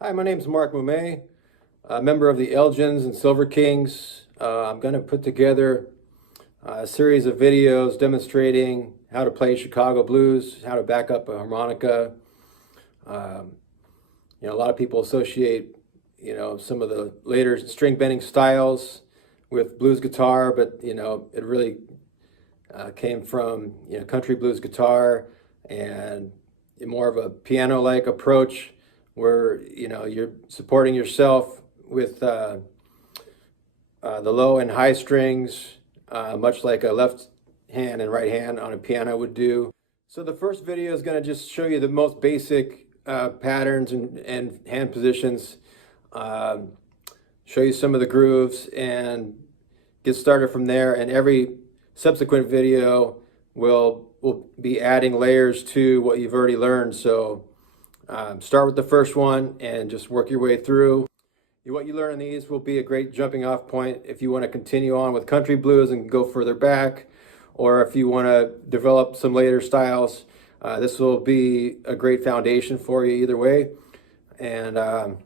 Hi, my name is Mark Moumet, a member of the Elgins and Silver Kings. I'm going to put together a series of videos demonstrating how to play Chicago blues, how to back up a harmonica. A lot of people associate, some of the later string bending styles with blues guitar, but, it really came from, country blues guitar and more of a piano-like approach where, you're supporting yourself with the low and high strings, much like a left hand and right hand on a piano would do. So the first video is going to just show you the most basic patterns and hand positions, show you some of the grooves and get started from there. And every subsequent video will be adding layers to what you've already learned. So start with the first one and just work your way through. What you learn in these will be a great jumping off point if you want to continue on with country blues and go further back, or if you want to develop some later styles. This will be a great foundation for you either way. And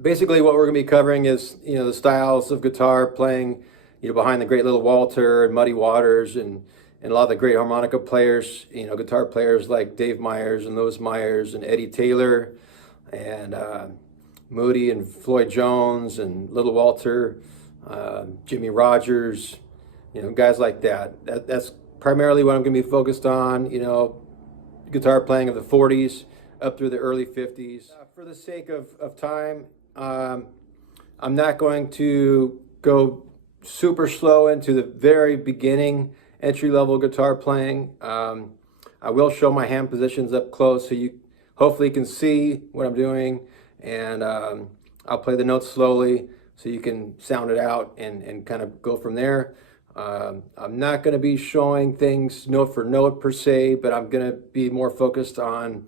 basically what we're going to be covering is, the styles of guitar playing, behind the great little Walter and Muddy Waters and a lot of the great harmonica players, guitar players like Dave Myers and Louis Myers and Eddie Taylor and Moody and Floyd Jones and Little Walter, Jimmy Rogers, guys like that. That's primarily what I'm going to be focused on, guitar playing of the 40s up through the early 50s. For the sake of time, I'm not going to go super slow into the very beginning entry-level guitar playing. I will show my hand positions up close so you hopefully can see what I'm doing, and I'll play the notes slowly so you can sound it out and kind of go from there. I'm not going to be showing things note for note per se, but I'm going to be more focused on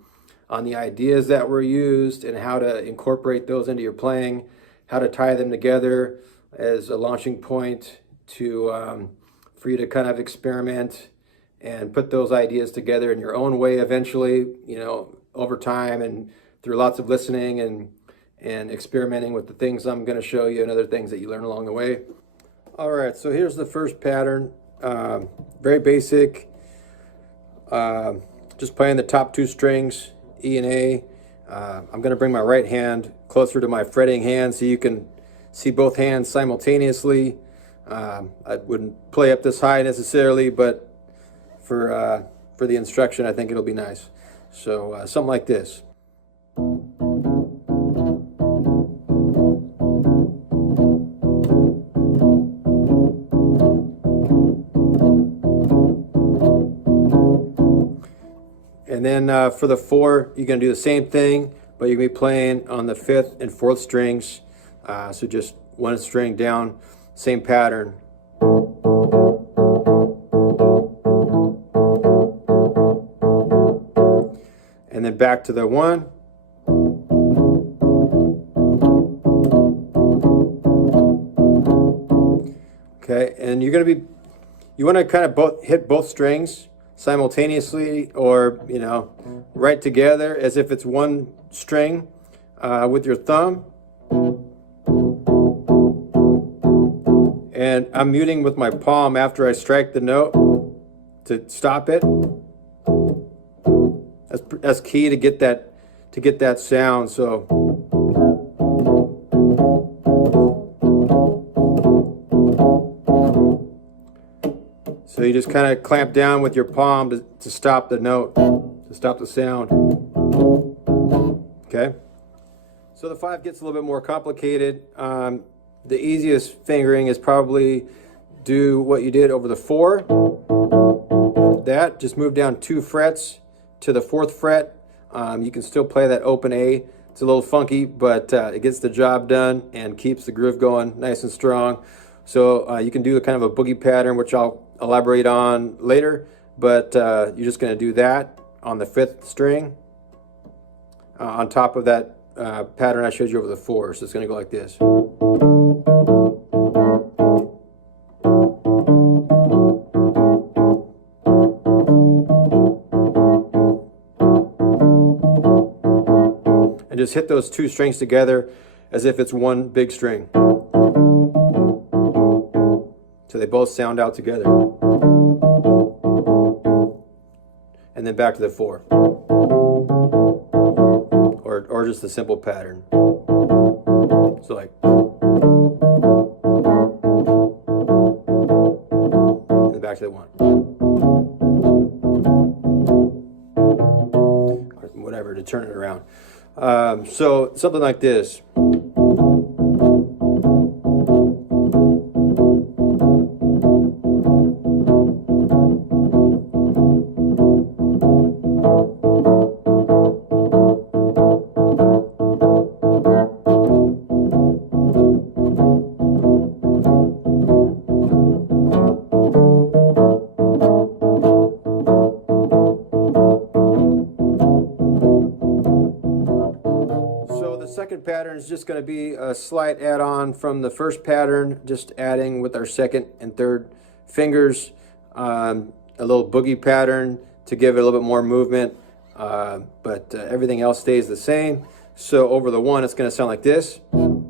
the ideas that were used and how to incorporate those into your playing, how to tie them together as a launching point to for you to kind of experiment and put those ideas together in your own way eventually, over time and through lots of listening and experimenting with the things I'm going to show you and other things that you learn along the way. All right, so here's the first pattern, very basic, just playing the top two strings, E and A. I'm going to bring my right hand closer to my fretting hand so you can see both hands simultaneously. I wouldn't play up this high necessarily, but for the instruction, I think it'll be nice. So something like this. And then for the 4, you're going to do the same thing, but you're going to be playing on the 5th and 4th strings. So just one string down, same pattern. And then back to the 1. Okay, and you're going to be, you want to kind of hit both strings simultaneously, or, you know, right together as if it's one string with your thumb. And I'm muting with my palm after I strike the note to stop it. That's key to get that sound. So you just kind of clamp down with your palm to stop the note, to stop the sound. Okay. So the 5 gets a little bit more complicated. The easiest fingering is probably do what you did over the 4. That, just move down 2 frets to the 4th fret. You can still play that open A. It's a little funky, but it gets the job done and keeps the groove going nice and strong. So you can do a kind of a boogie pattern, which I'll elaborate on later, but you're just going to do that on the 5th string on top of that pattern I showed you over the 4. So it's going to go like this. And just hit those 2 strings together as if it's one big string. So they both sound out together. And then back to the 4. Or just the simple pattern. So like. And then back to the 1. Or whatever, to turn it around. So something like this. Pattern is just going to be a slight add-on from the first pattern, just adding with our 2nd and 3rd fingers a little boogie pattern to give it a little bit more movement, but everything else stays the same. So over the 1, it's going to sound like this. And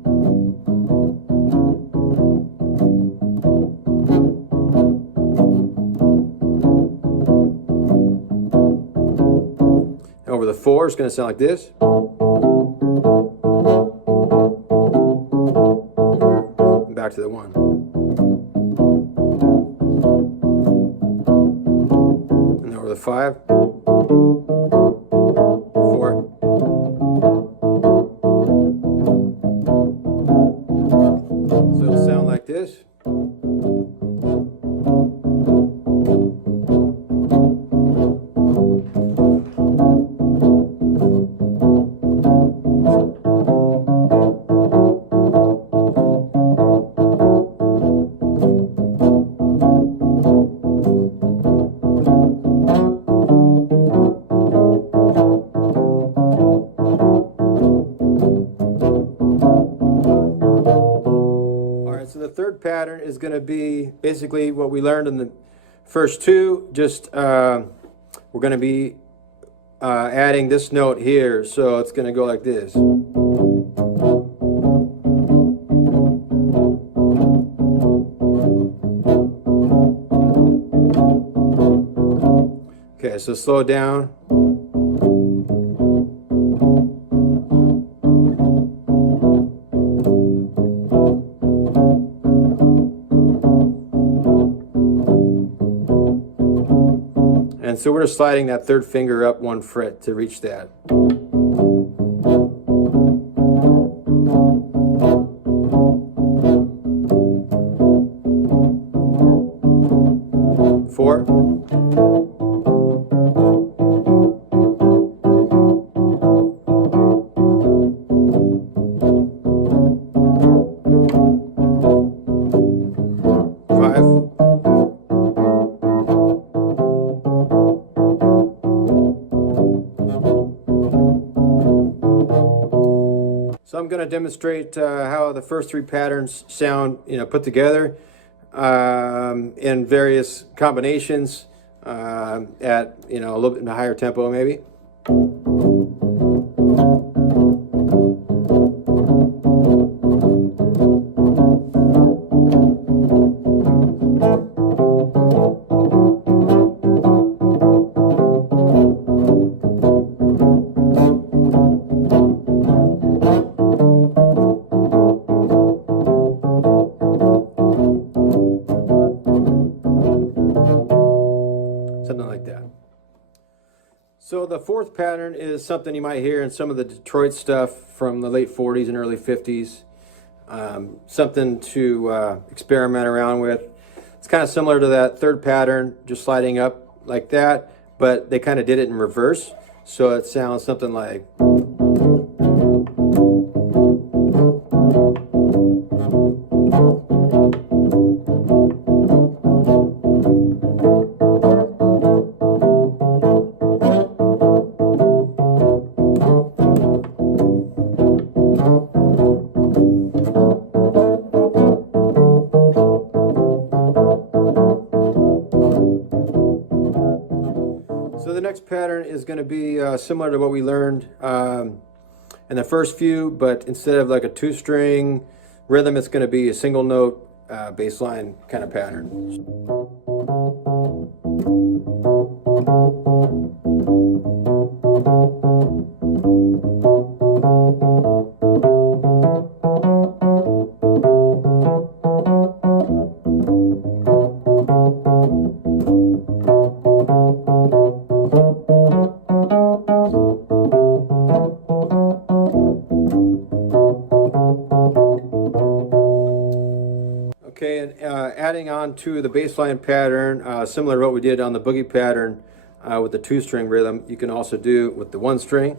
over the 4, it's going to sound like this. Back to the 1. And over the 5. 4. So it'll sound like this. Pattern is going to be basically what we learned in the first 2, just we're going to be adding this note here, so it's going to go like this. Okay, so slow it down. And so we're just sliding that 3rd finger up 1 fret to reach that. 4. going to demonstrate how the first three patterns sound, put together in various combinations at a little bit higher tempo maybe. Something like that. So the fourth pattern is something you might hear in some of the Detroit stuff from the late 40s and early 50s. Something to experiment around with. It's kind of similar to that third pattern, just sliding up like that, but they kind of did it in reverse. So it sounds something like... So the next pattern is going to be similar to what we learned in the first few, but instead of like a two-string rhythm, it's going to be a single note bass line kind of pattern. Okay, and adding on to the bass line pattern, similar to what we did on the boogie pattern with the two-string rhythm, you can also do with the one-string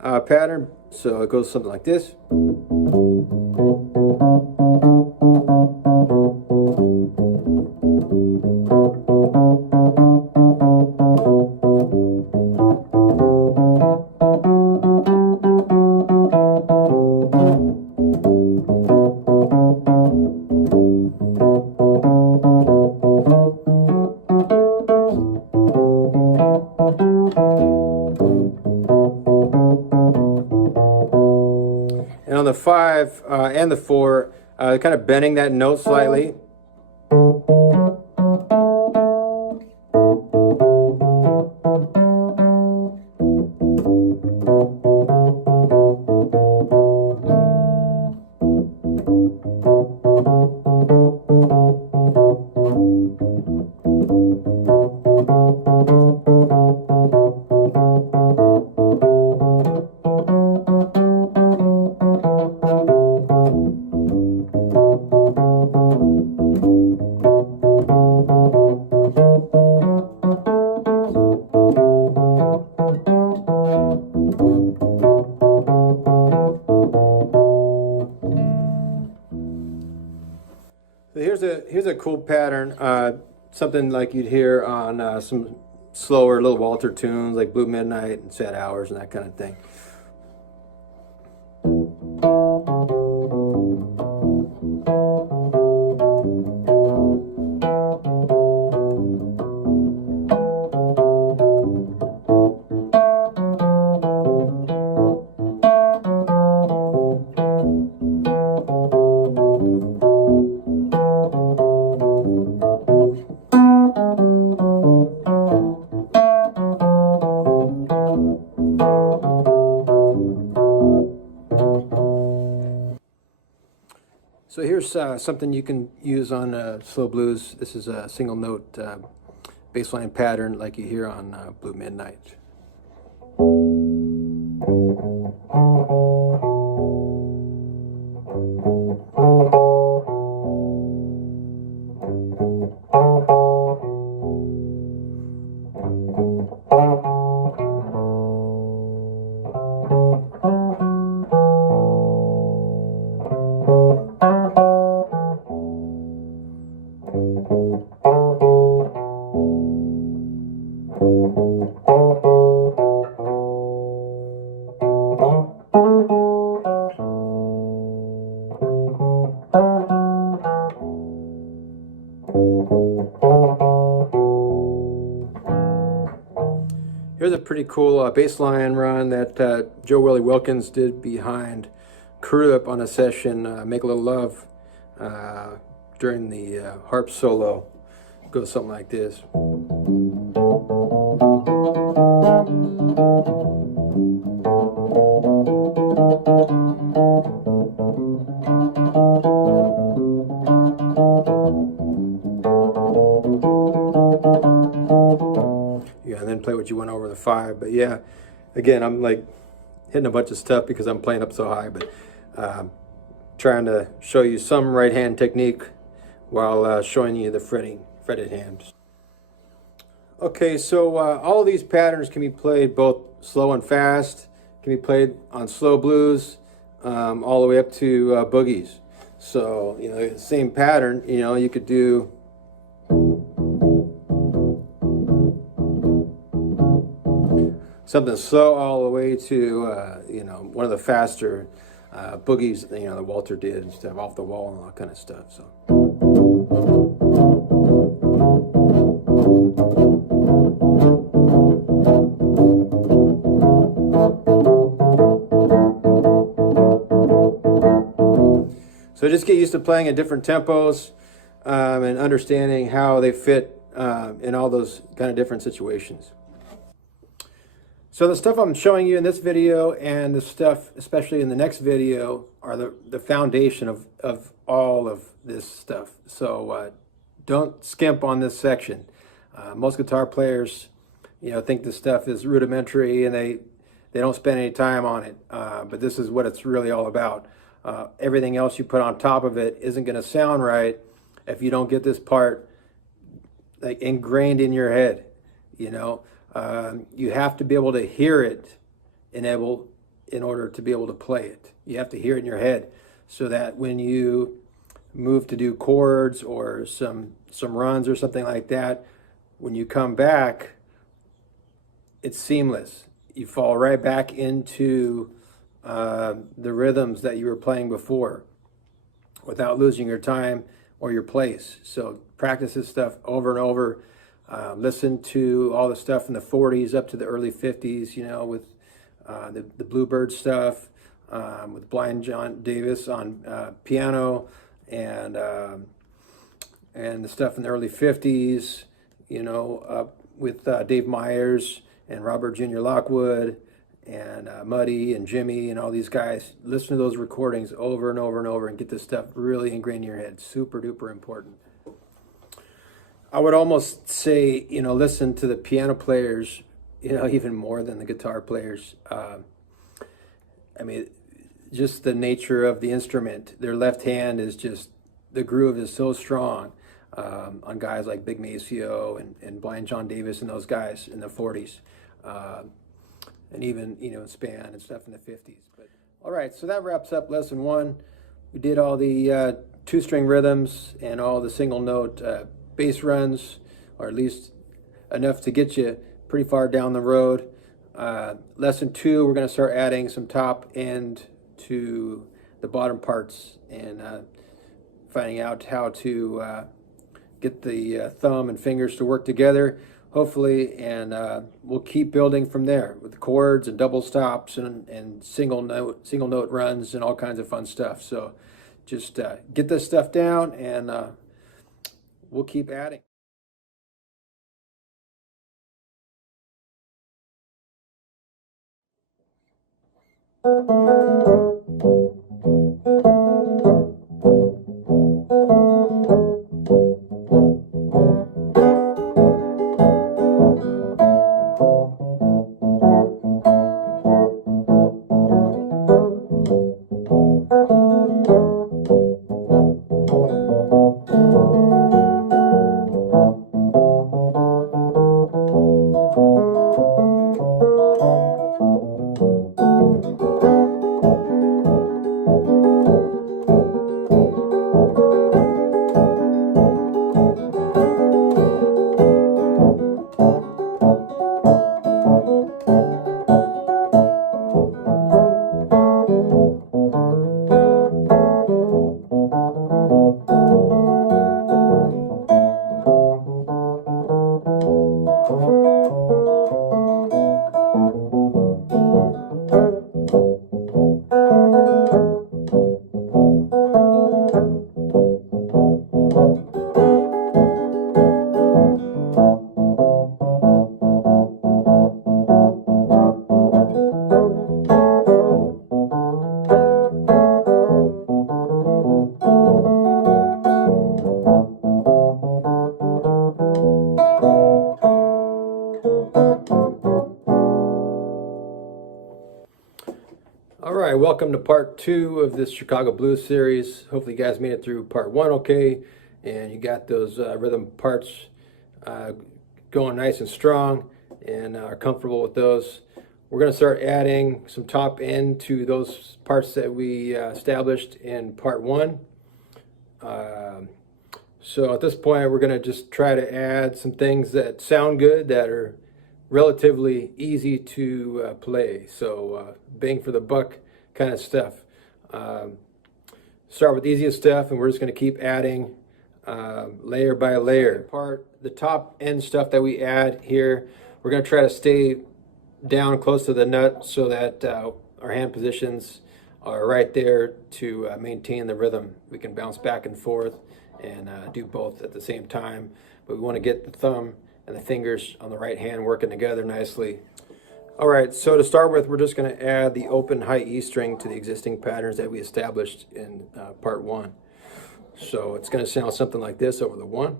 pattern. So it goes something like this. And on the 5 and the 4, kind of bending that note slightly. So here's a cool pattern, something like you'd hear on some slower little Walter tunes like Blue Midnight and Sad Hours and that kind of thing. So here's something you can use on slow blues. This is a single note bass line pattern like you hear on Blue Midnight. Here's a pretty cool bass line run that Joe Willie Wilkins did behind Crudup on a session, Make a Little Love, during the harp solo. It goes something like this. Yeah, and then play what you want over the 5. But yeah, again, I'm like hitting a bunch of stuff because I'm playing up so high, but trying to show you some right hand technique while showing you the fretted hands. Okay, so all of these patterns can be played both slow and fast. Can be played on slow blues all the way up to boogies. So, you know, the same pattern, you know, you could do something slow all the way to, you know, one of the faster boogies, you know, that Walter did and stuff, Off the Wall and all that kind of stuff. So. So just get used to playing at different tempos and understanding how they fit in all those kind of different situations. So the stuff I'm showing you in this video and the stuff, especially in the next video, are the foundation of all of this stuff. So don't skimp on this section. Most guitar players, you know, think this stuff is rudimentary and they don't spend any time on it. But this is what it's really all about. Everything else you put on top of it isn't going to sound right if you don't get this part like ingrained in your head. You know, you have to be able to hear it in order to be able to play it. You have to hear it in your head so that when you move to do chords or some runs or something like that, when you come back, it's seamless. You fall right back into the rhythms that you were playing before without losing your time or your place. So practice this stuff over and over. Listen to all the stuff from the 40s up to the early 50s, you know, with the Bluebird stuff, with Blind John Davis on piano, and the stuff in the early 50s, you know, with Dave Myers and Robert Jr. Lockwood, and Muddy and Jimmy and all these guys. Listen to those recordings over and over and over and get this stuff really ingrained in your head. Super duper important. I would almost say, you know, listen to the piano players, you know, even more than the guitar players. I mean, just the nature of the instrument. Their left hand is just, the groove is so strong on guys like Big Maceo and Blind John Davis and those guys in the 40s. And even, you know, Span and stuff in the 50s. But all right, so that wraps up lesson 1. We did all the 2-string rhythms and all the single note bass runs, or at least enough to get you pretty far down the road. Lesson 2, we're going to start adding some top end to the bottom parts and finding out how to get the thumb and fingers to work together, hopefully, and we'll keep building from there with chords and double stops and single note runs and all kinds of fun stuff. So just get this stuff down and we'll keep adding. right, welcome to part 2 of this Chicago Blues series. Hopefully you guys made it through part 1 okay, and you got those rhythm parts going nice and strong and are comfortable with those. We're going to start adding some top end to those parts that we established in part 1. So at this point we're going to just try to add some things that sound good, that are relatively easy to play. So bang for the buck kind of stuff. Start with the easiest stuff, and we're just going to keep adding layer by layer. The top end stuff that we add here, we're going to try to stay down close to the nut so that our hand positions are right there to maintain the rhythm. We can bounce back and forth and do both at the same time, but we want to get the thumb and the fingers on the right hand working together nicely. All right, so to start with, we're just going to add the open high E string to the existing patterns that we established in part 1. So it's going to sound something like this over the 1.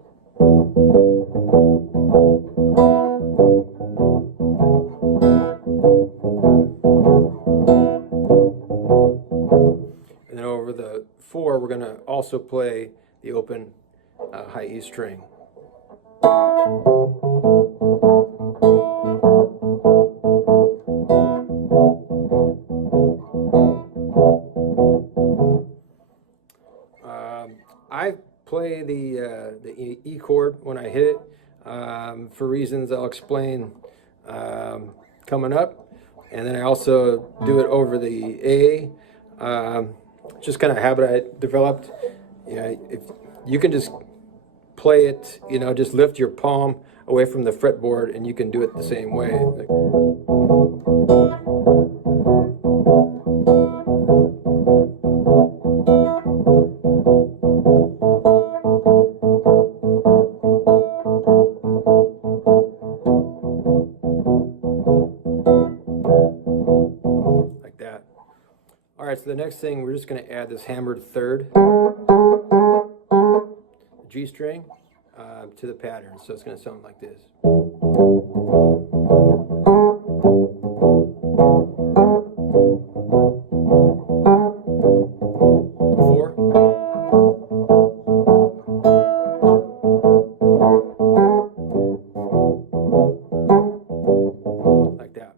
And then over the 4, we're going to also play the open high E string. I play the E chord when I hit it for reasons I'll explain coming up, and then I also do it over the A. Just kind of a habit I developed. You know, if you can just play it, you know, just lift your palm away from the fretboard and you can do it the same way. Like that. All right, so the next thing, we're just going to add this hammered third G string to the pattern. So it's going to sound like this. 4. Like that.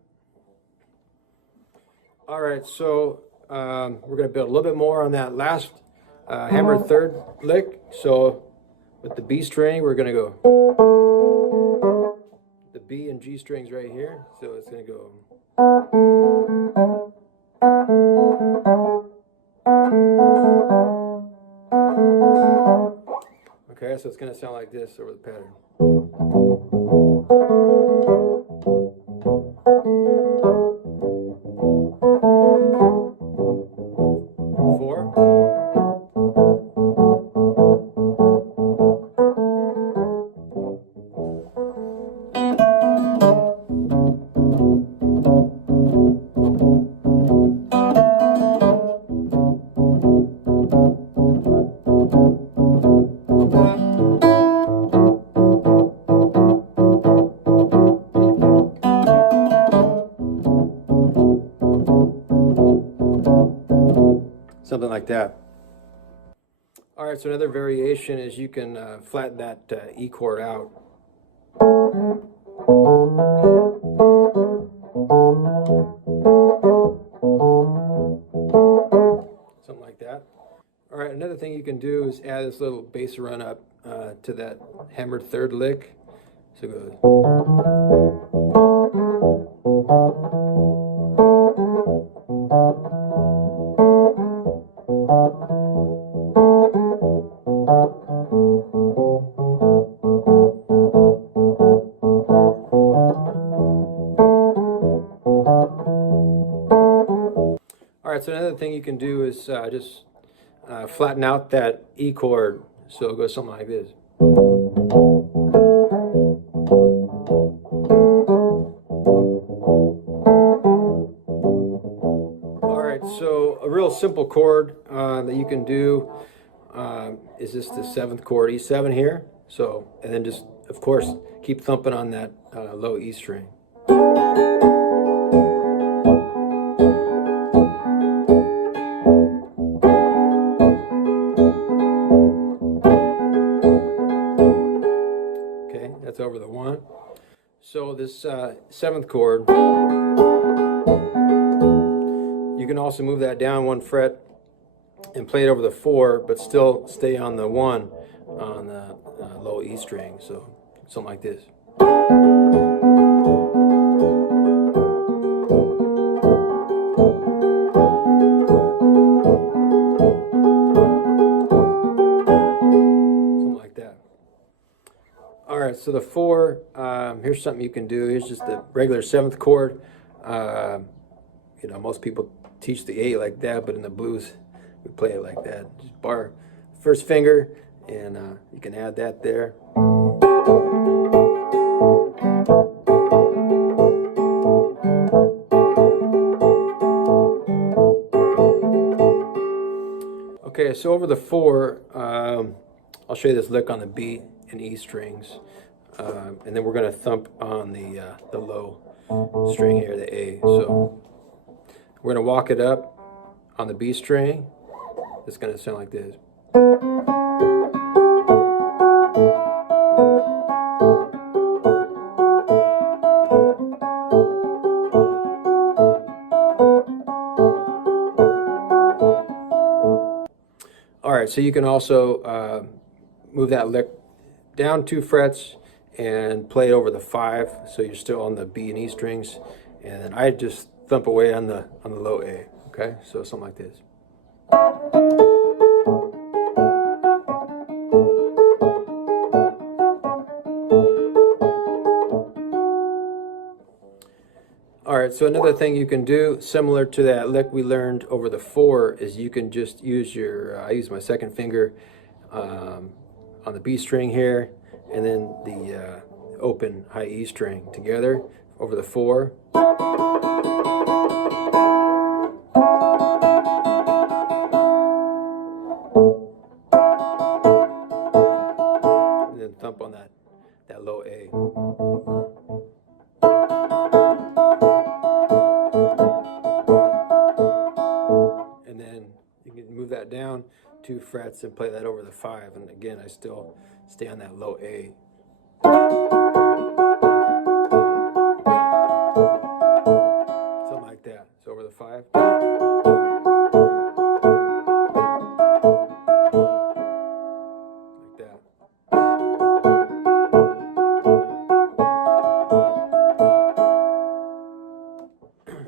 All right, so we're going to build a little bit more on that last hammered third lick. So with the B string, we're going to go the B and G strings right here. So it's going to go. Okay, so it's going to sound like this over the pattern. 4. Something like that. All right, so another variation is you can flatten that E chord out. Something like that. All right, another thing you can do is add this little bass run up to that hammered third lick. So it goes. All right, so another thing you can do is just flatten out that E chord, so it goes something like this. All right, so a real simple chord that you can do is just the 7th chord, E7 here. So, and then just, of course, keep thumping on that low E string. this 7th chord, you can also move that down 1 fret and play it over the 4, but still stay on the 1 on the low E string. So something like this. Something like that. All right, so the 4, here's something you can do. Here's just the regular 7th chord. You know, most people teach the 8 like that, but in the blues, we play it like that. Just bar first finger, and you can add that there. Okay, so over the 4, I'll show you this lick on the B and E strings, and then we're going to thump on the low string here, the A. So we're going to walk it up on the B string. It's going to sound like this. All right, so you can also move that lick down 2 frets and play it over the 5, so you're still on the B and E strings, and then I just thump away on the low A. Okay, so something like this. All right, so another thing you can do, similar to that lick we learned over the 4, is you can just use your, I use my 2nd finger on the B string here, and then the open high E string together over the 4. And then thump on that low A. And then you can move that down 2 frets and play that over the 5. And again, I still stay on that low A. Something like that. So over the 5. Like that.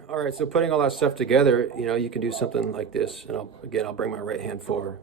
All right, so putting all that stuff together, you know, you can do something like this. And I'll bring my right hand forward.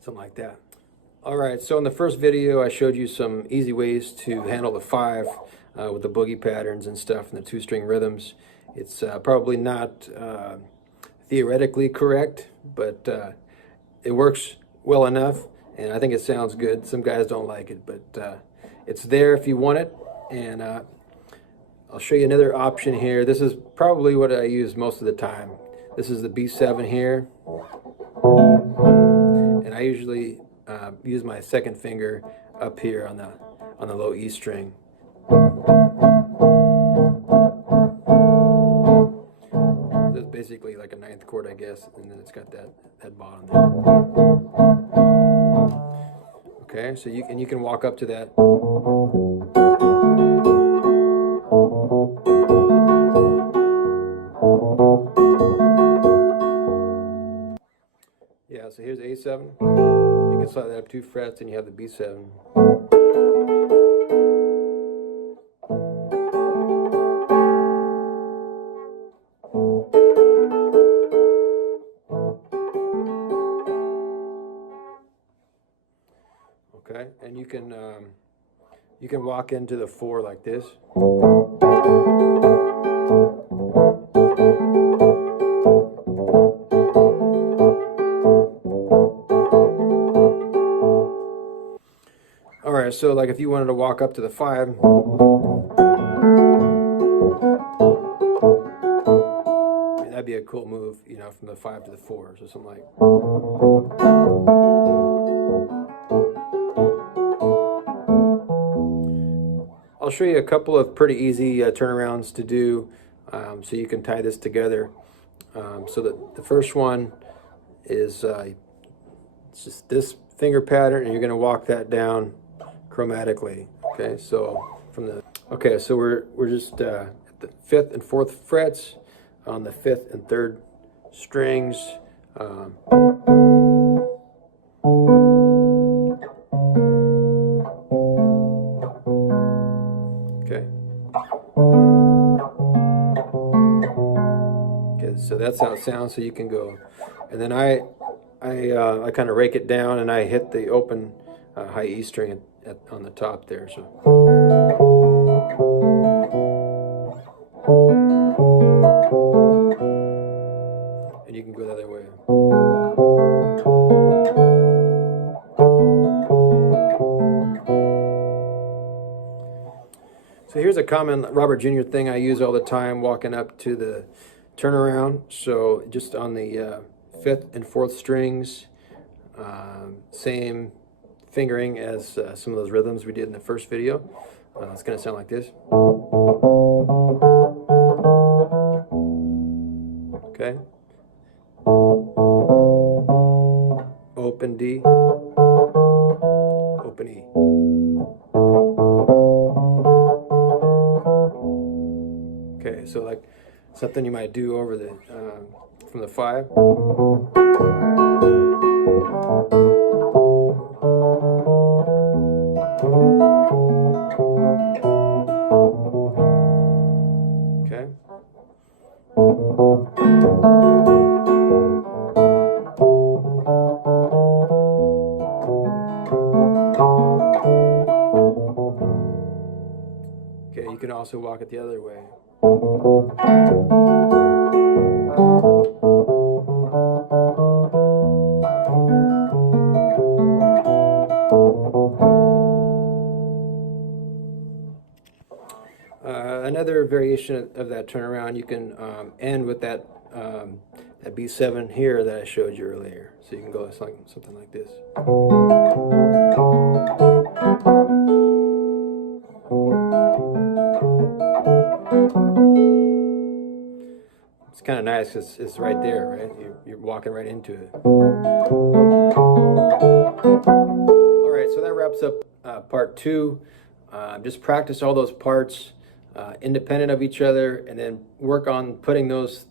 Something like that. All right, so in the first video, I showed you some easy ways to handle the 5 with the boogie patterns and stuff and the 2-string rhythms. It's probably not theoretically correct, but it works well enough, and I think it sounds good. Some guys don't like it, but it's there if you want it. And I'll show you another option here. This is probably what I use most of the time. This is the B7 here, and I usually use my 2nd finger up here on the low E string. It's basically like a 9th chord, I guess, and then it's got that bottom there. Okay, so you can walk up to that. Yeah, so here's A7. You can slide that up 2 frets, and you have the B7. Okay, and you can walk into the 4 like this. All right, so like if you wanted to walk up to the 5, that'd be a cool move, you know, from the 5 to the 4, so something like. I'll show you a couple of pretty easy turnarounds to do, so you can tie this together. So the first one is it's just this finger pattern, and you're going to walk that down chromatically. Okay, so so we're just at the 5th and 4th frets on the 5th and 3rd strings. So that's how it sounds. So you can go, and then I kind of rake it down, and I hit the open high E string on the top there. So. And you can go the other way. So here's a common Robert Jr. thing I use all the time walking up to the turnaround. So just on the 5th and 4th strings, same fingering as some of those rhythms we did in the first video. It's going to sound like this. Okay. Open D, open E. Okay, so like something you might do over the from the 5. Okay. Okay, you can also walk it the other way. Another variation of that turnaround, you can end with that that B7 here that I showed you earlier. So you can go something like this. It's kind of nice because it's right there, right? You're walking right into it. All right, so that wraps up part 2. Just practice all those parts independent of each other, and then work on putting those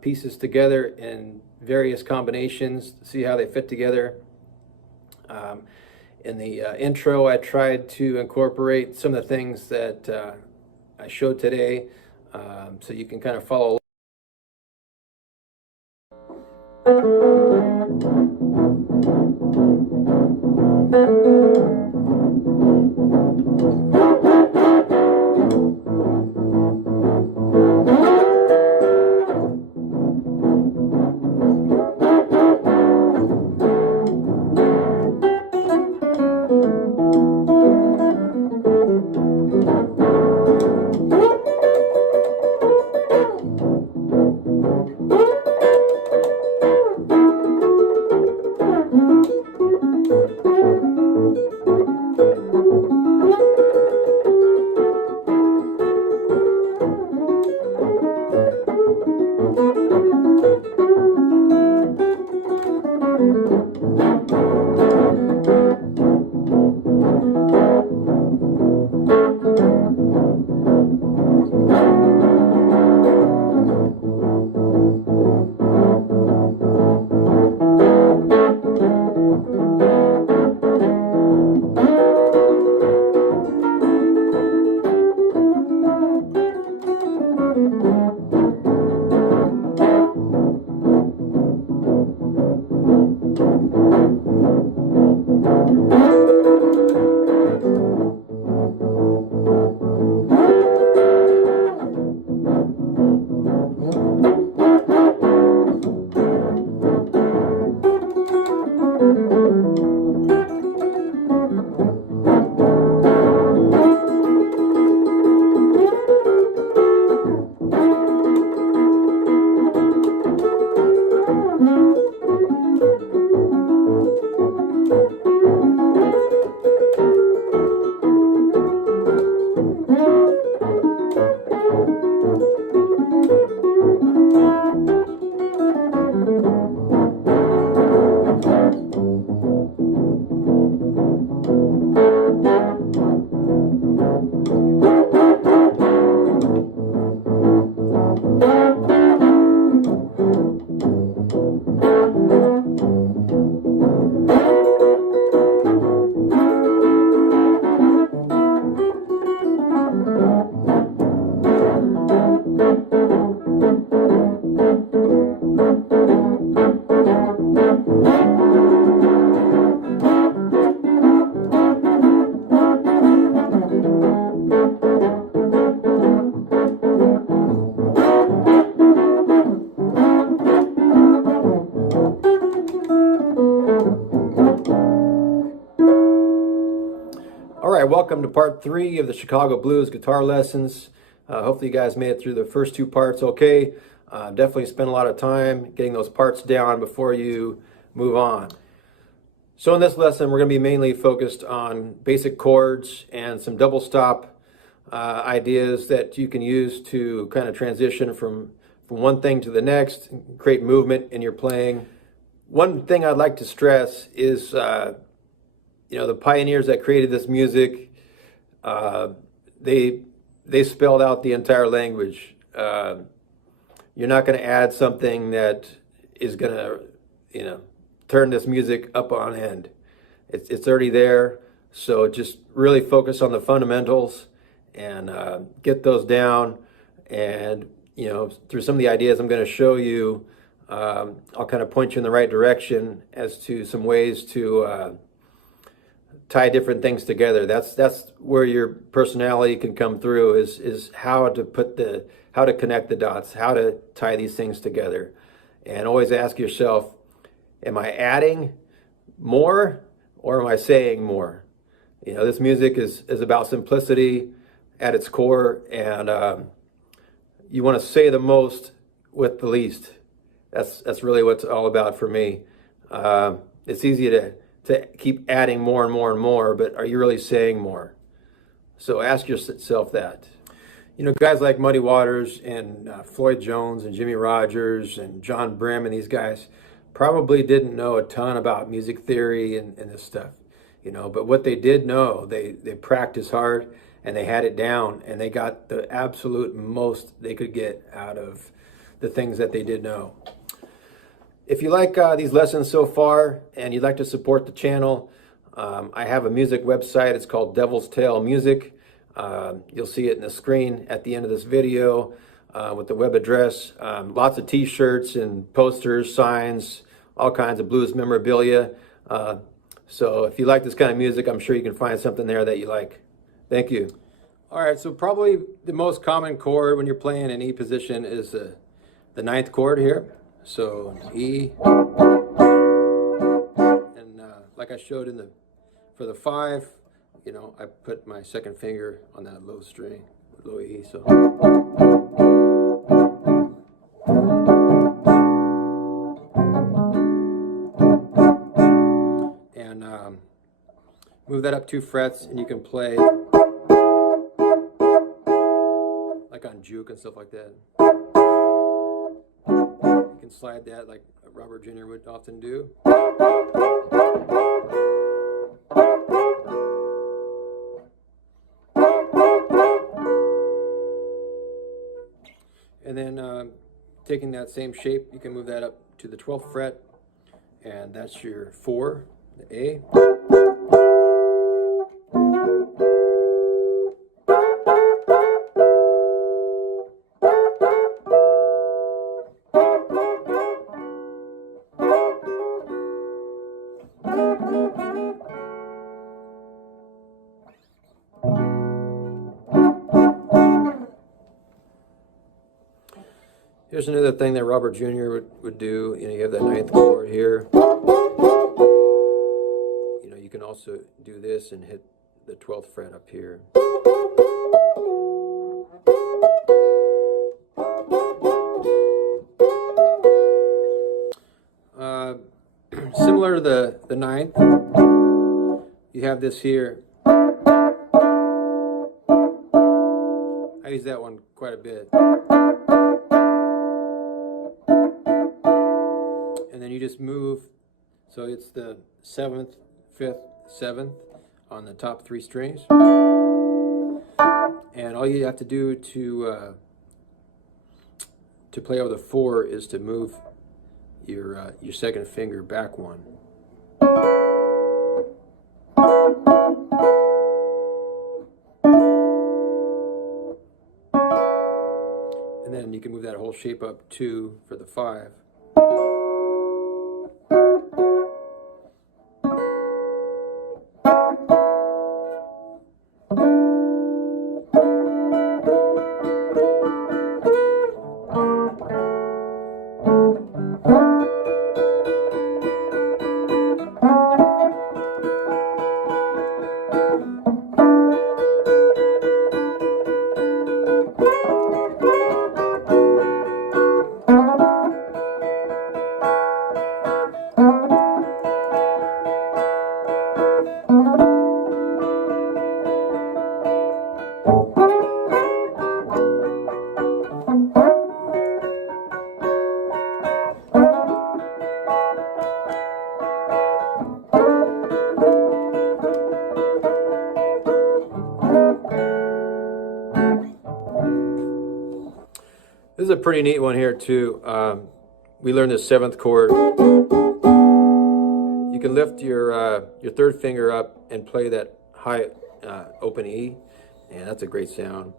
pieces together in various combinations, see how they fit together. In the intro, I tried to incorporate some of the things that I showed today, so you can kind of follow welcome to part 3 of the Chicago Blues guitar lessons. Hopefully you guys made it through the first 2 parts okay. Definitely spend a lot of time getting those parts down before you move on. So in this lesson, we're going to be mainly focused on basic chords and some double stop ideas that you can use to kind of transition from one thing to the next, create movement in your playing. One thing I'd like to stress is the pioneers that created this music, they spelled out the entire language. You're not going to add something that is going to, turn this music up on end. It's already there. So just really focus on the fundamentals and get those down. And through some of the ideas I'm going to show you, I'll kind of point you in the right direction as to some ways to tie different things together. That's where your personality can come through, is how to connect the dots, how to tie these things together. And always ask yourself, am I adding more or am I saying more? This music is about simplicity at its core, and you want to say the most with the least. That's really what it's all about for me. It's easy to keep adding more and more and more, but are you really saying more? So ask yourself that. Guys like Muddy Waters and Floyd Jones and Jimmy Rogers and John Brim and these guys probably didn't know a ton about music theory and this stuff, but what they did know, they practiced hard and they had it down, and they got the absolute most they could get out of the things that they did know. If you like these lessons so far and you'd like to support the channel, I have a music website. It's called Devil's Tail Music. You'll see it in the screen at the end of this video with the web address. Lots of t-shirts and posters, signs, all kinds of blues memorabilia. So if you like this kind of music, I'm sure you can find something there that you like. Thank you. All right, so probably the most common chord when you're playing in E position is the 9th chord here. So E, and like I showed for the 5, I put my second finger on that low string, low E. So and move that up 2 frets, and you can play like on juke and stuff like that. You can slide that like Robert Jr. would often do. And then taking that same shape, you can move that up to the 12th fret, and that's your 4, the A. Here's another thing that Robert Jr. would do. You have that 9th chord here. You can also do this and hit the 12th fret up here. Similar to the 9th, you have this here. I use that one quite a bit. And then you just move, so it's the 7th, 5th, 7th on the top 3 strings. And all you have to do to play over the 4 is to move your second finger back 1. And then you can move that whole shape up 2 for the 5. is a pretty neat one here too. We learned this 7th chord. You can lift your 3rd finger up and play that high open E, and that's a great sound.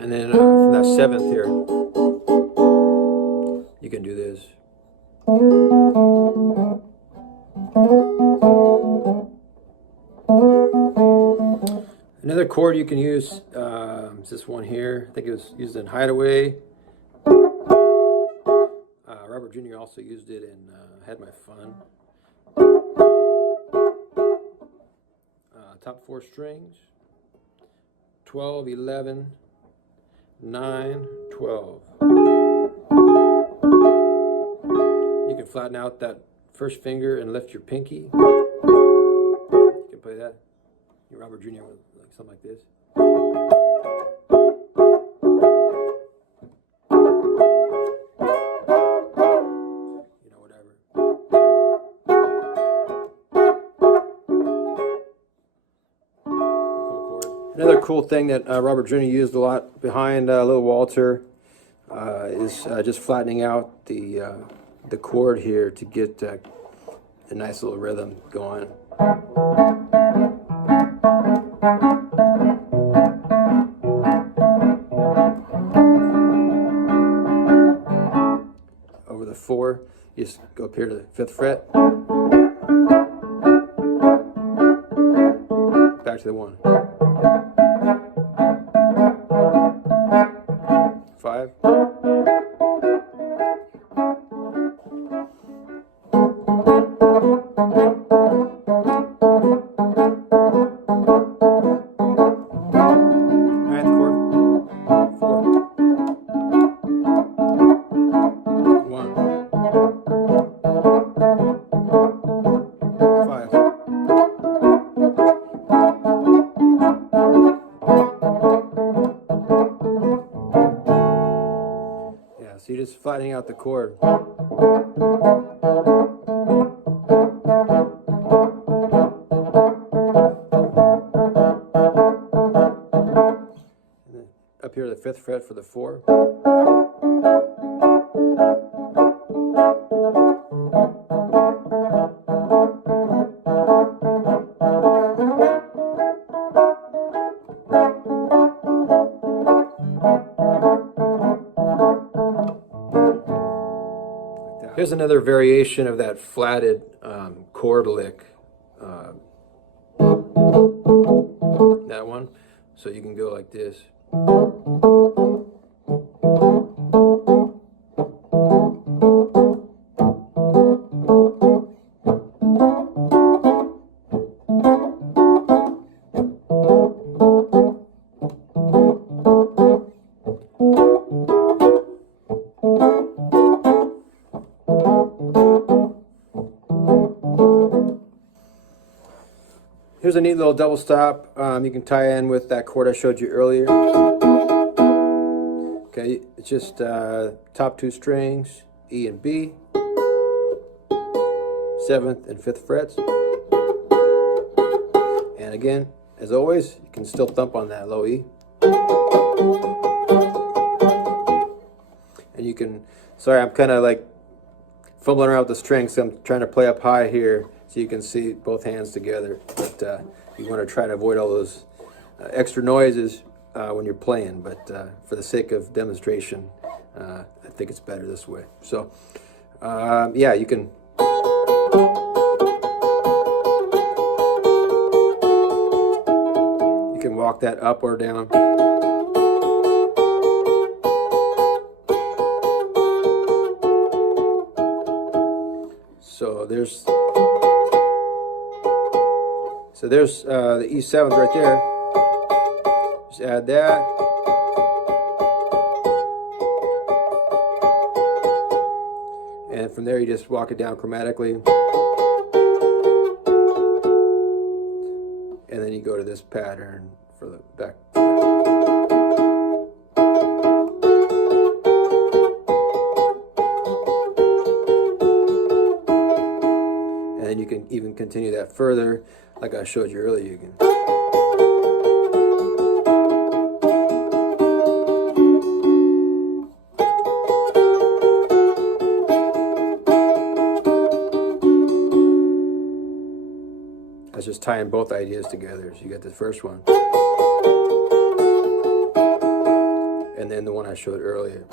And then from that 7th here, you can do this. Another chord you can use is this one here. I think it was used in Hideaway. Robert Jr. also used it in Had My Fun. Top 4 strings. 12, 11, 9, 12. You can flatten out that 1st finger and lift your pinky. You can play that. Your Robert Jr. with like something like this. You know, whatever. Cool chord. Another cool thing that Robert Jr. used a lot behind Little Walter is just flattening out the chord here to get a nice little rhythm going. Over the 4, you just go up here to the 5th fret. Back to the 1. 5. So you're just flattening out the chord. And then up here to the 5th fret for the 4. Here's another variation of that flatted chord lick. That one. So you can go like this. Here's a neat little double stop. You can tie in with that chord I showed you earlier. Okay, it's just top 2 strings, E and B, 7th and 5th frets. And again, as always, you can still thump on that low E. And you can, sorry, I'm kind of like fumbling around with the strings, so I'm trying to play up high here so you can see both hands together. But you want to try to avoid all those extra noises when you're playing. But for the sake of demonstration, I think it's better this way. So, yeah, you can. You can walk that up or down. So there's the E7 right there. Just add that. And from there you just walk it down chromatically. And then you go to this pattern for the back. then you can even continue that further, like I showed you earlier. You can. That's just tying both ideas together. So you got the first one, and then the one I showed earlier.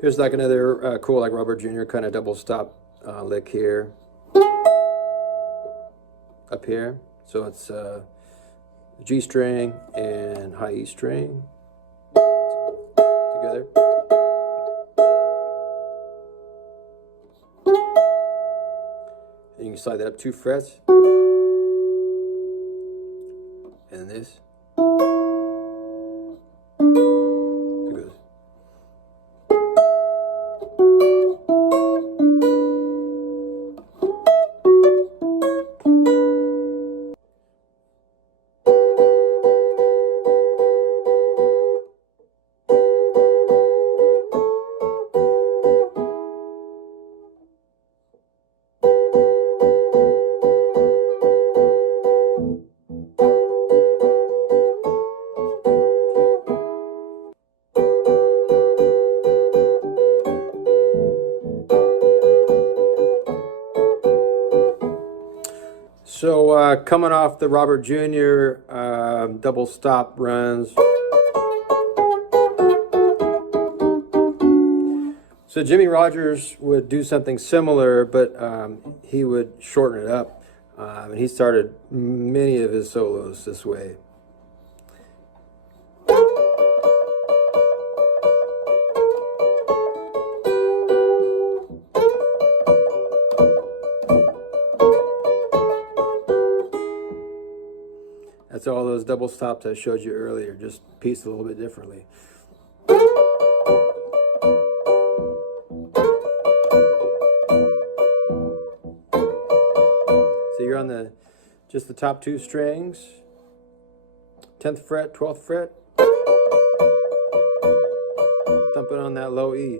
Here's like another cool, like Robert Jr. kind of double stop lick here, up here. So it's G string and high E string together. And you can slide that up 2 frets. And this. So coming off the Robert Jr. Double stop runs. So Jimmy Rogers would do something similar, but he would shorten it up. And he started many of his solos this way. That's all those double stops I showed you earlier, just pieced a little bit differently. So you're on just the top 2 strings, 10th fret, 12th fret, thumping on that low E.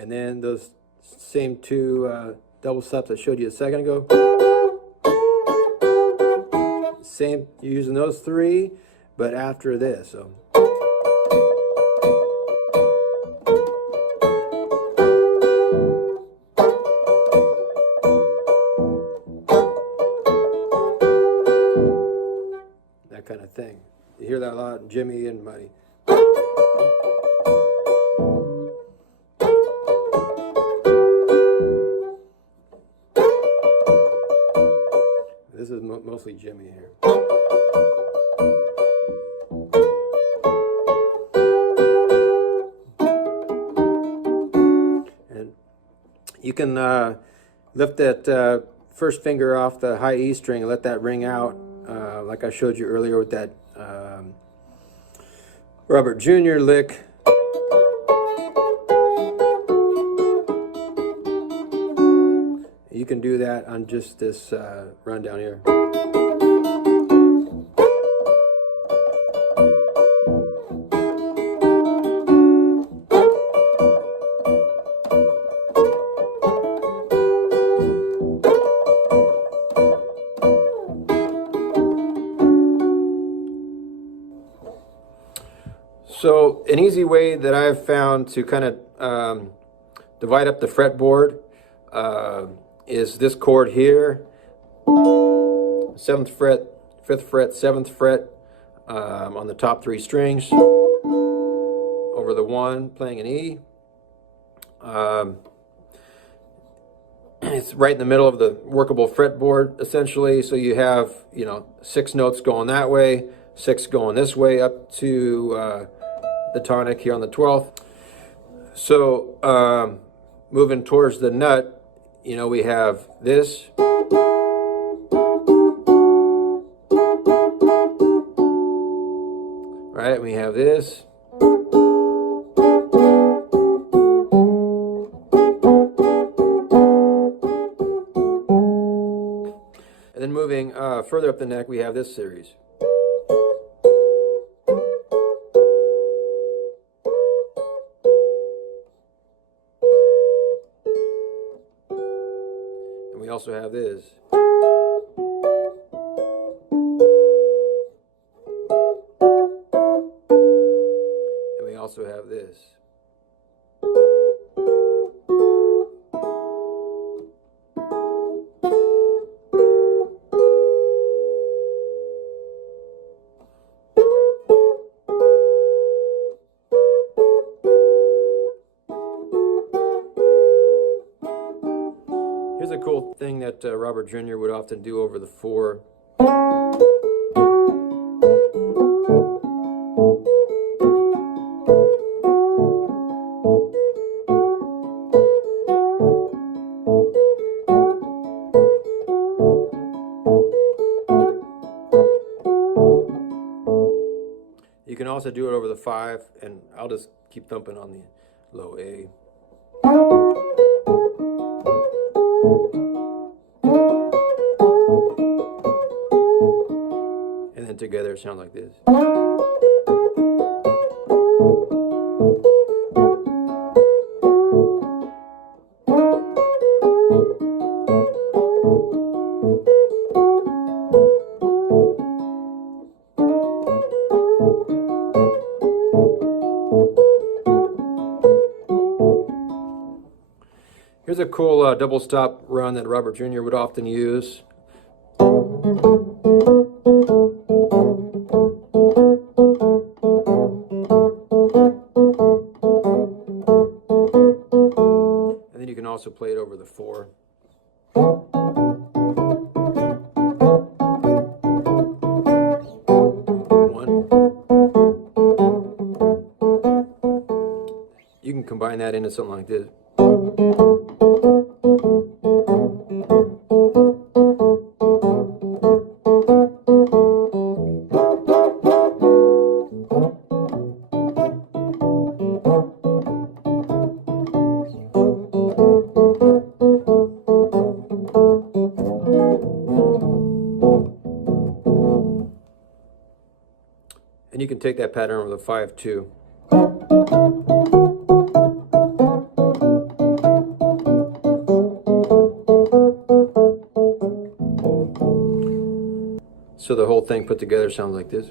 And then those same 2 double stops I showed you a second ago. Same, you're using those 3, but after this. So. That kind of thing. You hear that a lot in Jimmy and Muddy. This is mostly Jimmy here. And you can lift that first finger off the high E string and let that ring out, like I showed you earlier with that Robert Jr. lick. You can do that on just this run down here. So an easy way that I've found to kind of divide up the fretboard is this chord here, 7th fret, 5th fret, 7th fret on the top 3 strings, over the 1, playing an E. It's right in the middle of the workable fretboard, essentially, so you have, 6 notes going that way, 6 going this way up to the tonic here on the 12th. So moving towards the nut, we have this. right? We have this. And then moving further up the neck, we have this series. And we also have this. And we also have this. Here's a cool thing that Robert Jr. would often do over the 4. You can also do it over the 5, and I'll just keep thumping on the low A. And then together it sounds like this. Here's a cool double stop run that Robert Jr. would often use. And then you can also play it over the 4. You can combine that into something like this. And you can take that pattern over the 5 too. So the whole thing put together sounds like this.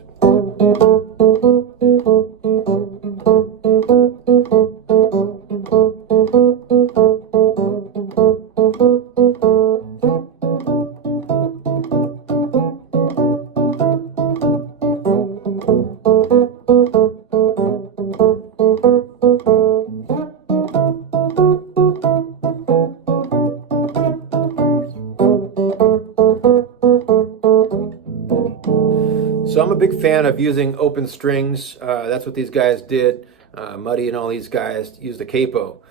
So I'm a big fan of using open strings. That's what these guys did. Moody and all these guys used the Capo.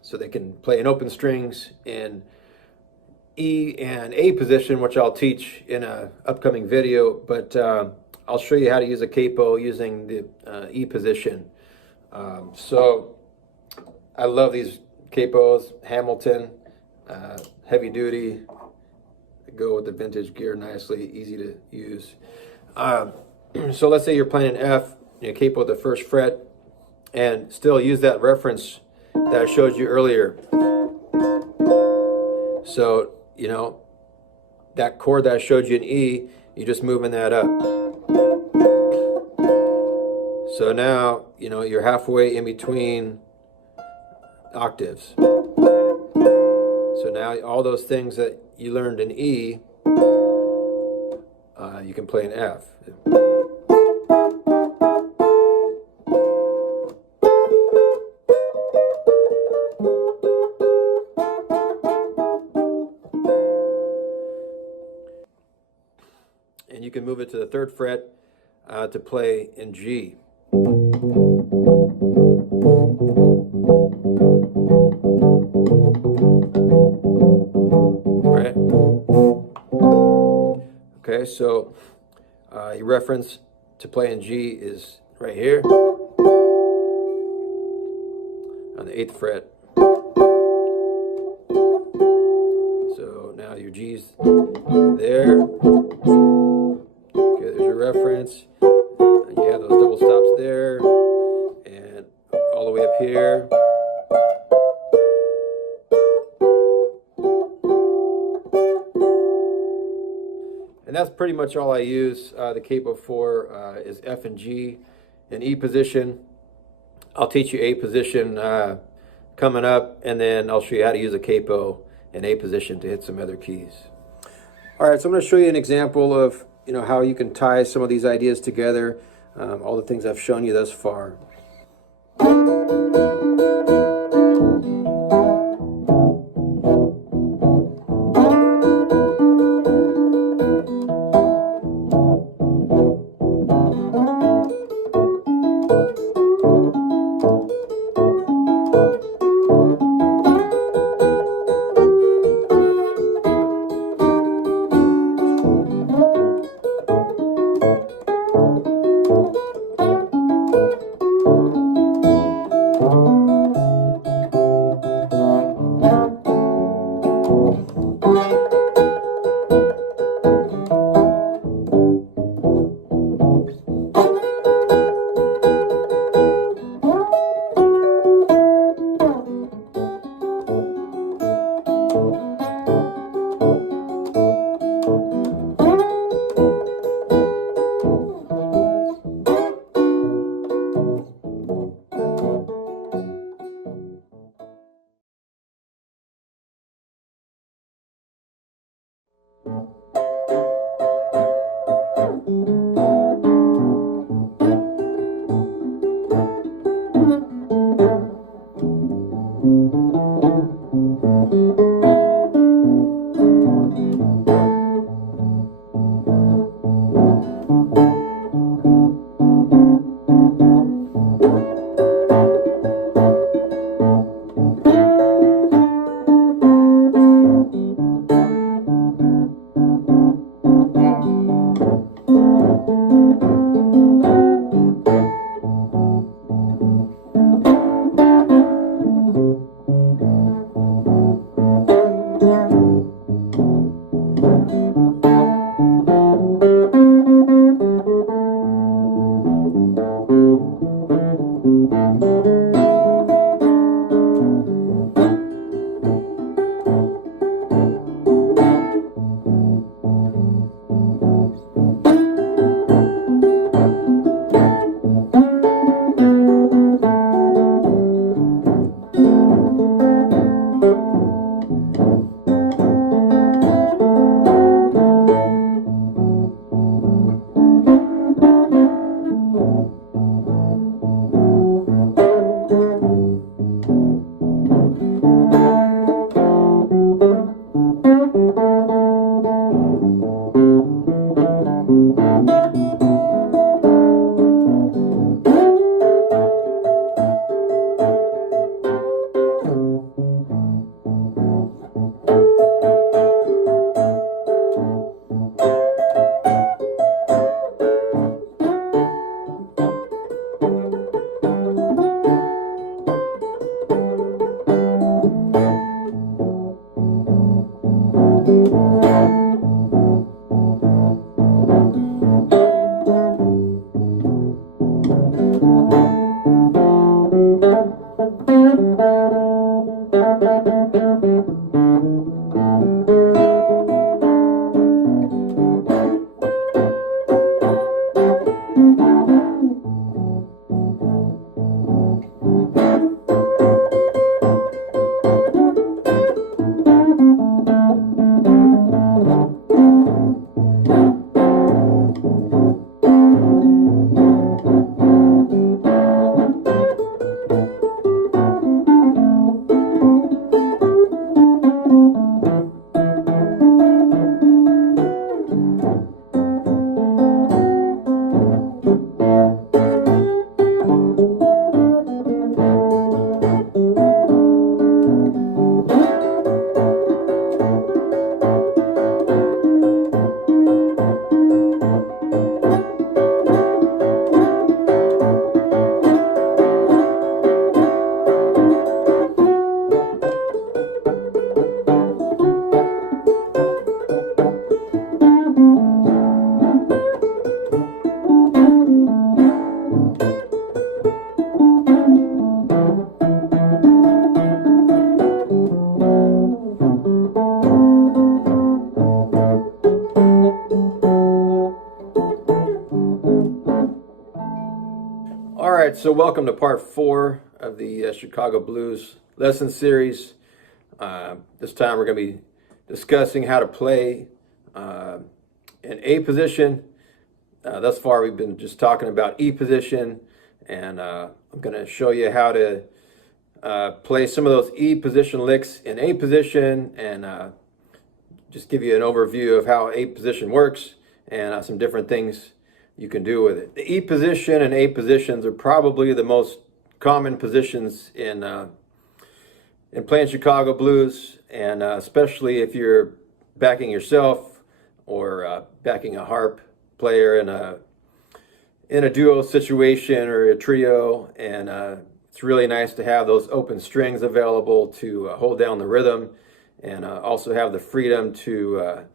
So they can play in open strings in E and A position, which I'll teach in an upcoming video. But I'll show you how to use a Capo using the E position. So I love these Capos, Hamilton, heavy duty. Go with the vintage gear nicely, easy to use. So let's say you're playing an F, you Capo at the 1st fret, and still use that reference that I showed you earlier. So, you know, that chord that I showed you in E, you're just moving that up. So now, you know, you're halfway in between octaves. So now all those things that you learned in E, you can play in F. And you can move it to the 3rd fret to play in G. Right? Okay, so you reference to play in G is right here on the 8th fret. So now your G's there. Okay, there's your reference. And you have those double stops there, and all the way up here. And that's pretty much all I use the capo for is F and G and E position. I'll teach you A position coming up, and then I'll show you how to use a capo in A position to hit some other keys. All right, so I'm going to show you an example of how you can tie some of these ideas together, all the things I've shown you thus far. right, so welcome to part 4 of the Chicago Blues lesson series. This time we're going to be discussing how to play in A position. Thus far we've been just talking about E position, and I'm going to show you how to play some of those E position licks in A position, and just give you an overview of how A position works and some different things you can do with it. The E position and A positions are probably the most common positions in playing Chicago blues, and especially if you're backing yourself or backing a harp player in a duo situation or a trio. And it's really nice to have those open strings available to hold down the rhythm, and also have the freedom to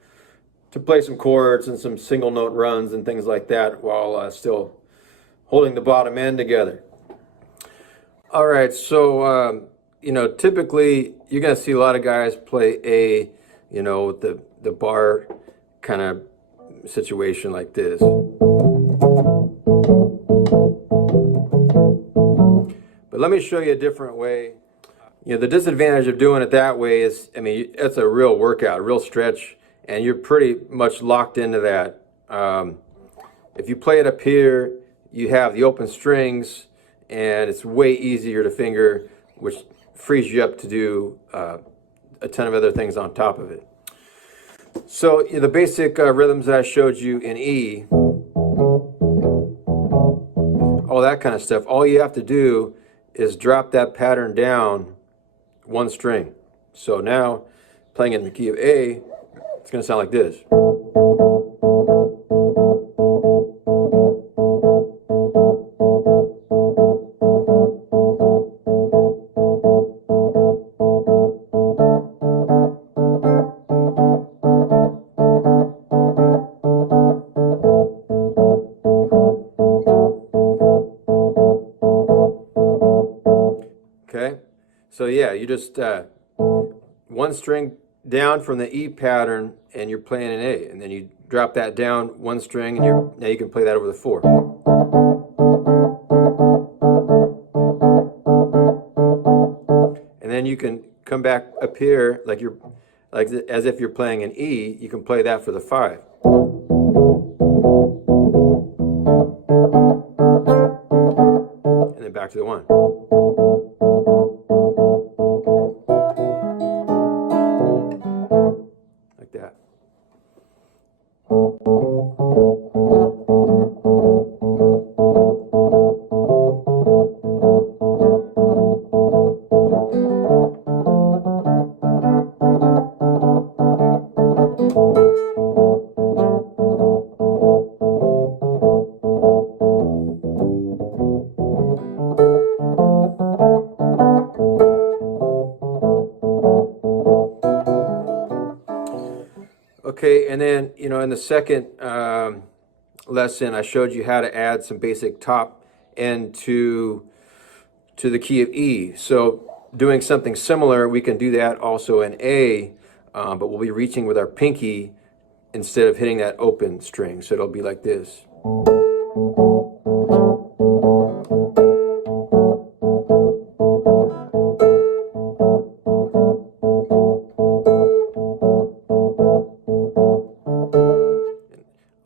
play some chords and some single note runs and things like that while still holding the bottom end together. All right, so you know, typically you're going to see a lot of guys play A, you know, with the bar kind of situation like this. But let me show you a different way. You know, the disadvantage of doing it that way is, I mean, it's a real workout, a real stretch, and you're pretty much locked into that. If you play it up here, you have the open strings, and it's way easier to finger, which frees you up to do a ton of other things on top of it. So you know, the basic rhythms that I showed you in E, all that kind of stuff, all you have to do is drop that pattern down one string. So now, playing in the key of A, it's going to sound like this. Okay, so yeah, you just one string down from the E pattern, and you're playing an A, and then you drop that down one string, and now you can play that over the 4. And then you can come back up here like as if you're playing an E. You can play that for the 5. And then back to the 1. Like that. Okay, and then, you know, in the second lesson, I showed you how to add some basic top end to the key of E. So doing something similar, we can do that also in A, but we'll be reaching with our pinky instead of hitting that open string. So it'll be like this.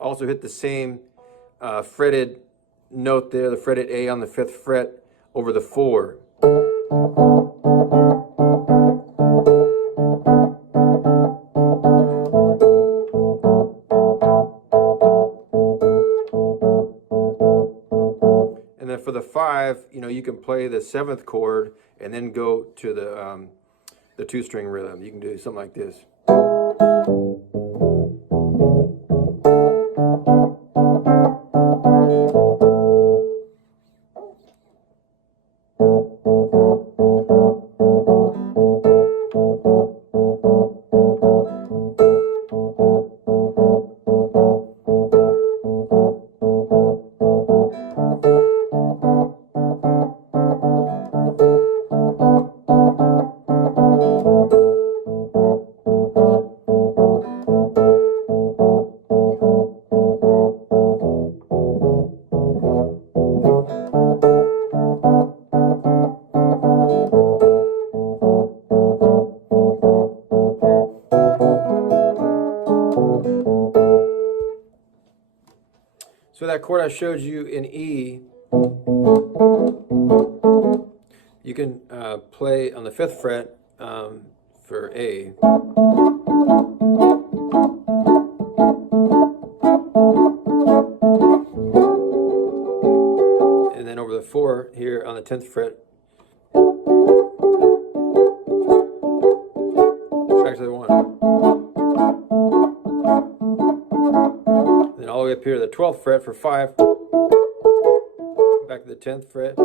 Also hit the same fretted note there, the fretted A on the 5th fret over the 4. And then for the 5, you know, you can play the 7th chord and then go to the 2-string rhythm. You can do something like this. that chord I showed you in E, you can play on the 5th fret for A. And then over the 4 here on the 10th fret. Back to the 1. Then all the way up here to the 12th fret for 5. Back to the 10th fret.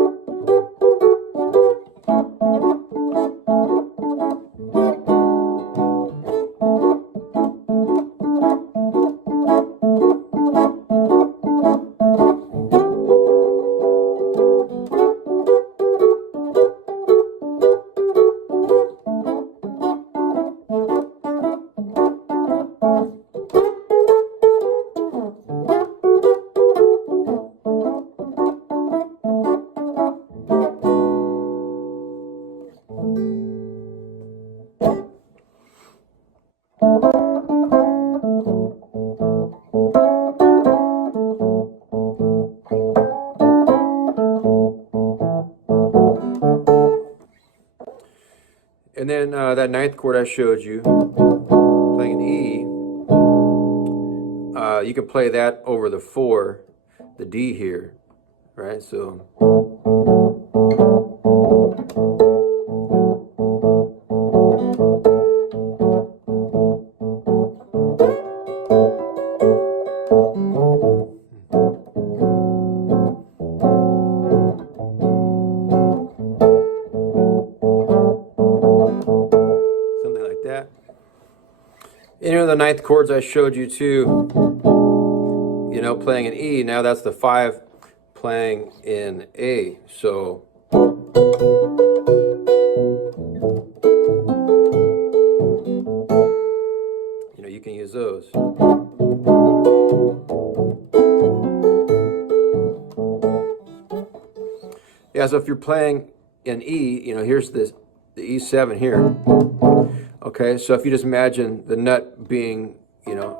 And then that 9th chord I showed you, playing an E, you can play that over the 4, the D here, right? So any of the 9th chords I showed you too, you know, playing an E, now that's the 5 playing in A. So you know, you can use those. Yeah, so if you're playing in E, you know, here's this, the E7 here. Okay, so if you just imagine the nut being, you know,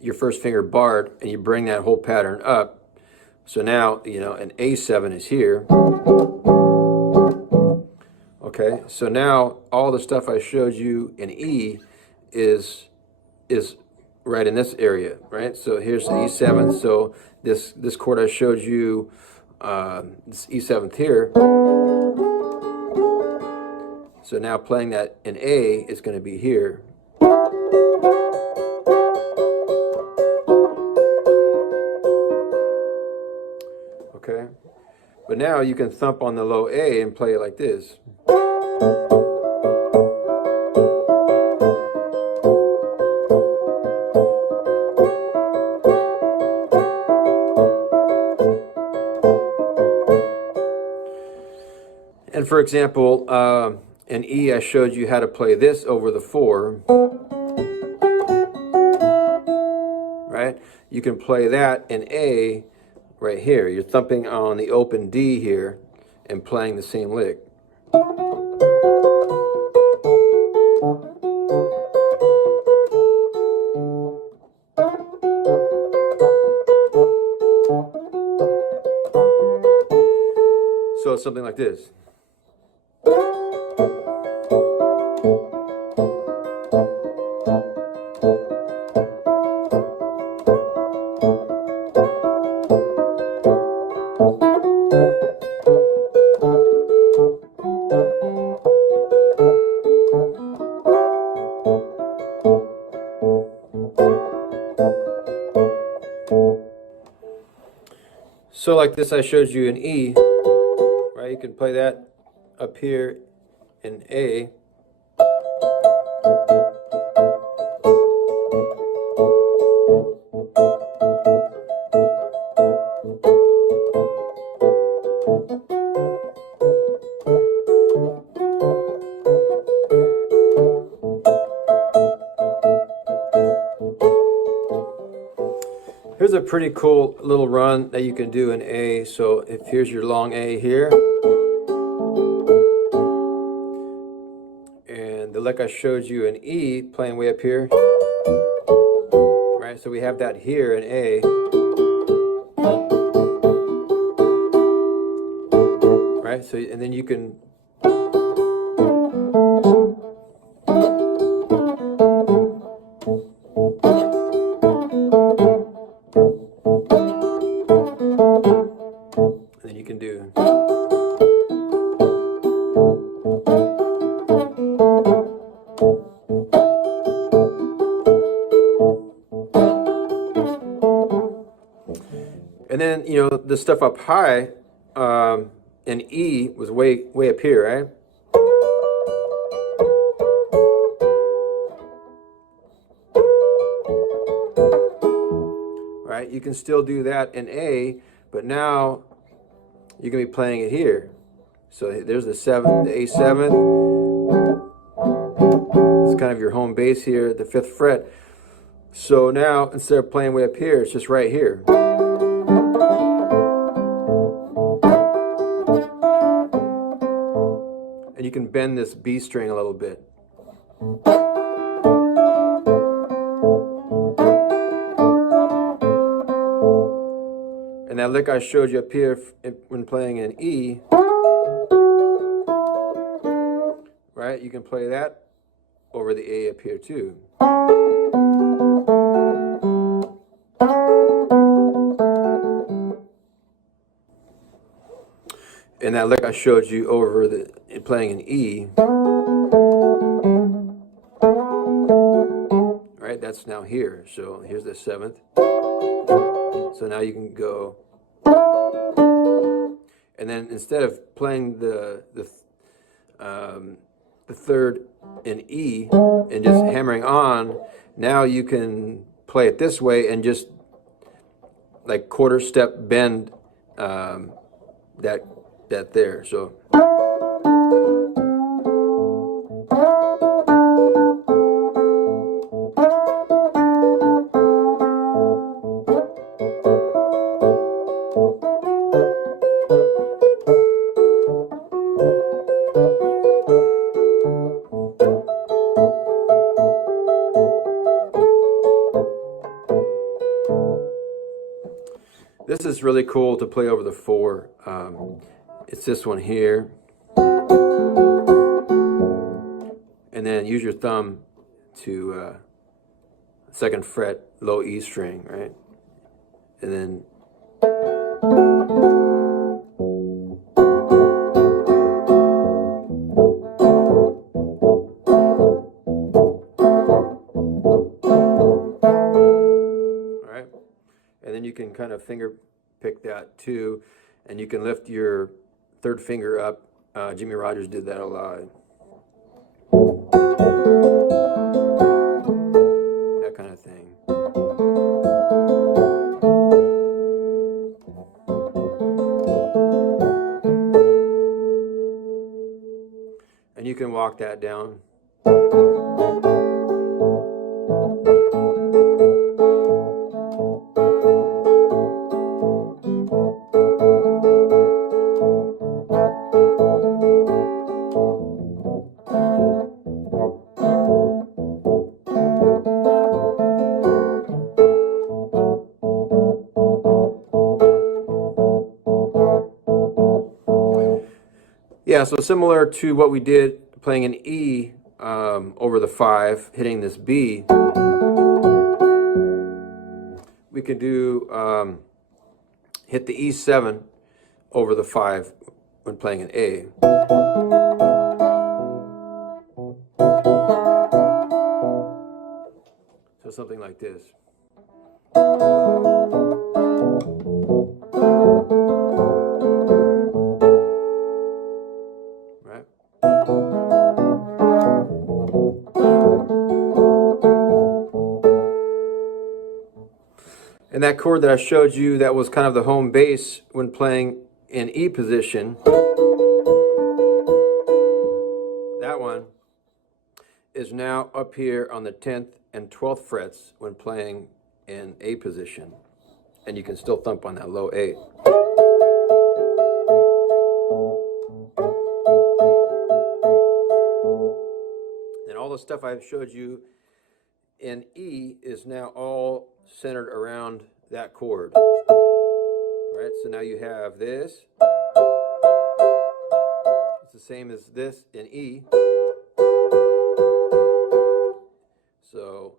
your first finger barred, and you bring that whole pattern up. So now, you know, an A7 is here. Okay, so now all the stuff I showed you in E is right in this area, right? So here's the E7. So this chord I showed you, this E7th here. So now playing that in A is going to be here. Okay, but now you can thump on the low A and play it like this. And for example, in E, I showed you how to play this over the 4, right? You can play that in A right here. You're thumping on the open D here and playing the same lick. So it's something like this. So like this I showed you in E, right? You can play that up here in A. Here's a pretty cool little run that you can do in A. So if here's your long A here, and the lick I showed you in E playing way up here, right? So we have that here in A. Right, so and then you can do. And then, you know, the stuff up high in E was way up here, right? Right, you can still do that in A, but now you're going to be playing it here. So there's the seventh, the A7. It's kind of your home base here at the 5th fret. So now, instead of playing way up here, it's just right here. And you can bend this B string a little bit. And that lick I showed you up here when playing in E, right? You can play that over the A up here too. And that lick I showed you over the playing in E, right? That's now here. So here's the 7th. So now you can go, and then instead of playing the 3rd in E and just hammering on, now you can play it this way and just like quarter step bend that there. So this is really cool to play over the 4. It's this one here. And then use your thumb to 2nd fret, low E string, right? And then you can kind of finger pick that too, and you can lift your 3rd finger up. Jimmy Rogers did that a lot. That kind of thing. And you can walk that down. Yeah, so similar to what we did playing an E over the 5, hitting this B, we can do hit the E7 over the 5 when playing an A. So something like this. And that chord that I showed you, that was kind of the home base when playing in E position. That one is now up here on the 10th and 12th frets when playing in A position. And you can still thump on that low A. And all the stuff I've showed you in E is now all centered around that chord. Right, so now you have this. It's the same as this in E. So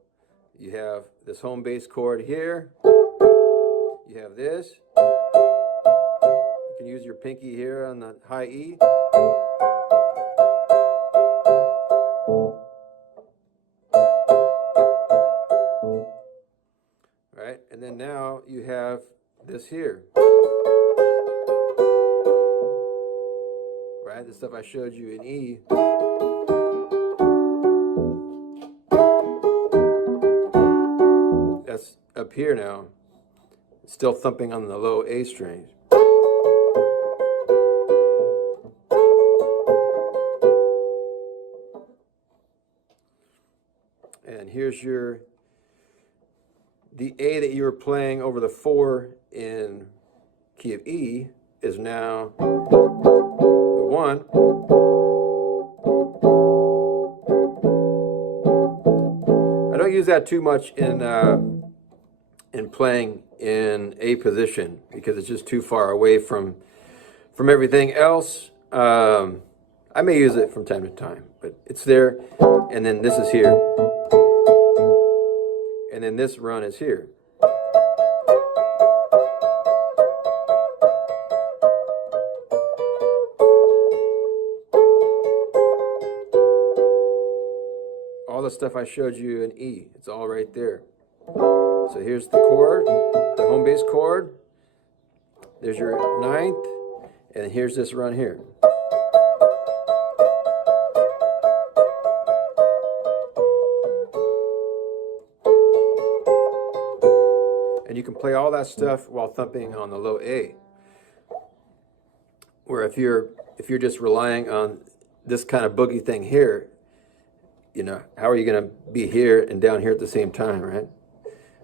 you have this home bass chord here. You have this. You can use your pinky here on the high E. Right, and then now you have this here. Right, the stuff I showed you in E. That's up here now. It's still thumping on the low A strings. And here's the A that you were playing over the 4 in key of E is now the 1. I don't use that too much in playing in A position because it's just too far away from everything else. I may use it from time to time, but it's there. And then this is here. And then this run is here. All the stuff I showed you in E, it's all right there. So here's the chord, the home bass chord. There's your 9th, and here's this run here. And you can play all that stuff while thumping on the low A. Where if you're just relying on this kind of boogie thing here, you know, how are you going to be here and down here at the same time, right?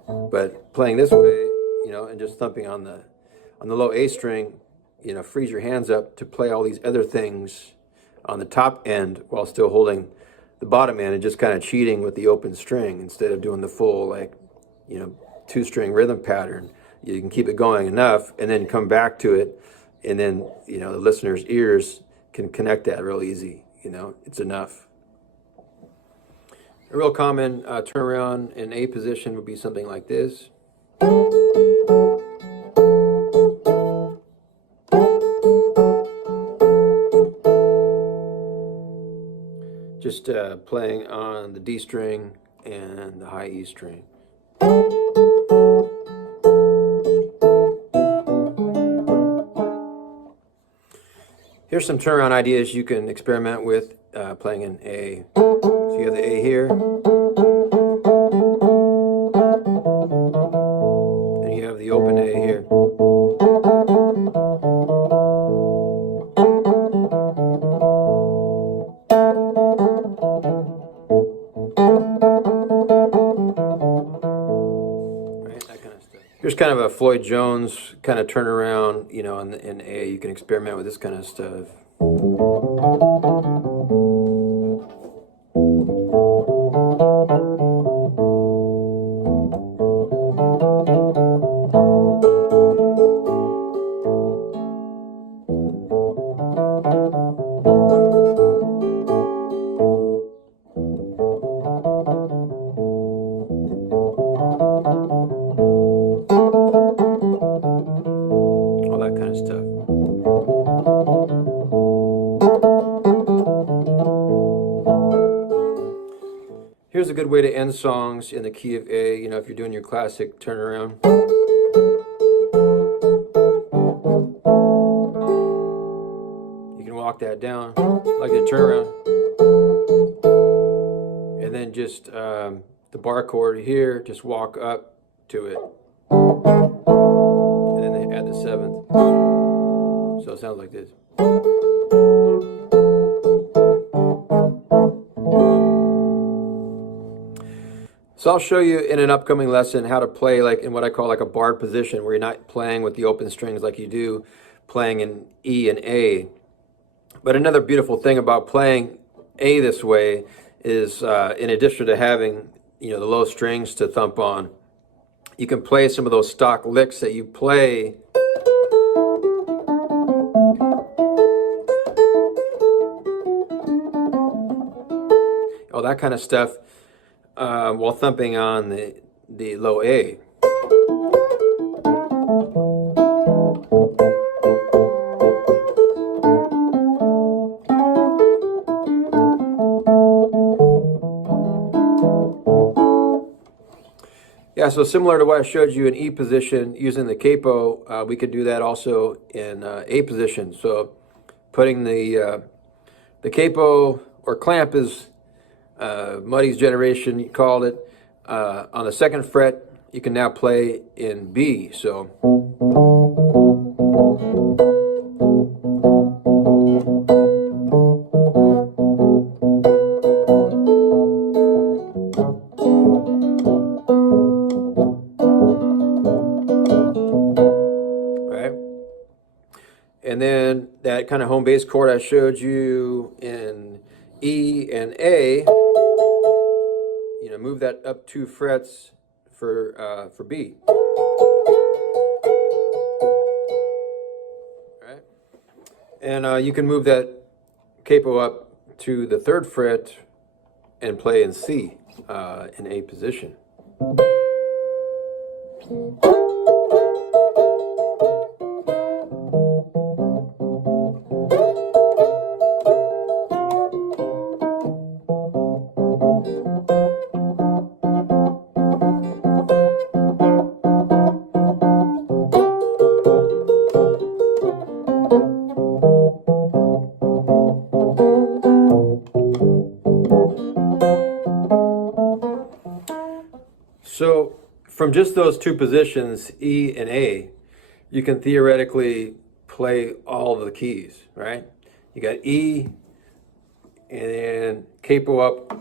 But playing this way, you know, and just thumping on the low A string, you know, frees your hands up to play all these other things on the top end while still holding the bottom end and just kind of cheating with the open string instead of doing the full, like, you know, 2-string rhythm pattern. You can keep it going enough and then come back to it, and then, you know, the listener's ears can connect that real easy. You know, it's enough. A real common turnaround in A position would be something like this. Just playing on the D string and the high E string. Here's some turnaround ideas you can experiment with playing in A. So you have the A here, and you have the open A here. Here's kind of a Floyd Jones kind of turnaround, you know, in A. You can experiment with this kind of stuff. Here's a good way to end songs in the key of A, you know, if you're doing your classic turnaround. You can walk that down like a turnaround. And then just the bar chord here, just walk up to it. And then they add the 7th. So it sounds like this. So I'll show you in an upcoming lesson how to play like in what I call like a barred position, where you're not playing with the open strings like you do playing in E and A. But another beautiful thing about playing A this way is in addition to having, you know, the low strings to thump on, you can play some of those stock licks that you play that kind of stuff while thumping on the low A. Yeah, so similar to what I showed you in E position using the capo, we could do that also in A position. So putting the capo or clamp is Moody's generation, you called it, on the 2nd fret, you can now play in B. So and then that kind of home bass chord I showed you in E and A, you know, move that up 2 frets for B. All right, and you can move that capo up to the 3rd fret and play in C in A position. So from just those 2 positions, E and A, you can theoretically play all of the keys, right? You got E, and then capo up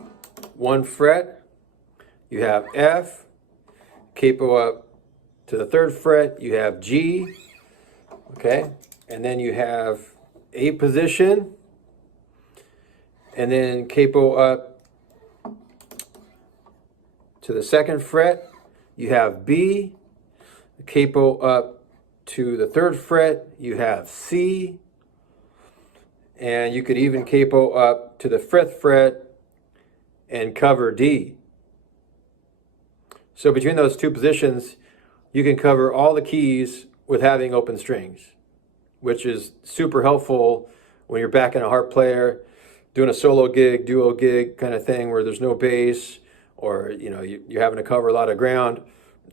1 fret. You have F, capo up to the 3rd fret. You have G, okay? And then you have A position, and then capo up to the 2nd fret, you have B, capo up to the 3rd fret, you have C, and you could even capo up to the 5th fret and cover D. So between those 2 positions, you can cover all the keys with having open strings, which is super helpful when you're backing a harp player, doing a solo gig, duo gig kind of thing where there's no bass, or you know you're having to cover a lot of ground.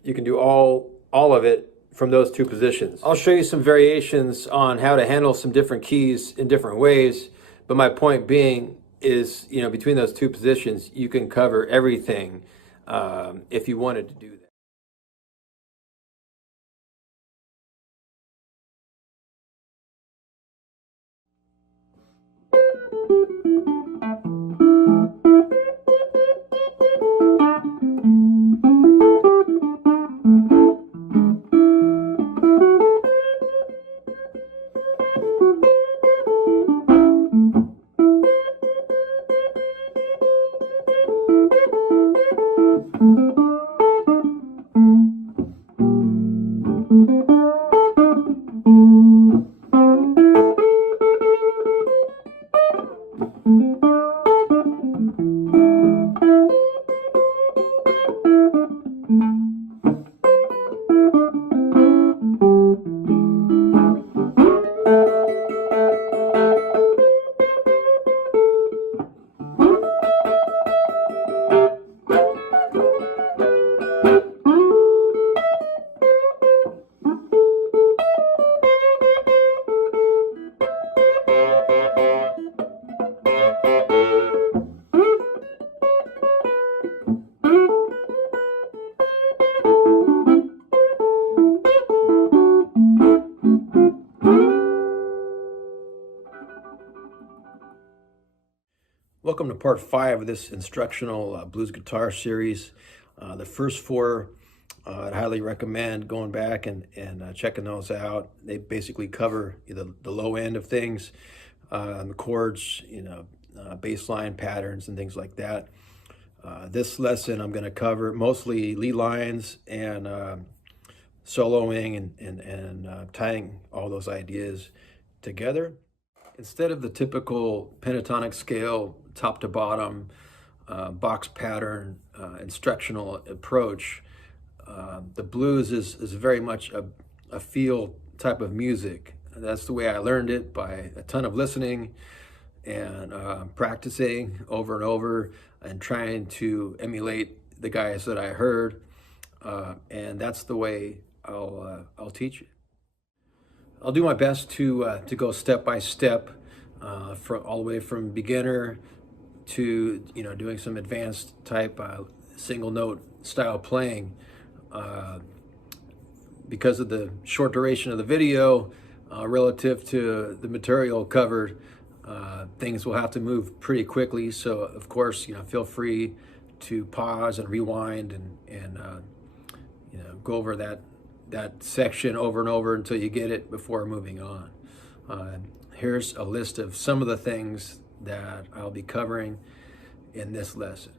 You can do all of it from those 2 positions. I'll show you some variations on how to handle some different keys in different ways, but my point being is, you know, between those 2 positions you can cover everything if you wanted to do that. Welcome to part 5 of this instructional blues guitar series. The first 4, I'd highly recommend going back and checking those out. They basically cover the low end of things, the chords, you know, bass line patterns and things like that. This lesson I'm going to cover mostly lead lines and soloing and tying all those ideas together. Instead of the typical pentatonic scale, top to bottom, box pattern instructional approach. The blues is very much a feel type of music. That's the way I learned it, by a ton of listening and practicing over and over and trying to emulate the guys that I heard. And that's the way I'll teach it. I'll do my best to go step by step, from all the way from beginner to doing some advanced type single note style playing. Because of the short duration of the video relative to the material covered, things will have to move pretty quickly. So of course, feel free to pause and rewind and go over that section over and over until you get it before moving on. Here's a list of some of the things that I'll be covering in this lesson.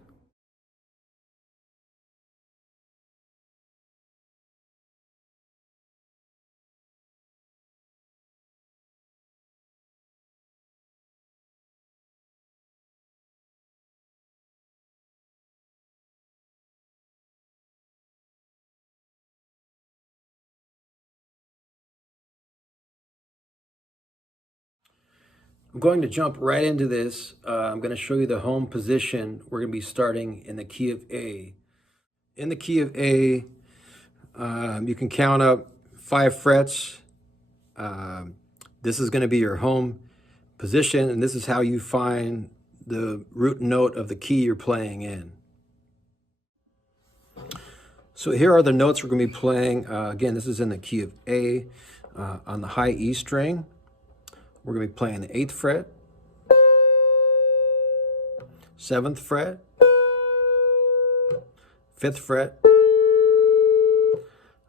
I'm going to jump right into this. I'm going to show you the home position. We're going to be starting in the key of A. In the key of A, you can count up 5 frets. This is going to be your home position, and this is how you find the root note of the key you're playing in. So here are the notes we're going to be playing. Again, this is in the key of A. On the high E string, we're going to be playing the 8th fret, 7th fret, 5th fret.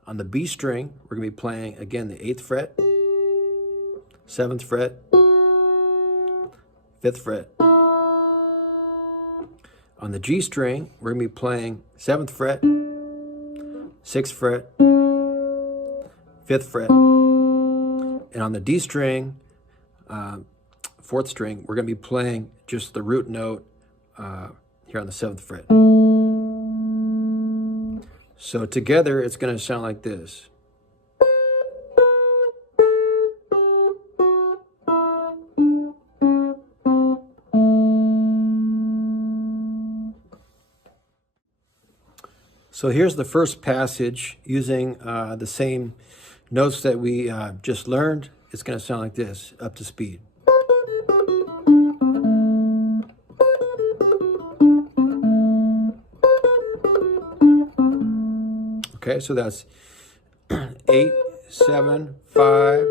On the B string, we're going to be playing, again, the 8th fret, 7th fret, 5th fret. On the G string, we're going to be playing 7th fret, 6th fret, 5th fret. And on the D string, 4th string, we're going to be playing just the root note here on the 7th fret. So together, it's going to sound like this. So here's the first passage using the same notes that we just learned. It's going to sound like this, up to speed. Okay, so that's 8, 7, 5,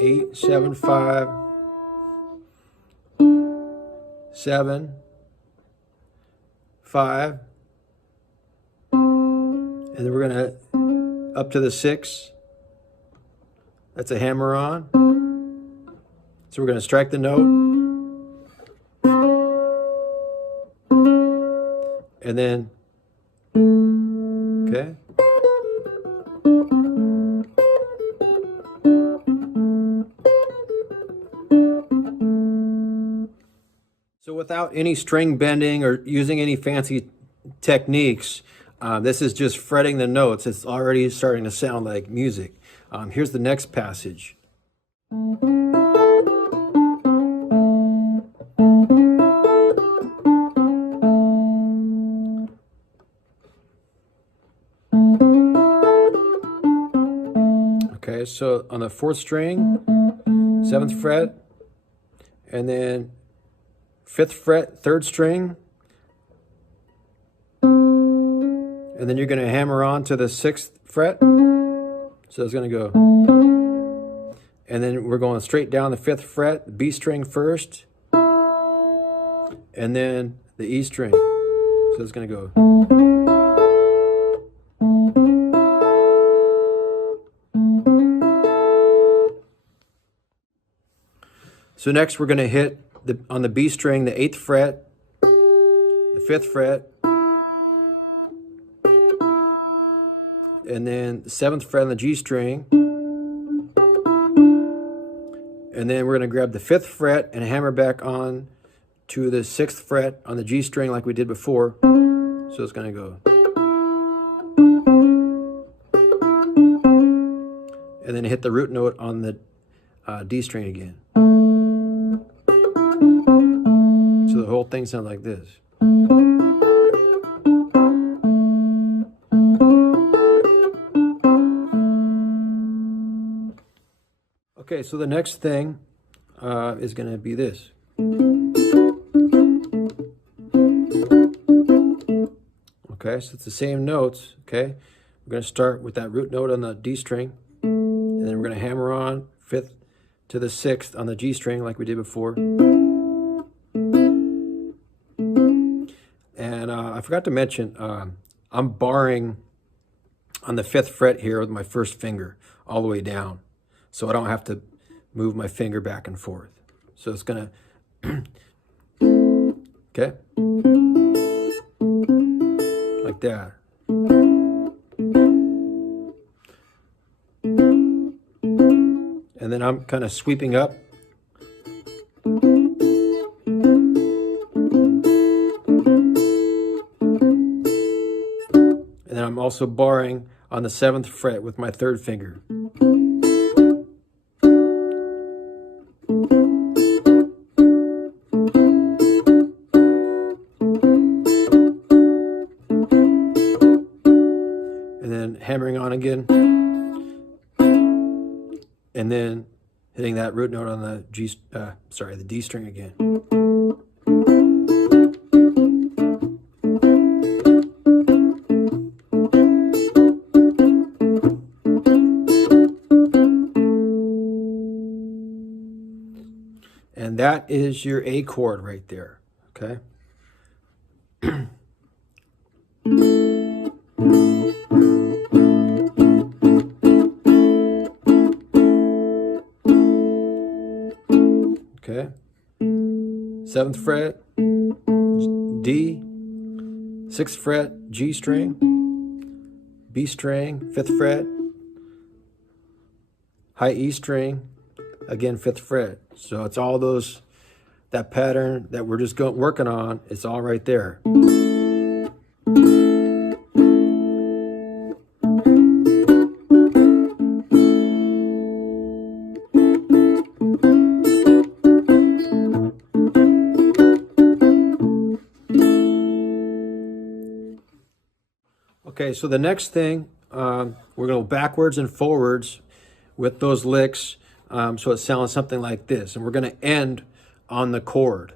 8, 7, 5, 7, 5, and then we're going to up to the 6. That's a hammer on. So we're going to strike the note. And then, okay. So without any string bending or using any fancy techniques, this is just fretting the notes. It's already starting to sound like music. Here's the next passage. Okay, so on the 4th string, 7th fret, and then 5th fret, 3rd string, and then you're going to hammer on to the 6th fret. So it's going to go, and then we're going straight down the 5th fret, the B string first, and then the E string. So it's going to go. So next we're going to hit on the B string, the 8th fret, the 5th fret, and then the 7th fret on the G string. And then we're going to grab the 5th fret and hammer back on to the 6th fret on the G string like we did before. So it's going to go. And then hit the root note on the D string again. So the whole thing sounds like this. Okay, so the next thing is going to be this. Okay, so it's the same notes. Okay, we're going to start with that root note on the D string, and then we're going to hammer on 5th to the 6th on the G string like we did before. And I forgot to mention, I'm barring on the 5th fret here with my first finger all the way down, so I don't have to move my finger back and forth. So it's going to, okay, like that. And then I'm kind of sweeping up. And then I'm also barring on the 7th fret with my 3rd finger. And then hammering on again. And then hitting that root note on the the D string again. And that is your A chord right there, okay? Okay, 7th fret, D, 6th fret, G string, B string, 5th fret, high E string, again 5th fret. So it's all those, that pattern that we're just working on, it's all right there. Okay, so the next thing, we're going to go backwards and forwards with those licks, so it sounds something like this. And we're going to end on the chord.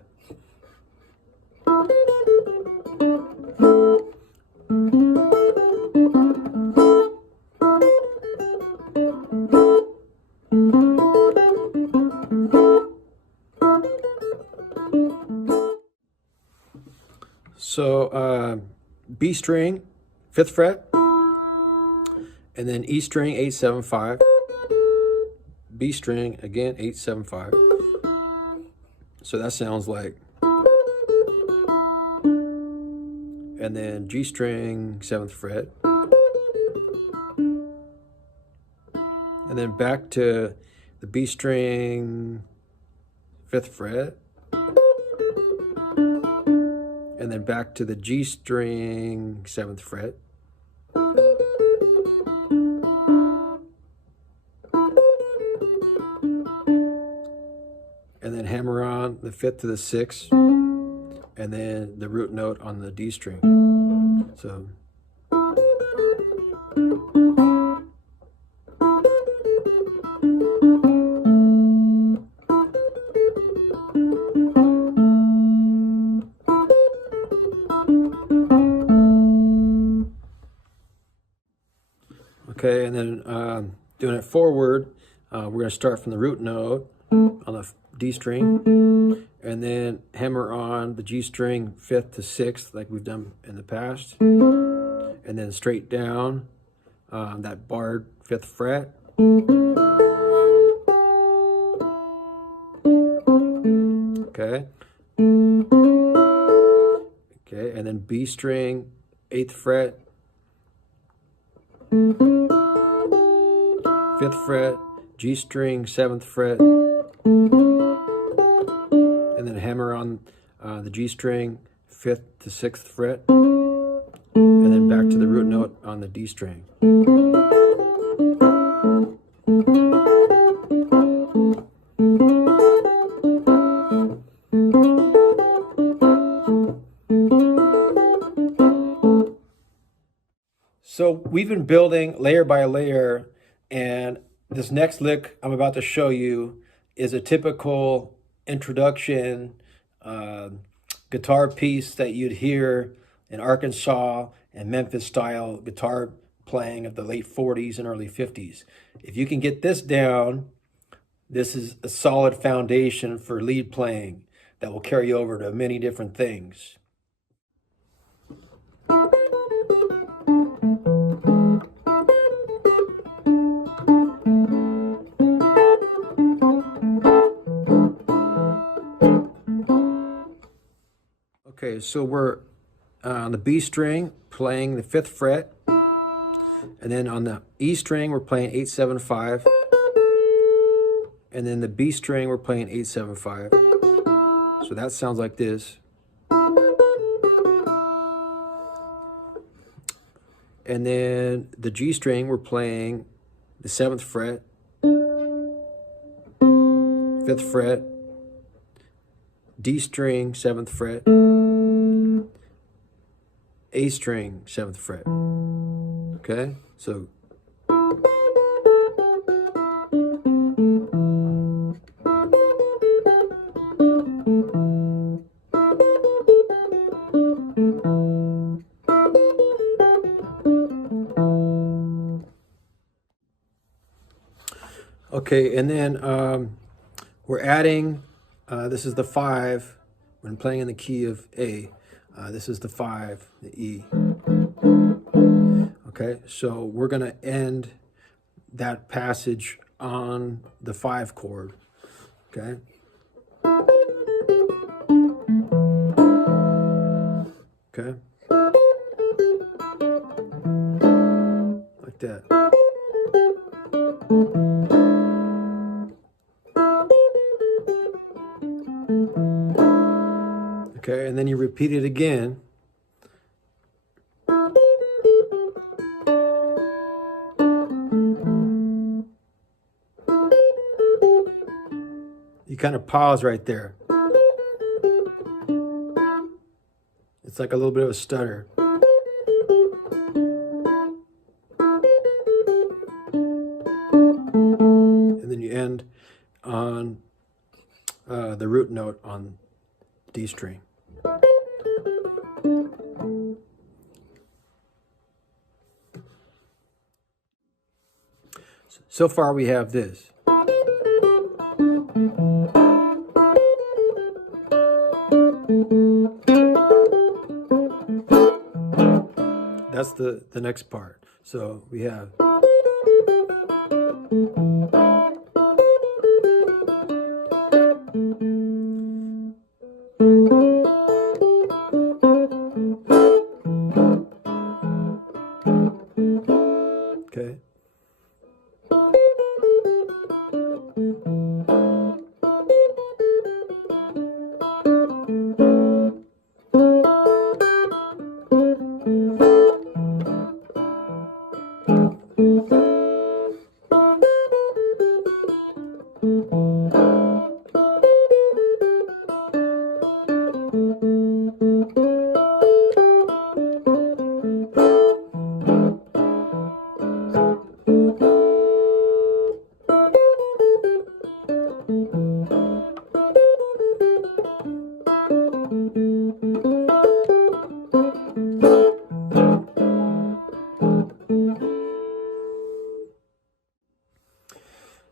So B string, 5th fret, and then E string, 8, 7, 5, B string, again, 8, 7, 5. So that sounds like, and then G string, 7th fret, and then back to the B string, 5th fret, and then back to the G string, 7th fret. And then hammer on the 5th to the 6th, and then the root note on the D string. So. Okay, and then doing it forward, we're going to start from the root note on the D string, and then hammer on the G string 5th to 6th like we've done in the past, and then straight down that barred 5th fret. Okay. Okay, and then B string, 8th fret, 5th fret, G string, 7th fret, and then hammer on the G string, 5th to 6th fret, and then back to the root note on the D string. So we've been building layer by layer, and this next lick I'm about to show you is a typical introduction guitar piece that you'd hear in Arkansas and Memphis style guitar playing of the late 40s and early 50s. If you can get this down, this is a solid foundation for lead playing that will carry over to many different things. Okay, so we're on the B string playing the 5th fret, and then on the E string we're playing 8-7-5, and then the B string we're playing 8-7-5. So that sounds like this. And then the G string we're playing the 7th fret, 5th fret, D string 7th fret, A string 7th fret. Okay, so okay, and then we're adding, this is the 5 when playing in the key of A. This is the 5, the E. Okay, so we're going to end that passage on the 5 chord. Okay. Okay. Like that. Okay, and then you repeat it again. You kind of pause right there. It's like a little bit of a stutter. And then you end on the root note on D string. So far we have this. That's the next part. So we have okay.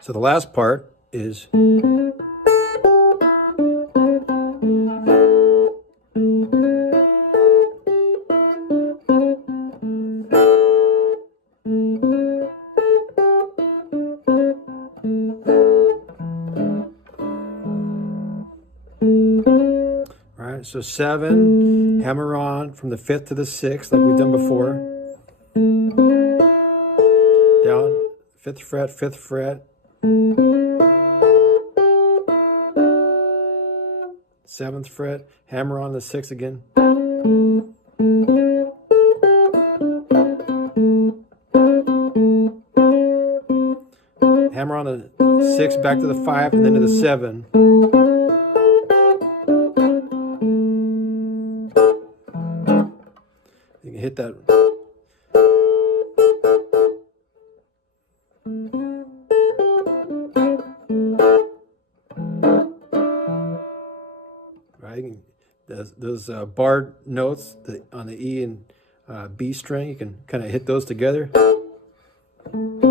So the last part is right, so 7, hammer on from the 5th to the 6th like we've done before. Down, 5th fret, 5th fret. 7th fret, hammer on the 6th again. Hammer on the 6, back to the 5, and then to the 7. You can hit that. Right, those barred notes on the E and B string, you can kind of hit those together. And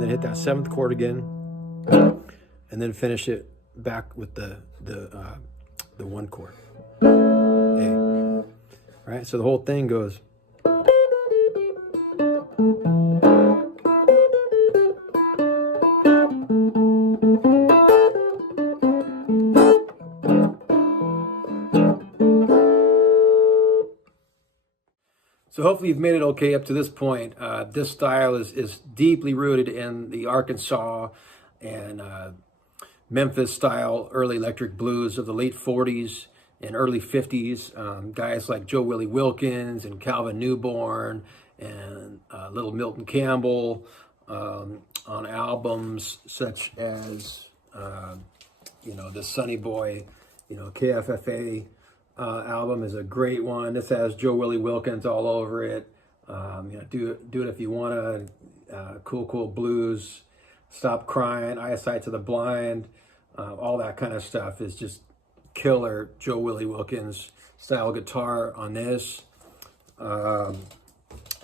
then hit that 7th chord again, and then finish it back with the 1 chord. A. Right, so the whole thing goes. So hopefully you've made it okay up to this point. This style is deeply rooted in the Arkansas and Memphis style early electric blues of the late 40s and early 50s. Guys like Joe Willie Wilkins and Calvin Newborn and Little Milton Campbell on albums such as, the Sonny Boy, KFFA. Album is a great one. This has Joe Willie Wilkins all over it. Do it if you want to. Cool blues, Stop Crying, Eyesight to the Blind, all that kind of stuff is just killer Joe Willie Wilkins style guitar on this.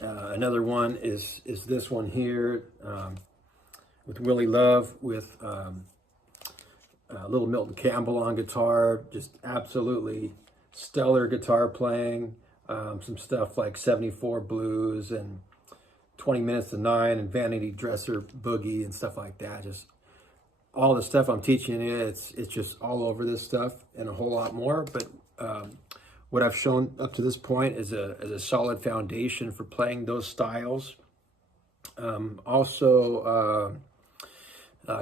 Another one is this one here with Willie Love with Little Milton Campbell on guitar. Just absolutely stellar guitar playing. Some stuff like 74 Blues and 20 Minutes to 9 and Vanity Dresser Boogie and stuff like that. Just all the stuff I'm teaching you, it's just all over this stuff and a whole lot more. But what I've shown up to this point is a solid foundation for playing those styles.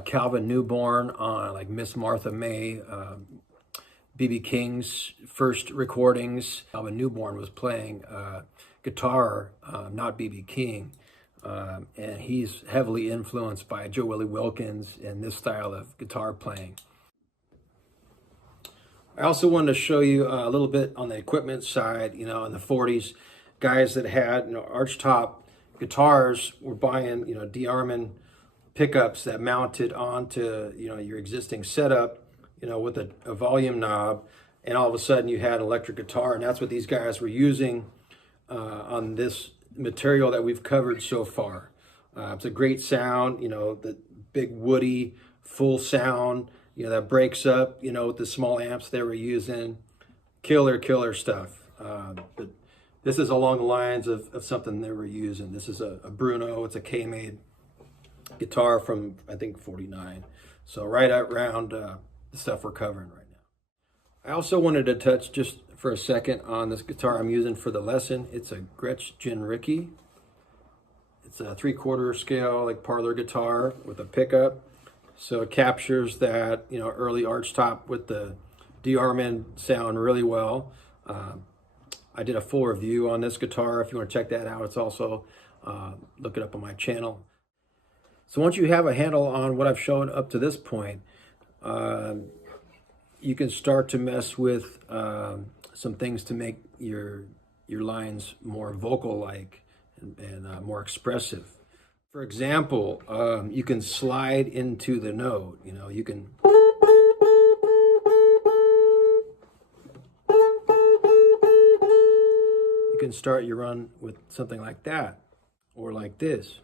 Calvin Newborn on like Miss Martha May, B.B. King's first recordings. Calvin Newborn was playing guitar, not B.B. King, and he's heavily influenced by Joe Willie Wilkins and this style of guitar playing. I also wanted to show you a little bit on the equipment side. In the 40s, guys that had archtop guitars were buying de-arming pickups that mounted onto your existing setup, with a volume knob, and all of a sudden you had an electric guitar, and that's what these guys were using on this material that we've covered so far. It's a great sound, the big woody full sound, that breaks up, with the small amps they were using. Killer stuff. But this is along the lines of something they were using. This is a Bruno, it's a K-made guitar from, I think, 49. So right around the stuff we're covering right now. I also wanted to touch just for a second on this guitar I'm using for the lesson. It's a Gretsch Ricky. It's a 3/4 scale, like parlor guitar with a pickup. So it captures that, early archtop with the de-arming sound really well. I did a full review on this guitar. If you want to check that out, it's also, look it up on my channel. So once you have a handle on what I've shown up to this point, you can start to mess with some things to make your lines more vocal-like and more expressive. For example, you can slide into the note. You can start your run with something like that, or like this.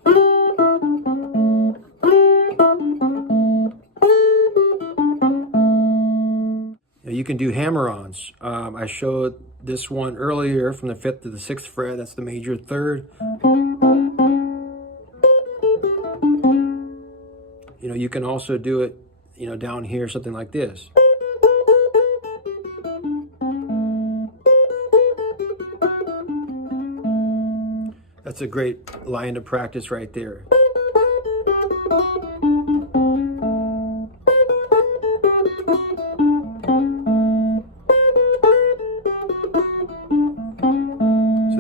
You can do hammer-ons. I showed this one earlier from the 5th to the 6th fret. That's the major third. You can also do it, down here, something like this. That's a great line to practice right there.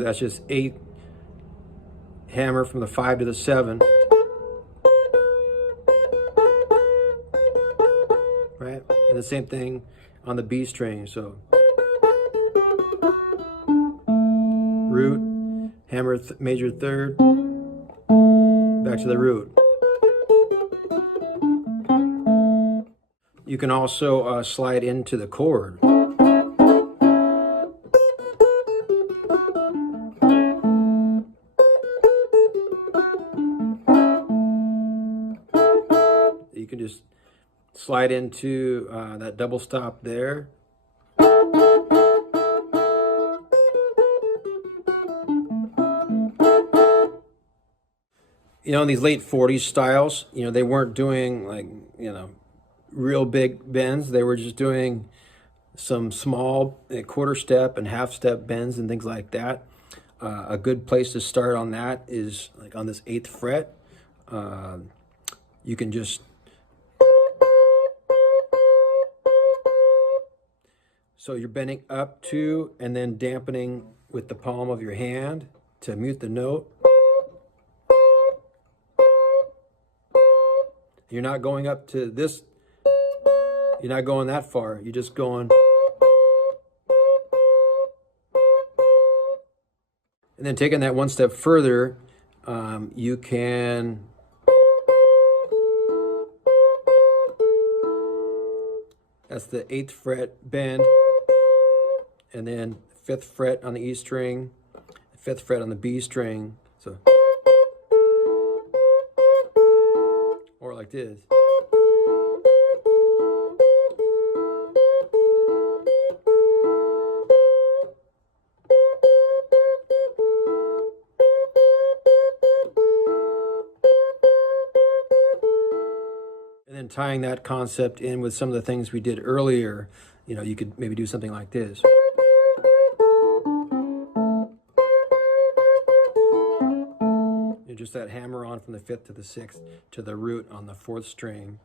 that's just 8 hammer from the 5 to the 7. Right? And the same thing on the B string. So root, hammer major 3rd, back to the root. You can also slide into the chord. You can just slide into that double stop there. You know, in these late 40s styles, you know, they weren't doing like, you know, real big bends. They were just doing some small quarter step and half step bends and things like that. A good place to start on that is like on this 8th fret. You can just so you're bending up to and then dampening with the palm of your hand to mute the note. You're not going up to this, you're not going that far, you're just going. And then taking that one step further, you can that's the 8th fret bend, and then 5th fret on the E string, 5th fret on the B string, so. Or like this. And then tying that concept in with some of the things we did earlier, you know, you could maybe do something like this. Just that hammer on from the 5th to the 6th to the root on the 4th string.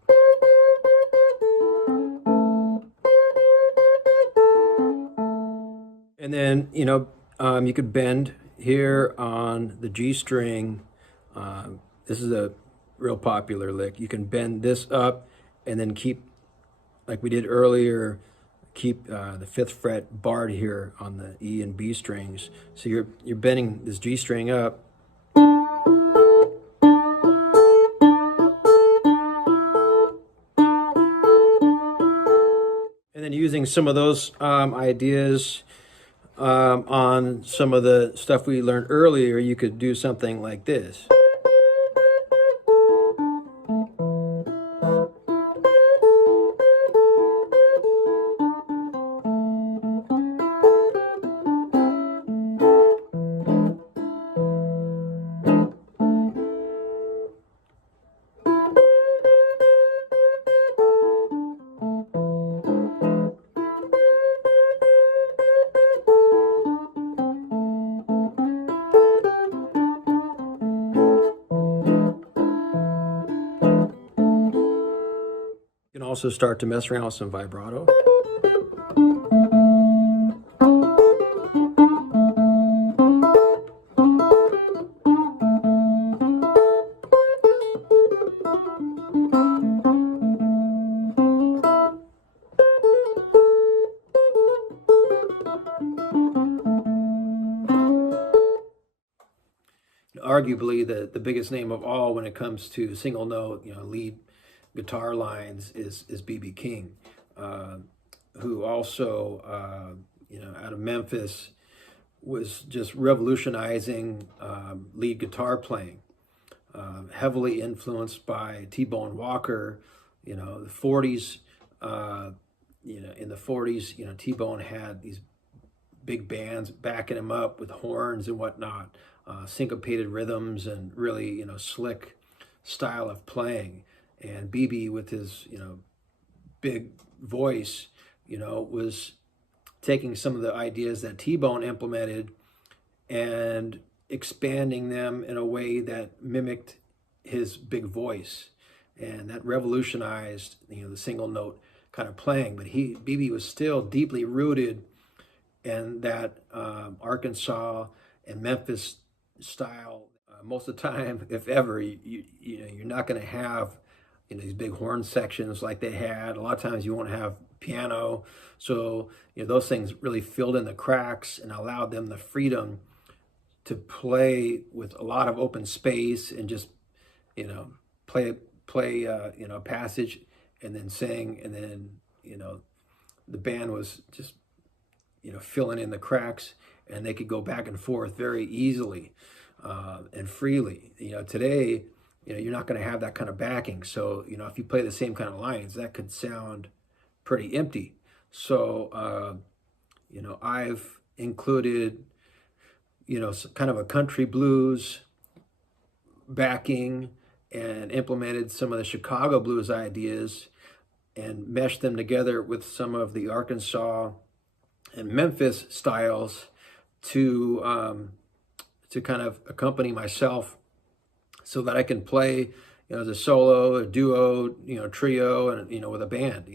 And then, you know, you could bend here on the G string. This is a real popular lick. You can bend this up and then keep, like we did earlier, keep the 5th fret barred here on the E and B strings. So you're bending this G string up. And then using some of those ideas on some of the stuff we learned earlier, you could do something like this. Also start to mess around with some vibrato. Arguably the biggest name of all when it comes to single note, you know, lead guitar lines is B.B. King, who also, you know, out of Memphis, was just revolutionizing lead guitar playing, heavily influenced by T-Bone Walker. You know, the 40s, you know, in the 40s, you know, T-Bone had these big bands backing him up with horns and whatnot, syncopated rhythms and really, you know, slick style of playing. And BB, with his, you know, big voice, you know, was taking some of the ideas that T-Bone implemented and expanding them in a way that mimicked his big voice. And that revolutionized, you know, the single note kind of playing. But BB was still deeply rooted in that Arkansas and Memphis style. Most of the time, if ever, you're not going to have these big horn sections like they had. A lot of times you won't have piano, so those things really filled in the cracks and allowed them the freedom to play with a lot of open space and just play passage and then sing, and then the band was just filling in the cracks, and they could go back and forth very easily and freely. Today, you're not going to have that kind of backing. So, if you play the same kind of lines, that could sound pretty empty. So, I've included, kind of a country blues backing and implemented some of the Chicago blues ideas and meshed them together with some of the Arkansas and Memphis styles to kind of accompany myself, so that I can play, as a solo, a duo, trio, and with a band,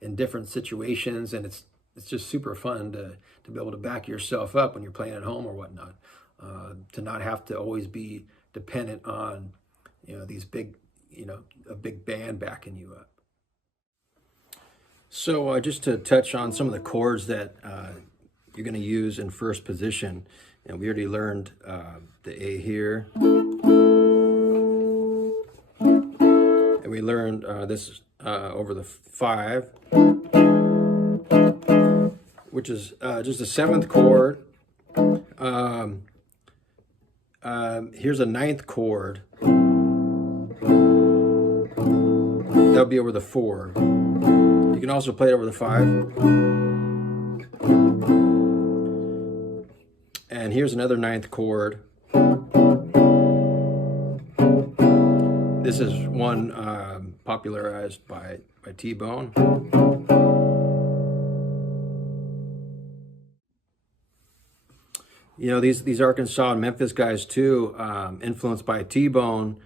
in different situations. And it's just super fun to be able to back yourself up when you're playing at home or whatnot, to not have to always be dependent on these big, a big band backing you up. So just to touch on some of the chords that you're going to use in first position, and we already learned the A here, and we learned this over the 5, which is just a 7th chord. Here's a 9th chord. That'll be over the 4. You can also play it over the 5. And here's another 9th chord. This is one popularized by T-Bone. These Arkansas and Memphis guys too, influenced by T-Bone.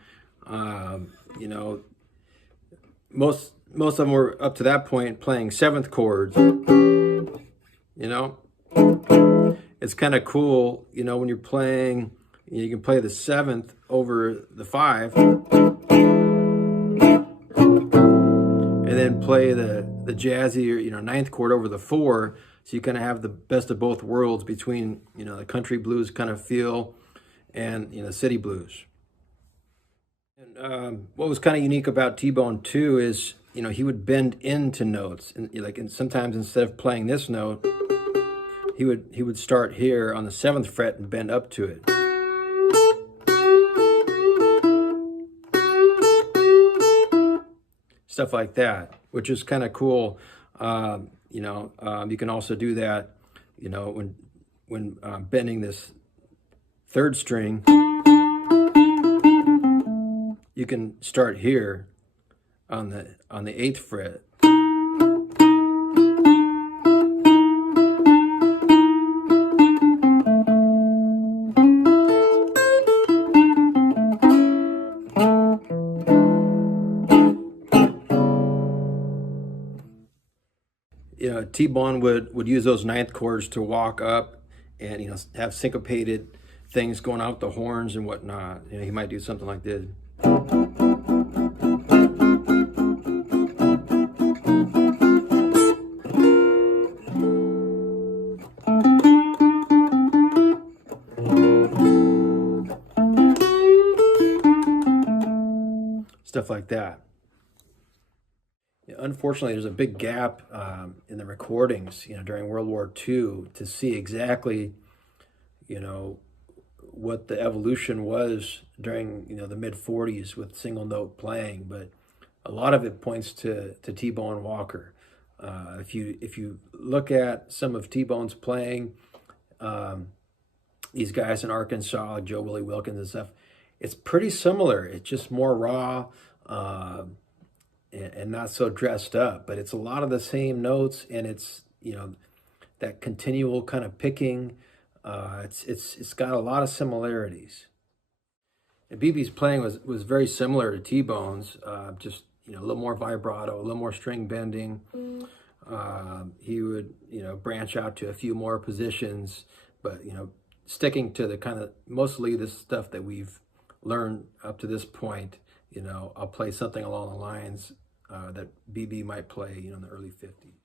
Most of them were up to that point playing 7th chords. It's kind of cool, when you're playing, you can play the 7th over the 5, and then play the jazzy or 9th chord over the 4. So you kind of have the best of both worlds between the country blues kind of feel and city blues. And what was kind of unique about T-Bone too is he would bend into notes, and sometimes instead of playing this note, he would start here on the 7th fret and bend up to it. Stuff like that, which is kind of cool. You can also do that, when bending this 3rd string. You can start here on the 8th fret. T-Bone would use those 9th chords to walk up and have syncopated things going out the horns and whatnot. He might do something like this. Stuff like that. Unfortunately, there's a big gap in the recordings, during World War II to see exactly, what the evolution was during, the mid-40s with single note playing. But a lot of it points to T-Bone Walker. If you look at some of T-Bone's playing, these guys in Arkansas, like Joe Willie Wilkins and stuff, it's pretty similar. It's just more raw. And not so dressed up, but it's a lot of the same notes, and it's that continual kind of picking. It's got a lot of similarities. And BB's playing was very similar to T-Bone's, just a little more vibrato, a little more string bending. He would branch out to a few more positions, but sticking to the kind of mostly the stuff that we've learned up to this point. You know, I'll play something along the lines that BB might play, you know, in the early 50s.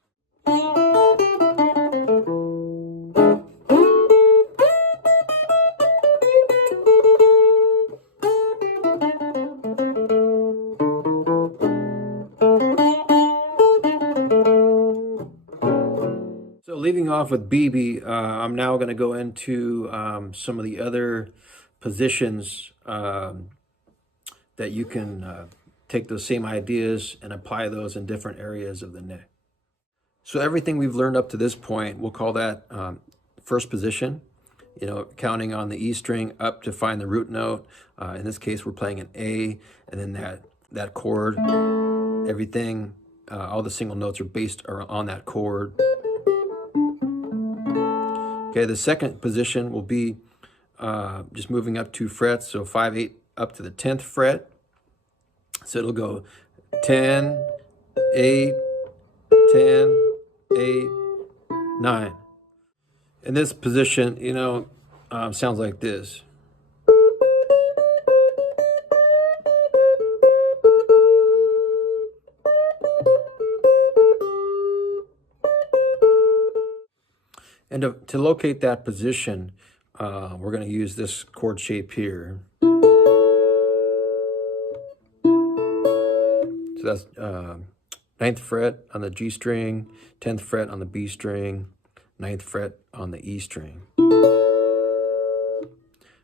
So leaving off with BB, I'm now going to go into some of the other positions that you can take those same ideas and apply those in different areas of the neck. So everything we've learned up to this point, we'll call that first position, you know, counting on the E string up to find the root note. In this case, we're playing an A, and then that chord, everything, all the single notes are based on that chord. Okay, the second position will be just moving up 2 frets, so 5, 8 up to the 10th fret. So it'll go 10, 8, 10, 8, 9. In this position, you know, sounds like this. And to locate that position, we're going to use this chord shape here. So that's 9th fret on the G string, 10th fret on the B string, 9th fret on the E string.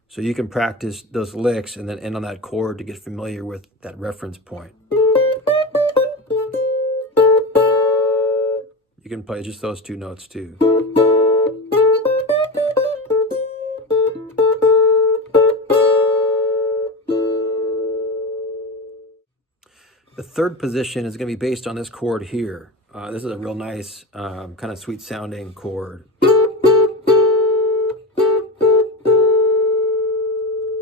So you can practice those licks and then end on that chord to get familiar with that reference point. You can play just those 2 notes too. The third position is going to be based on this chord here. This is a real nice, kind of sweet sounding chord.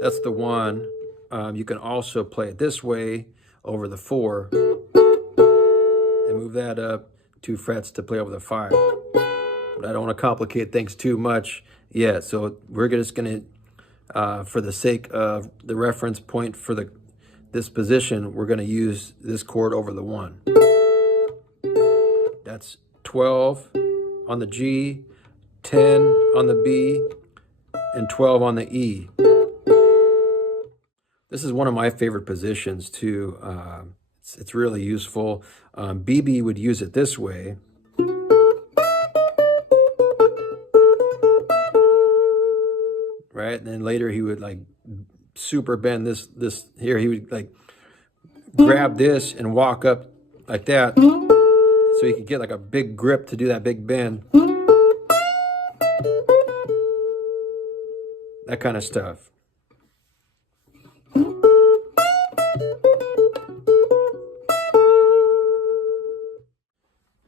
That's the 1. You can also play it this way over the 4 and move that up 2 frets to play over the 5. But I don't want to complicate things too much yet, so we're just going to, for the sake of the reference point for this position, we're going to use this chord over the 1. That's 12 on the G, 10 on the B, and 12 on the E. This is one of my favorite positions too. It's really useful. BB would use it this way. Right, and then later he would like super bend this here. He would like grab this and walk up like that, so he could get like a big grip to do that big bend. That kind of stuff.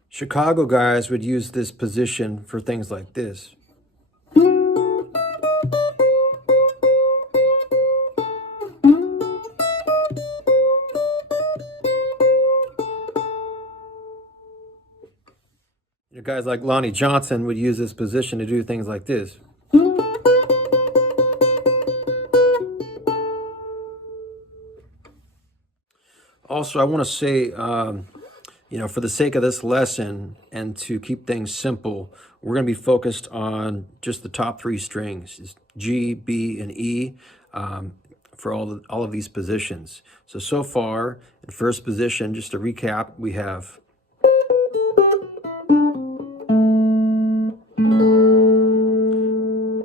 Chicago guys would use this position for things like this. Guys like Lonnie Johnson would use this position to do things like this. Also, I want to say, you know, for the sake of this lesson and to keep things simple, we're going to be focused on just the top 3 strings, it's G, B, and E, for all of these positions. So far, in first position, just to recap, we have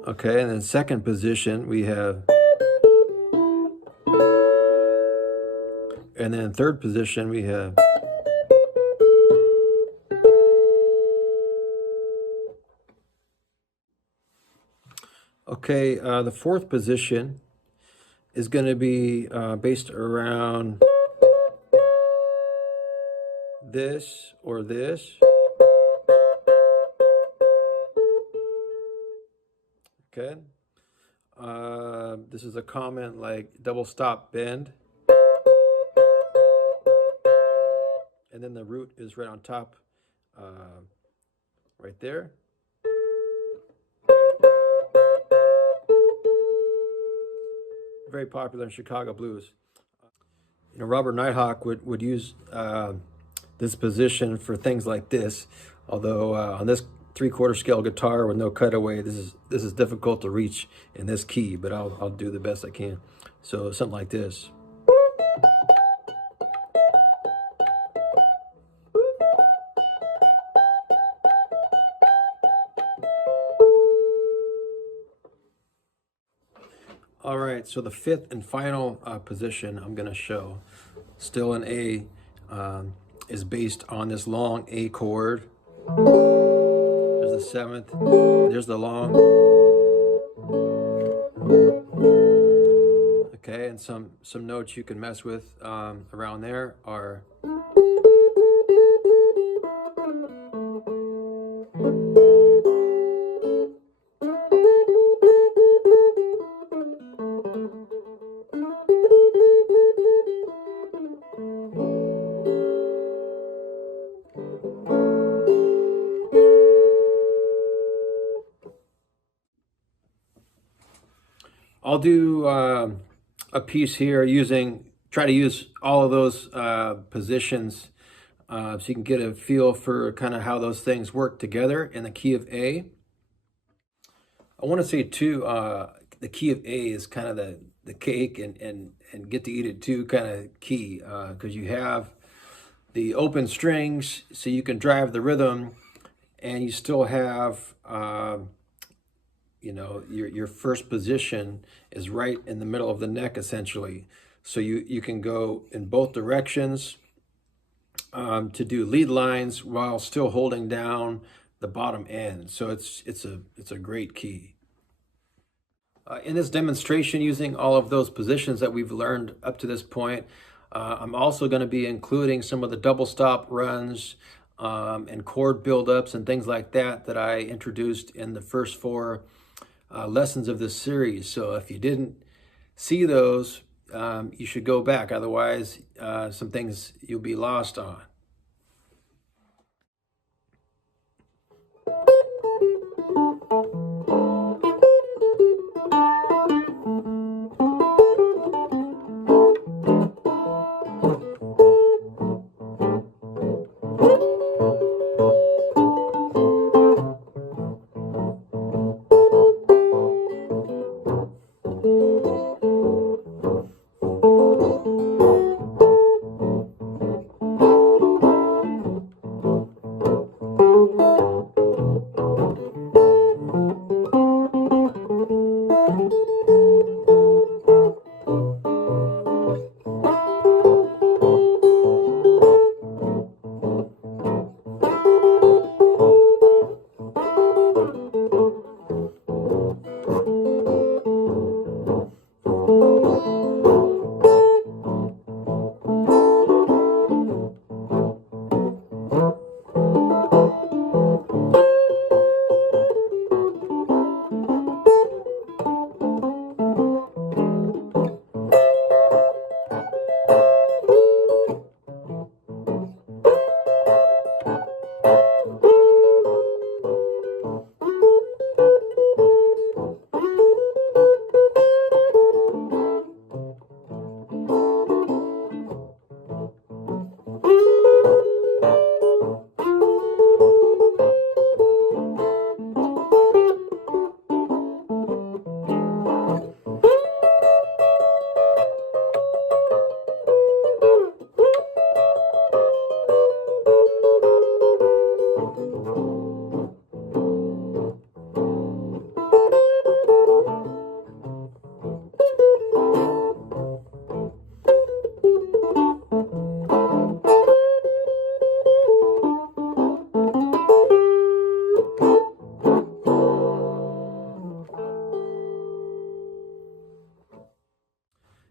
okay, and then second position we have, and then third position we have, okay, the fourth position is going to be based around this or this. Okay, this is a comment like double stop bend, and then the root is right on top, right there. very popular in Chicago blues. You know, Robert Nighthawk would use this position for things like this. Although on this 3/4 scale guitar with no cutaway, this is difficult to reach in this key, but I'll do the best I can. So something like this. All right, so the fifth and final position I'm going to show, still in A, is based on this long A chord. There's the seventh, there's the long. Okay, and some notes you can mess with around there are I'll do a piece here try to use all of those positions so you can get a feel for kind of how those things work together in the key of A. I want to say too, the key of A is kind of the cake and get to eat it too kind of key, because you have the open strings so you can drive the rhythm, and you still have you know, your first position is right in the middle of the neck essentially. So you can go in both directions to do lead lines while still holding down the bottom end. So it's a great key. In this demonstration, using all of those positions that we've learned up to this point, I'm also going to be including some of the double stop runs and chord buildups and things like that I introduced in the first 4 lessons of this series. So if you didn't see those, you should go back. Otherwise, some things you'll be lost on.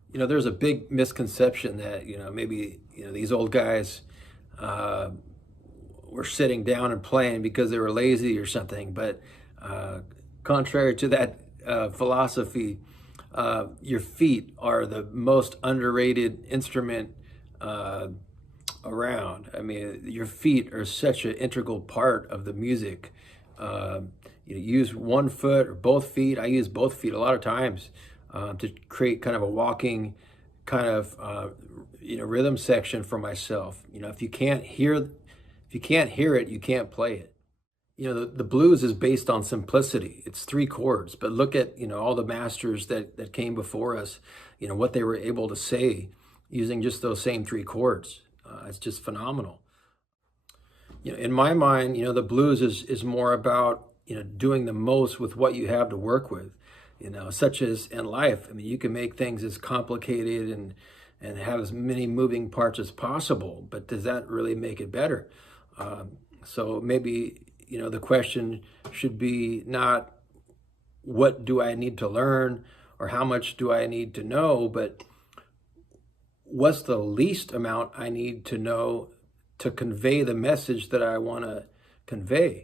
You know, there's a big misconception that, you know, maybe, you know, these old guys were sitting down and playing because they were lazy or something. But contrary to that philosophy, your feet are the most underrated instrument around. I mean, your feet are such an integral part of the music. You use one foot or both feet. I use both feet a lot of times. to create kind of a walking kind of rhythm section for myself. If you can't hear it, you can't play it. The blues is based on simplicity. It's 3 chords, but look at all the masters that came before us, what they were able to say using just those same 3 chords. It's just phenomenal. In my mind, the blues is more about doing the most with what you have to work with. Such as in life. I mean, you can make things as complicated and have as many moving parts as possible, but does that really make it better? So maybe the question should be not what do I need to learn or how much do I need to know, but what's the least amount I need to know to convey the message that I want to convey.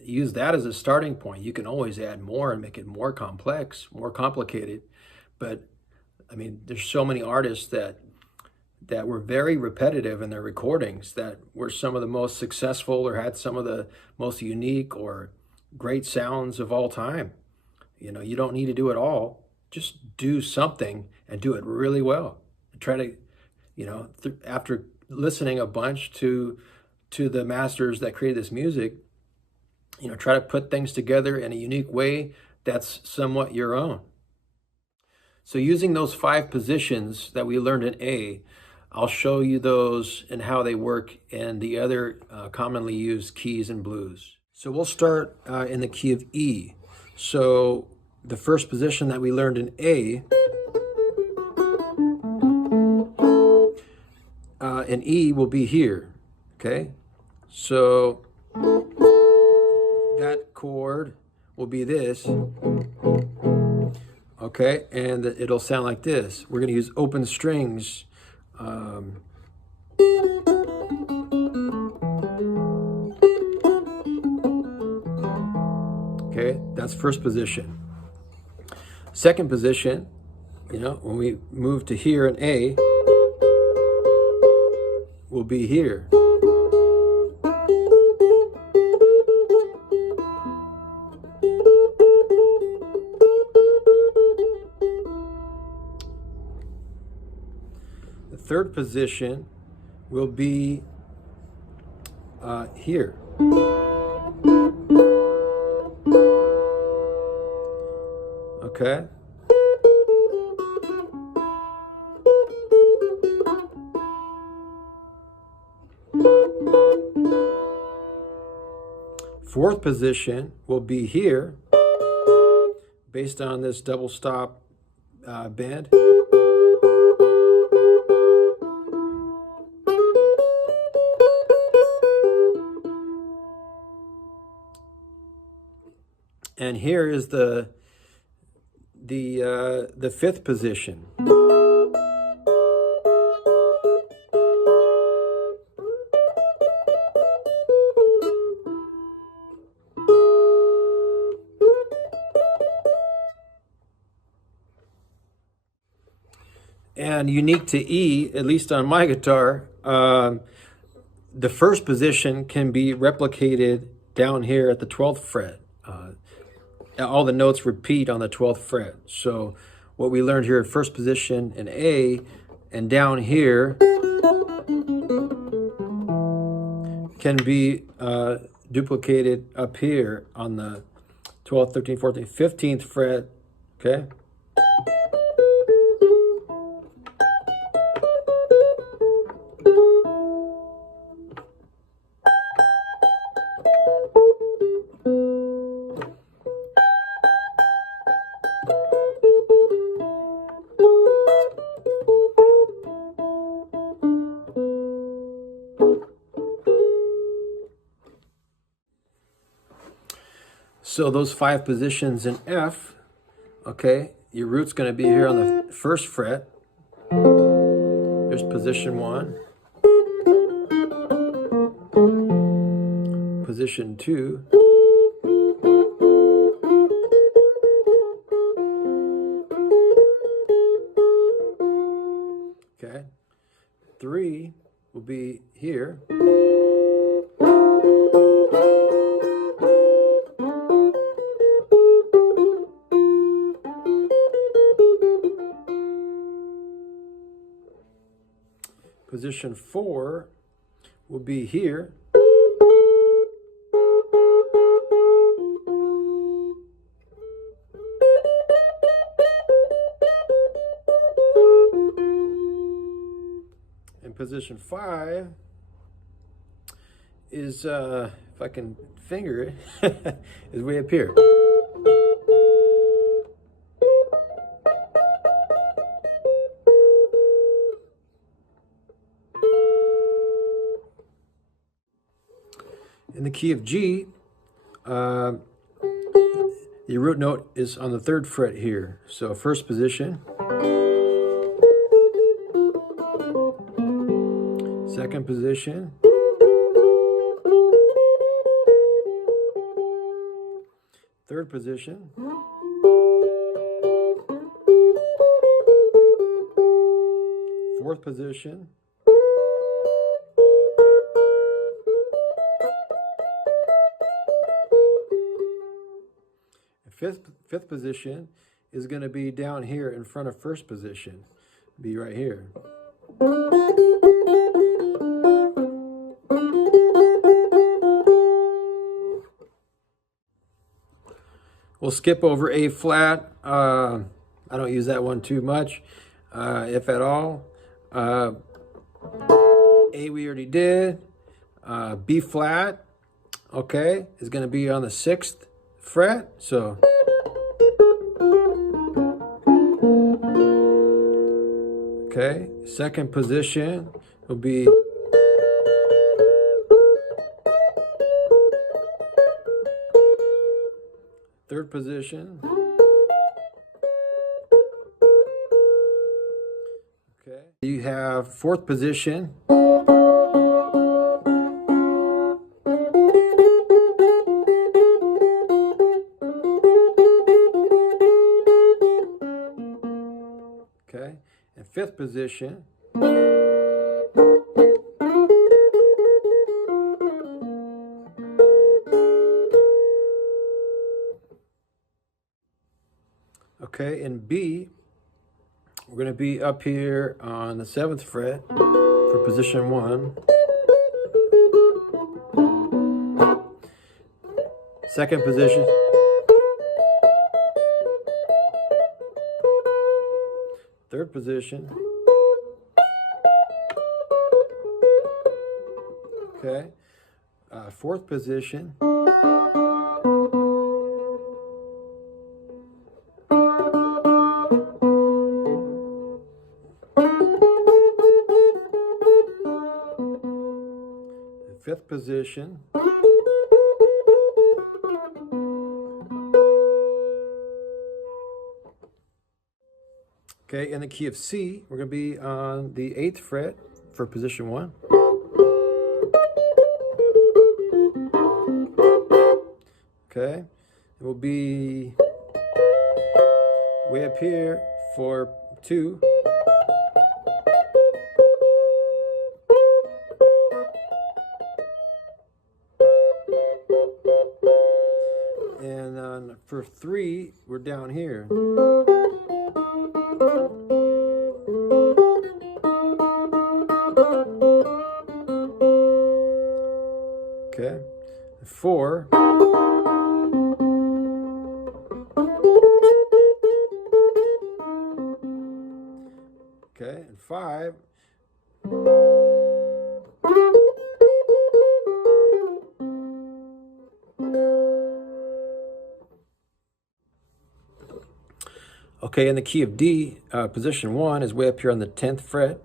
Use that as a starting point. You can always add more and make it more complex, more complicated. But I mean, there's so many artists that were very repetitive in their recordings, that were some of the most successful or had some of the most unique or great sounds of all time. You don't need to do it all. Just do something and do it really well. Try to, after listening a bunch to the masters that created this music, try to put things together in a unique way that's somewhat your own. So using those 5 positions that we learned in A, I'll show you those and how they work in the other commonly used keys in blues. So we'll start in the key of E. So the first position that we learned in A, and E will be here, okay? So that chord will be this, okay? And it'll sound like this. We're gonna use open strings. Okay, that's first position. Second position, when we move to here in A, will be here. The third position will be here. Okay. Fourth position will be here, based on this double stop bend. And here is the fifth position. And unique to E, at least on my guitar, the first position can be replicated down here at the 12th fret. All the notes repeat on the 12th fret. So what we learned here at first position in A and down here can be duplicated up here on the 12th, 13th, 14th, 15th fret, okay? So those 5 positions in F, okay, your root's going to be here on the 1st fret. There's position 1. Position 2. Okay. 3 will be here. Position 4 will be here. And position 5 is, if I can finger it, is way up here. In the key of G, the root note is on the 3rd fret here. So first position, second position, third position, fourth position, fifth position is going to be down here in front of first position. Be right here. We'll skip over A flat. I don't use that one too much, if at all. A we already did. B flat, okay, is going to be on the 6th fret. So okay, second position will be third position. Okay, you have fourth position. Okay, and fifth position. Okay, in B, we're going to be up here on the 7th fret for position 1. Second position. Third position. Okay. Fourth position. Fifth position. Okay, in the key of C, we're going to be on the 8th fret for position 1. Okay, it will be way up here for 2. And for 3, we're down here. Okay, 4. Okay, and 5. Okay, in the key of D, position 1 is way up here on the 10th fret.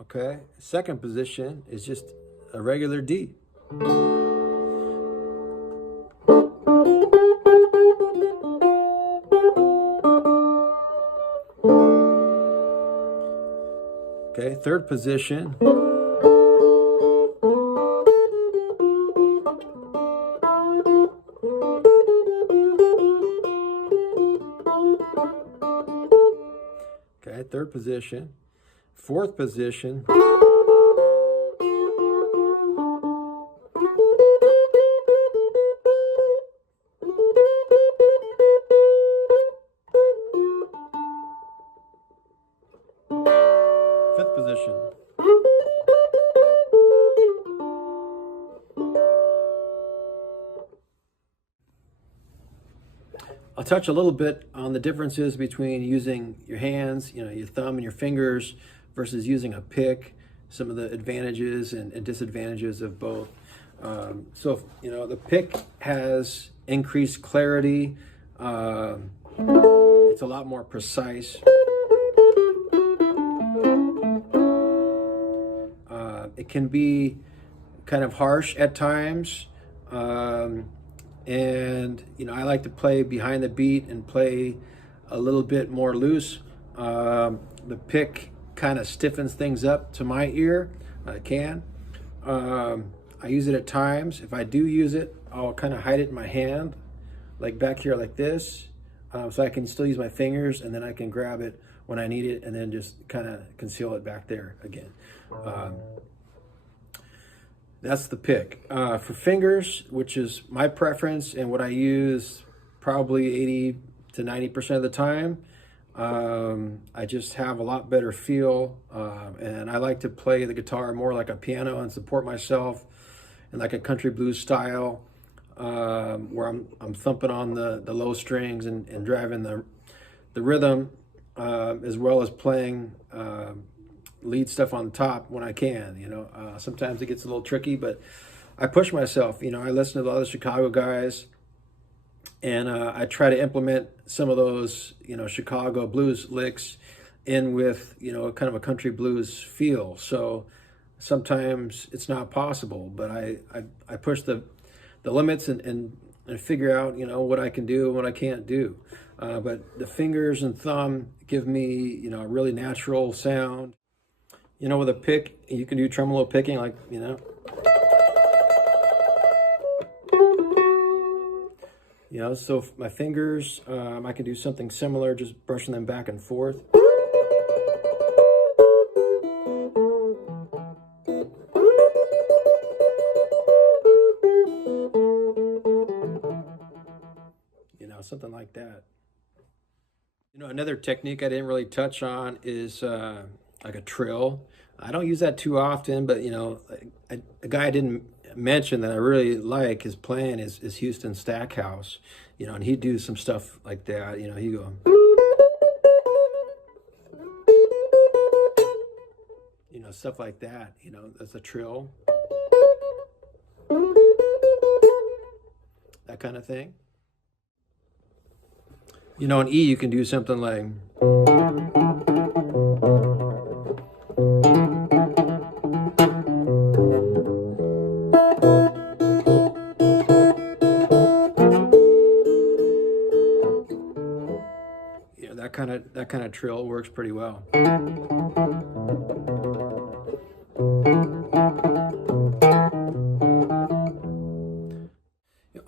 Okay, second position is just a regular D. Okay, third position. Okay, third position. Fourth position. position. I'll touch a little bit on the differences between using your hands, your thumb and your fingers, versus using a pick, some of the advantages and disadvantages of both. So, the pick has increased clarity. It's a lot more precise. It can be kind of harsh at times. And I like to play behind the beat and play a little bit more loose. The pick kind of stiffens things up to my ear. It can. I use it at times. If I do use it, I'll kind of hide it in my hand, like back here like this, so I can still use my fingers, and then I can grab it when I need it and then just kind of conceal it back there again. That's the pick. For fingers, which is my preference and what I use probably 80 to 90% of the time, I just have a lot better feel, and I like to play the guitar more like a piano and support myself in like a country blues style, where I'm thumping on the low strings and driving the rhythm, as well as playing lead stuff on top when I can. Sometimes it gets a little tricky, but I push myself. I listen to the other Chicago guys, and I try to implement some of those Chicago blues licks in with kind of a country blues feel. So sometimes it's not possible, but I push the limits and figure out what I can do and what I can't do. But the fingers and thumb give me a really natural sound. With a pick, you can do tremolo picking, like, so my fingers, I can do something similar, just brushing them back and forth. Something like that. Another technique I didn't really touch on is like a trill. I don't use that too often, but a guy I didn't mention that I really like his playing is Houston Stackhouse. And he'd do some stuff like that. He go, stuff like that. That's a trill. That kind of thing. On E, you can do something like. That kind of trill works pretty well.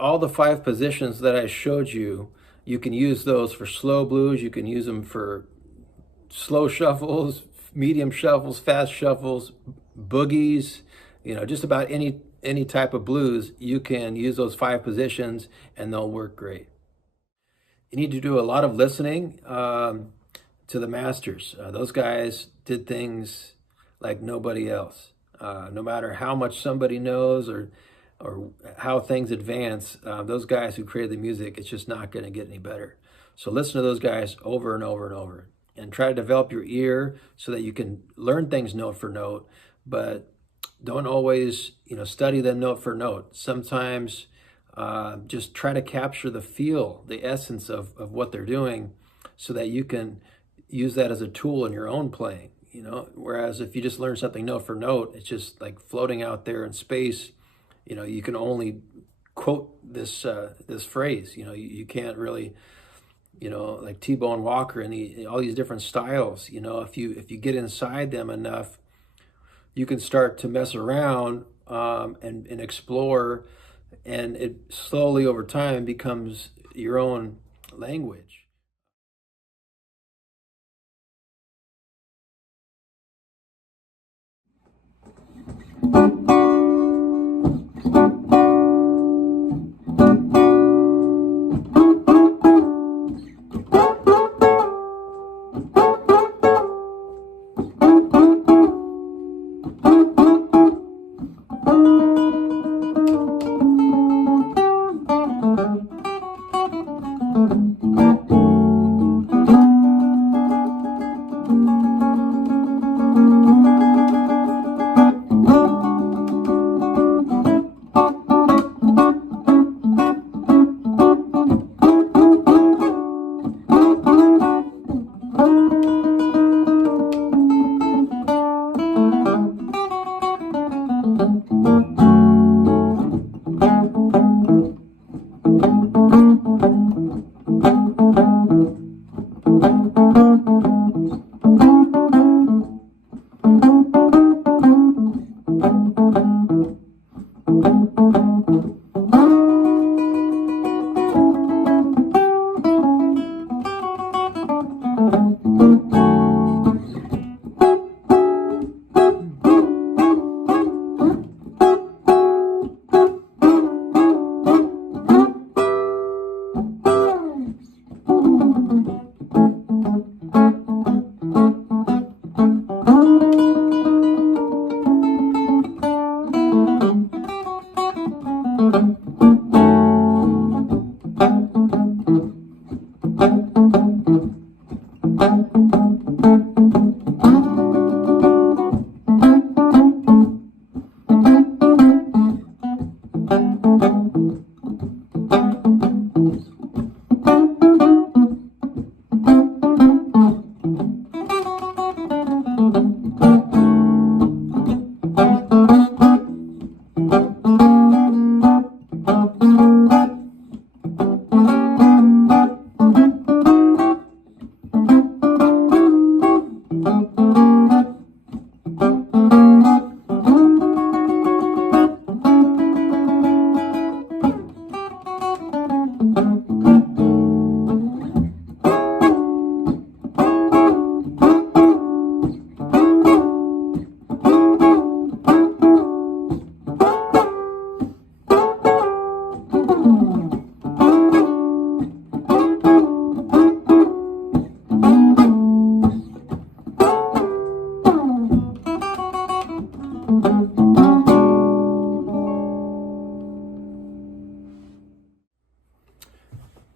All the 5 positions that I showed you, you can use those for slow blues. You can use them for slow shuffles, medium shuffles, fast shuffles, boogies. Just about any type of blues, you can use those 5 positions and they'll work great. You need to do a lot of listening to the masters. Those guys did things like nobody else. No matter how much somebody knows or how things advance, those guys who created the music, it's just not going to get any better. So listen to those guys over and over and over, and try to develop your ear so that you can learn things note for note, but don't always study them note for note. Sometimes just try to capture the feel, the essence of what they're doing, so that you can use that as a tool in your own playing. Whereas if you just learn something note for note, it's just like floating out there in space. You can only quote this phrase. You can't really, like T-Bone Walker and all these different styles. If you get inside them enough, you can start to mess around and explore, and it slowly over time becomes your own language.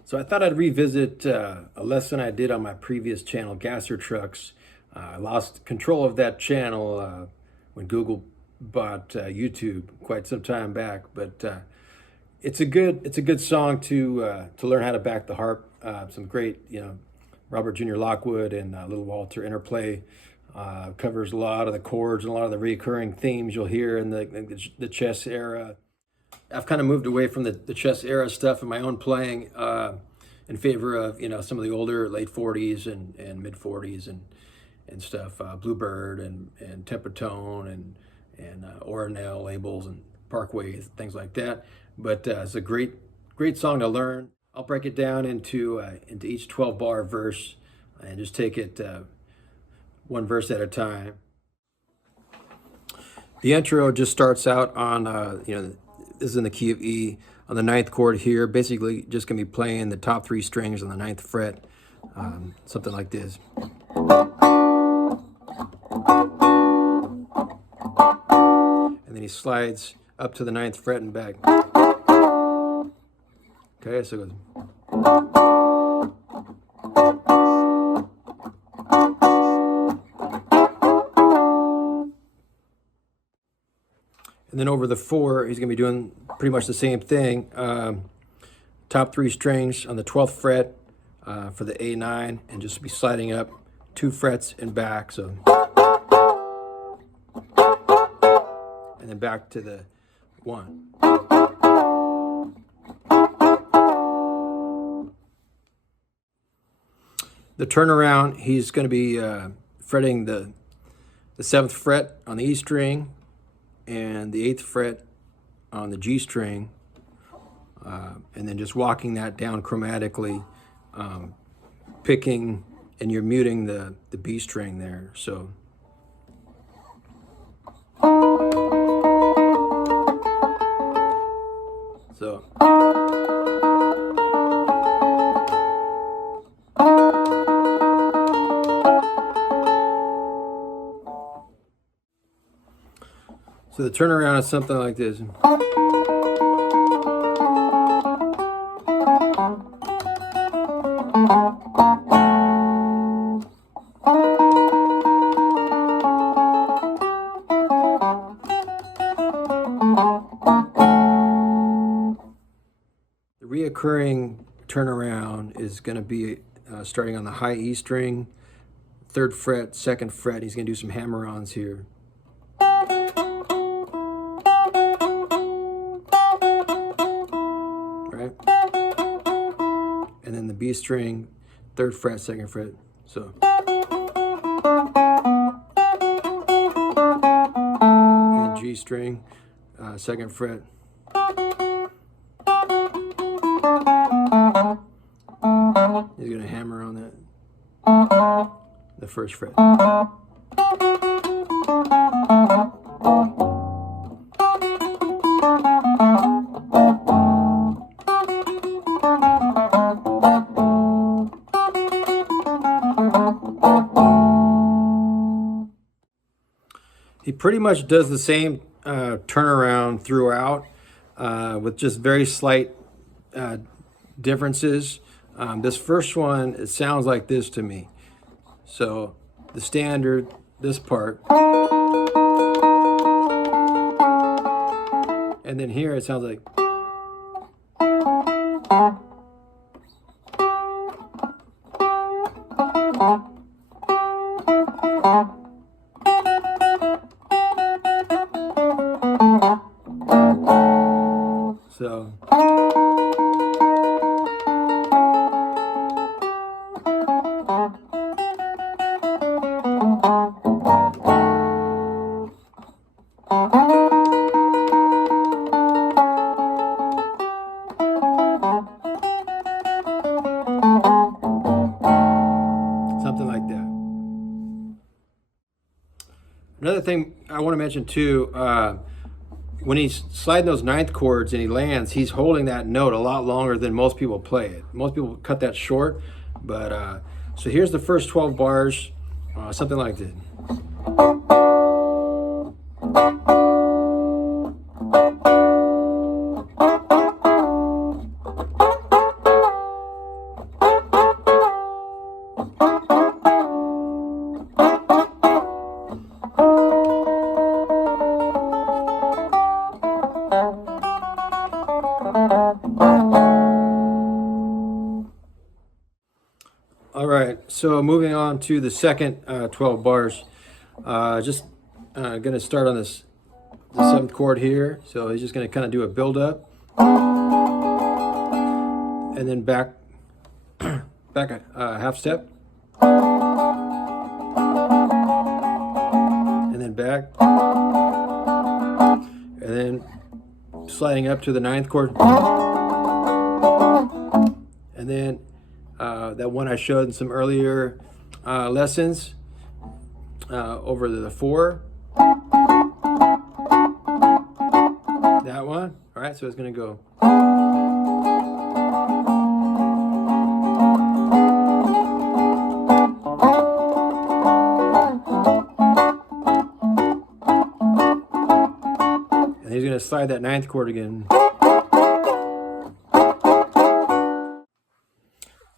So I thought I'd revisit a lesson I did on my previous channel, Gasser Trucks. I lost control of that channel when Google bought YouTube quite some time back, but it's a good song to learn how to back the harp. Some great, Robert Jr. Lockwood and Little Walter interplay. Covers a lot of the chords and a lot of the recurring themes you'll hear in the chess era. I've kind of moved away from the chess era stuff in my own playing in favor of some of the older late 40s and mid 40s and stuff, Bluebird and Tempotone and Ora Nelle labels and Parkway, things like that. But it's a great song to learn. I'll break it down into each 12-bar verse and just take it one verse at a time. The intro just starts out on this is in the key of E on the 9th chord here. Basically just gonna be playing the top 3 strings on the 9th fret, something like this. And then he slides up to the 9th fret and back. Okay, so it goes. And then over the 4, he's going to be doing pretty much the same thing. Top 3 strings on the 12th fret for the A9, and just be sliding up 2 frets and back. So, and then back to the 1. The turnaround, he's going to be fretting the 7th fret on the E string and the 8th fret on the G string, and then just walking that down chromatically, picking, and you're muting the B string there. So So the turnaround is something like this. The reoccurring turnaround is going to be starting on the high E string, 3rd fret, 2nd fret. He's going to do some hammer-ons here. Right? And then the B string, 3rd fret, 2nd fret. So. And G string, 2nd fret. He's going to hammer on that, the 1st fret. He pretty much does the same turnaround throughout with just very slight differences. This first one, it sounds like this to me. So the standard, this part. And then here it sounds like. So. Something like that. Another thing I want to mention too, when he's sliding those 9th chords and he lands, he's holding that note a lot longer than most people play it. Most people cut that short, but so here's the first 12 bars, something like this. All right, so moving on to the second 12 bars. Just gonna start on the 7th chord here. So he's just gonna kind of do a build up, and then back a half step, and then back, and then sliding up to the 9th chord, and then that one I showed in some earlier lessons over the 4. That one. All right, so it's going to go. And he's going to slide that 9th chord again.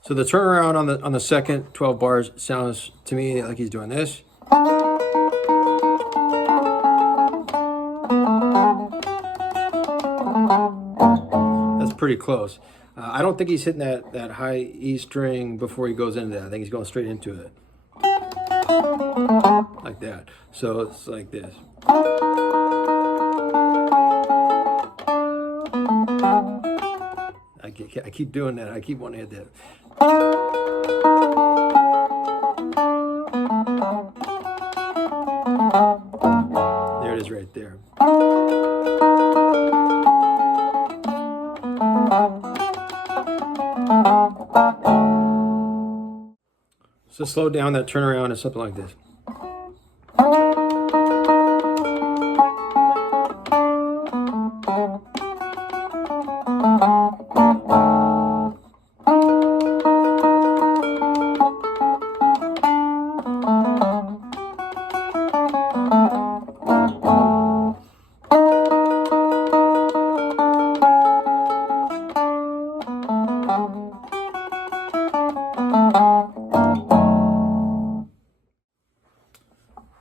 So the turnaround on the second 12 bars sounds to me like he's doing this. That's pretty close. I don't think he's hitting that high E string before he goes into that. I think he's going straight into it. Like that. So it's like this. I keep doing that. I keep wanting to hit that. There it is right there. So slow down that turnaround to something like this.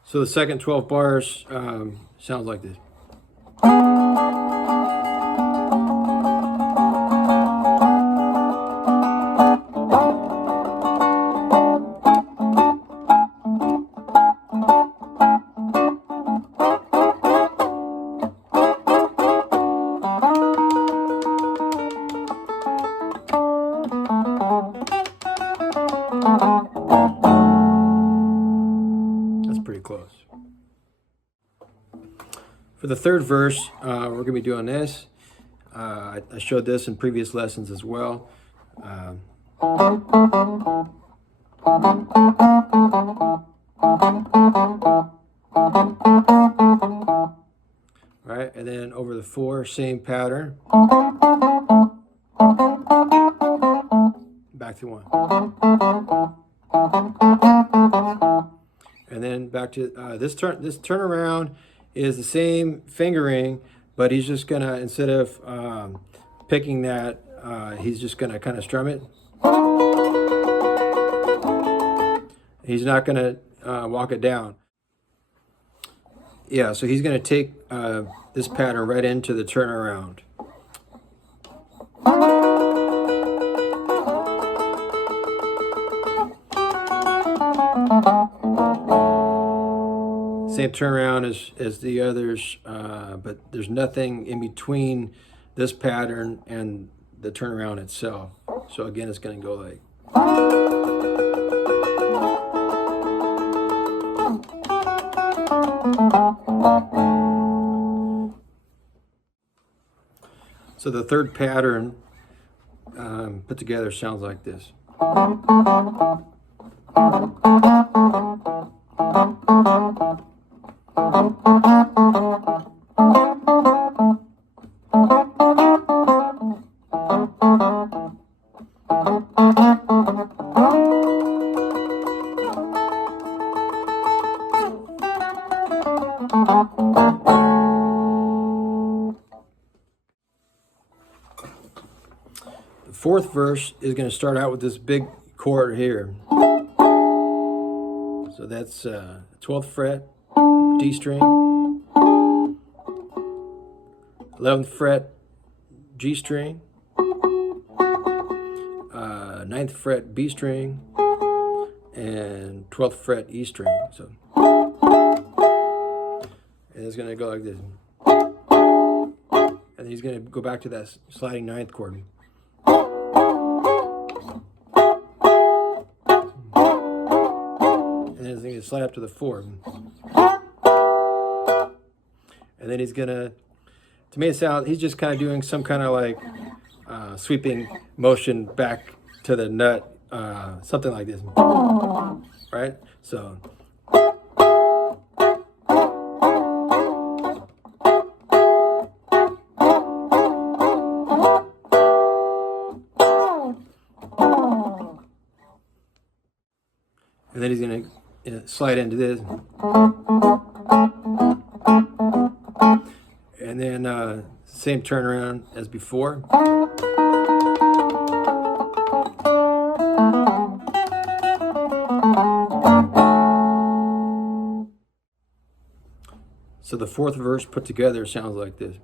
So the second 12 bars sounds like this. That's pretty close. For the third verse, we're going to be doing this. I showed this in previous lessons as well. Right, and then over the 4, same pattern. Back to 1. And then back to this turnaround is the same fingering, but he's just gonna, instead of picking that, he's just gonna kind of strum it. He's not gonna walk it down. Yeah, so he's gonna take this pattern right into the turnaround. Same turnaround as the others, but there's nothing in between this pattern and the turnaround itself. So again, it's going to go like. So the third pattern put together sounds like this. The fourth verse is going to start out with this big chord here. So that's 12th fret, D string, 11th fret, G string, 9th fret, B string, and 12th fret, E string. So, and it's going to go like this. And then he's going to go back to that sliding 9th chord. He's going to slide up to the 4. And then he's going to me it sounds, he's just kind of doing some kind of like sweeping motion back to the nut, something like this, right? So. And then he's going to slide into this. And then same turnaround as before. So the fourth verse put together sounds like this.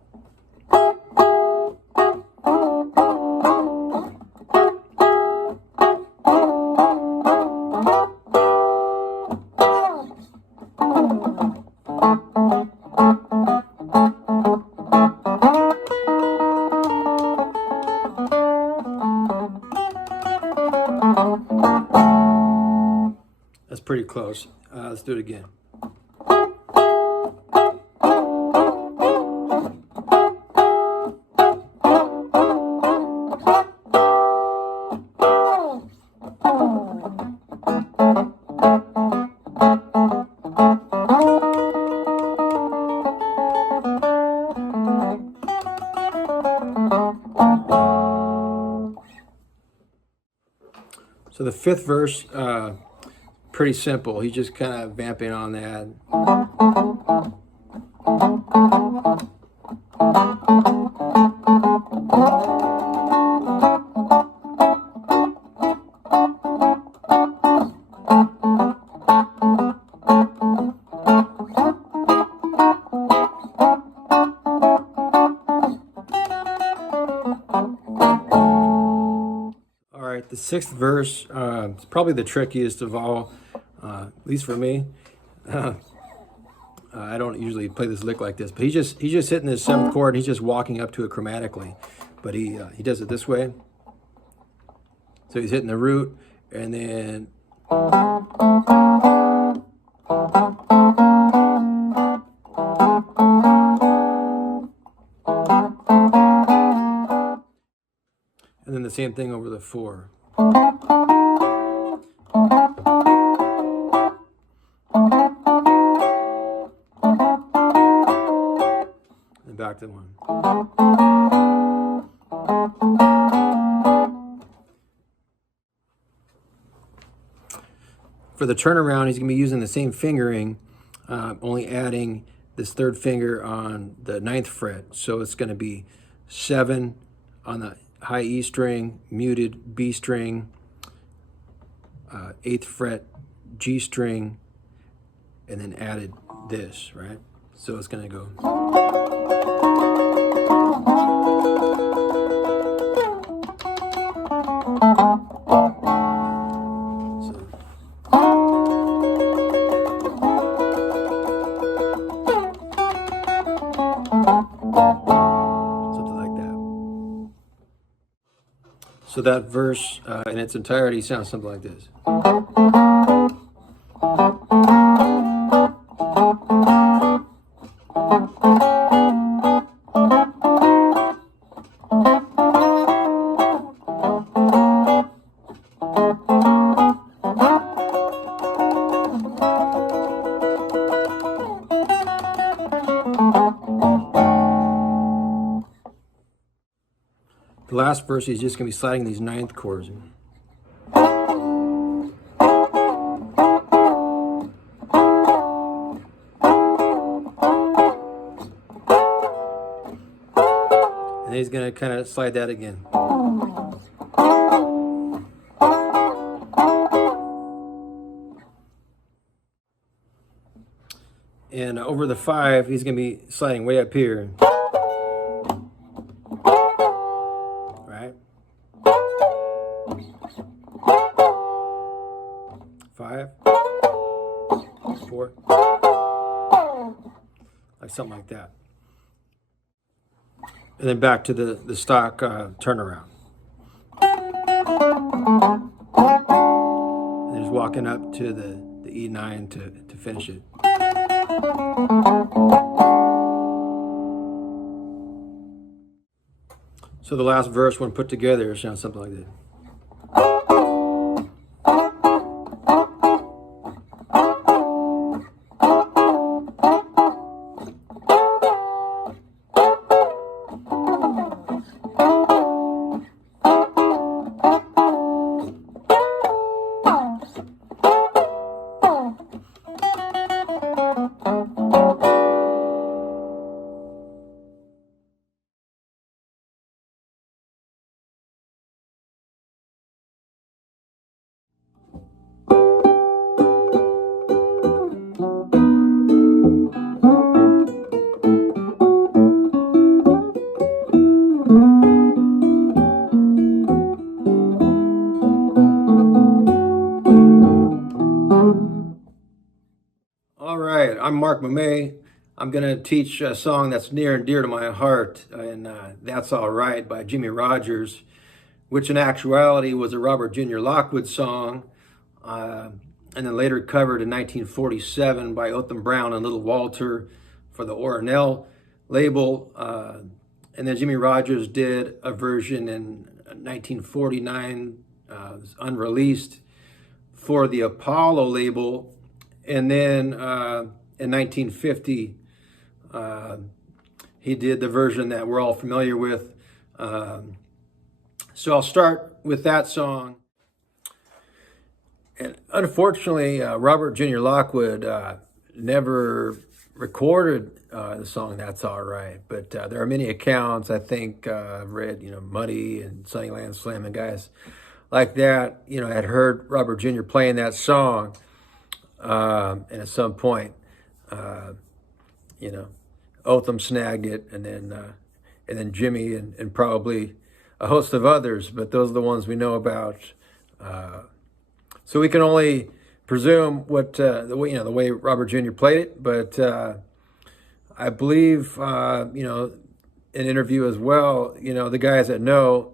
That's pretty close. Let's do it again. So the fifth verse, pretty simple. He's just kind of vamping on that. sixth verse, it's probably the trickiest of all, at least for me. I don't usually play this lick like this, but he's just hitting this seventh chord, and he's just walking up to it chromatically. But he does it this way. So he's hitting the root, and then the same thing over the 4. And back to 1. For the turnaround, he's going to be using the same fingering, only adding this third finger on the 9th fret. So it's going to be 7 on the high E string, muted B string, 8th fret G string, and then added this, right? So it's going to go. So that verse in its entirety sounds something like this. The last verse, he's just going to be sliding these 9th chords. And he's going to kind of slide that again. And over the 5, he's going to be sliding way up here. 5, 4, like something like that. And then back to the stock turnaround. And just walking up to the E9 to finish it. So the last verse, when put together, sounds something like this. I'm Mark Mamay. I'm going to teach a song that's near and dear to my heart, and That's All Right by Jimmie Rodgers, which in actuality was a Robert Jr. Lockwood song, and then later covered in 1947 by Othum Brown and Little Walter for the Ora Nelle label. And then Jimmie Rodgers did a version in 1949, unreleased, for the Apollo label. And then in 1950, he did the version that we're all familiar with. So I'll start with that song. And unfortunately, Robert Jr. Lockwood never recorded the song That's All Right. But there are many accounts, I think I've read, Muddy and Sunnyland Slim and guys like that, had heard Robert Jr. playing that song. And at some point, Othum snagged it, and then Jimmy and probably a host of others, but those are the ones we know about So we can only presume what the way Robert Jr. played it, but I believe an interview as well. The guys that know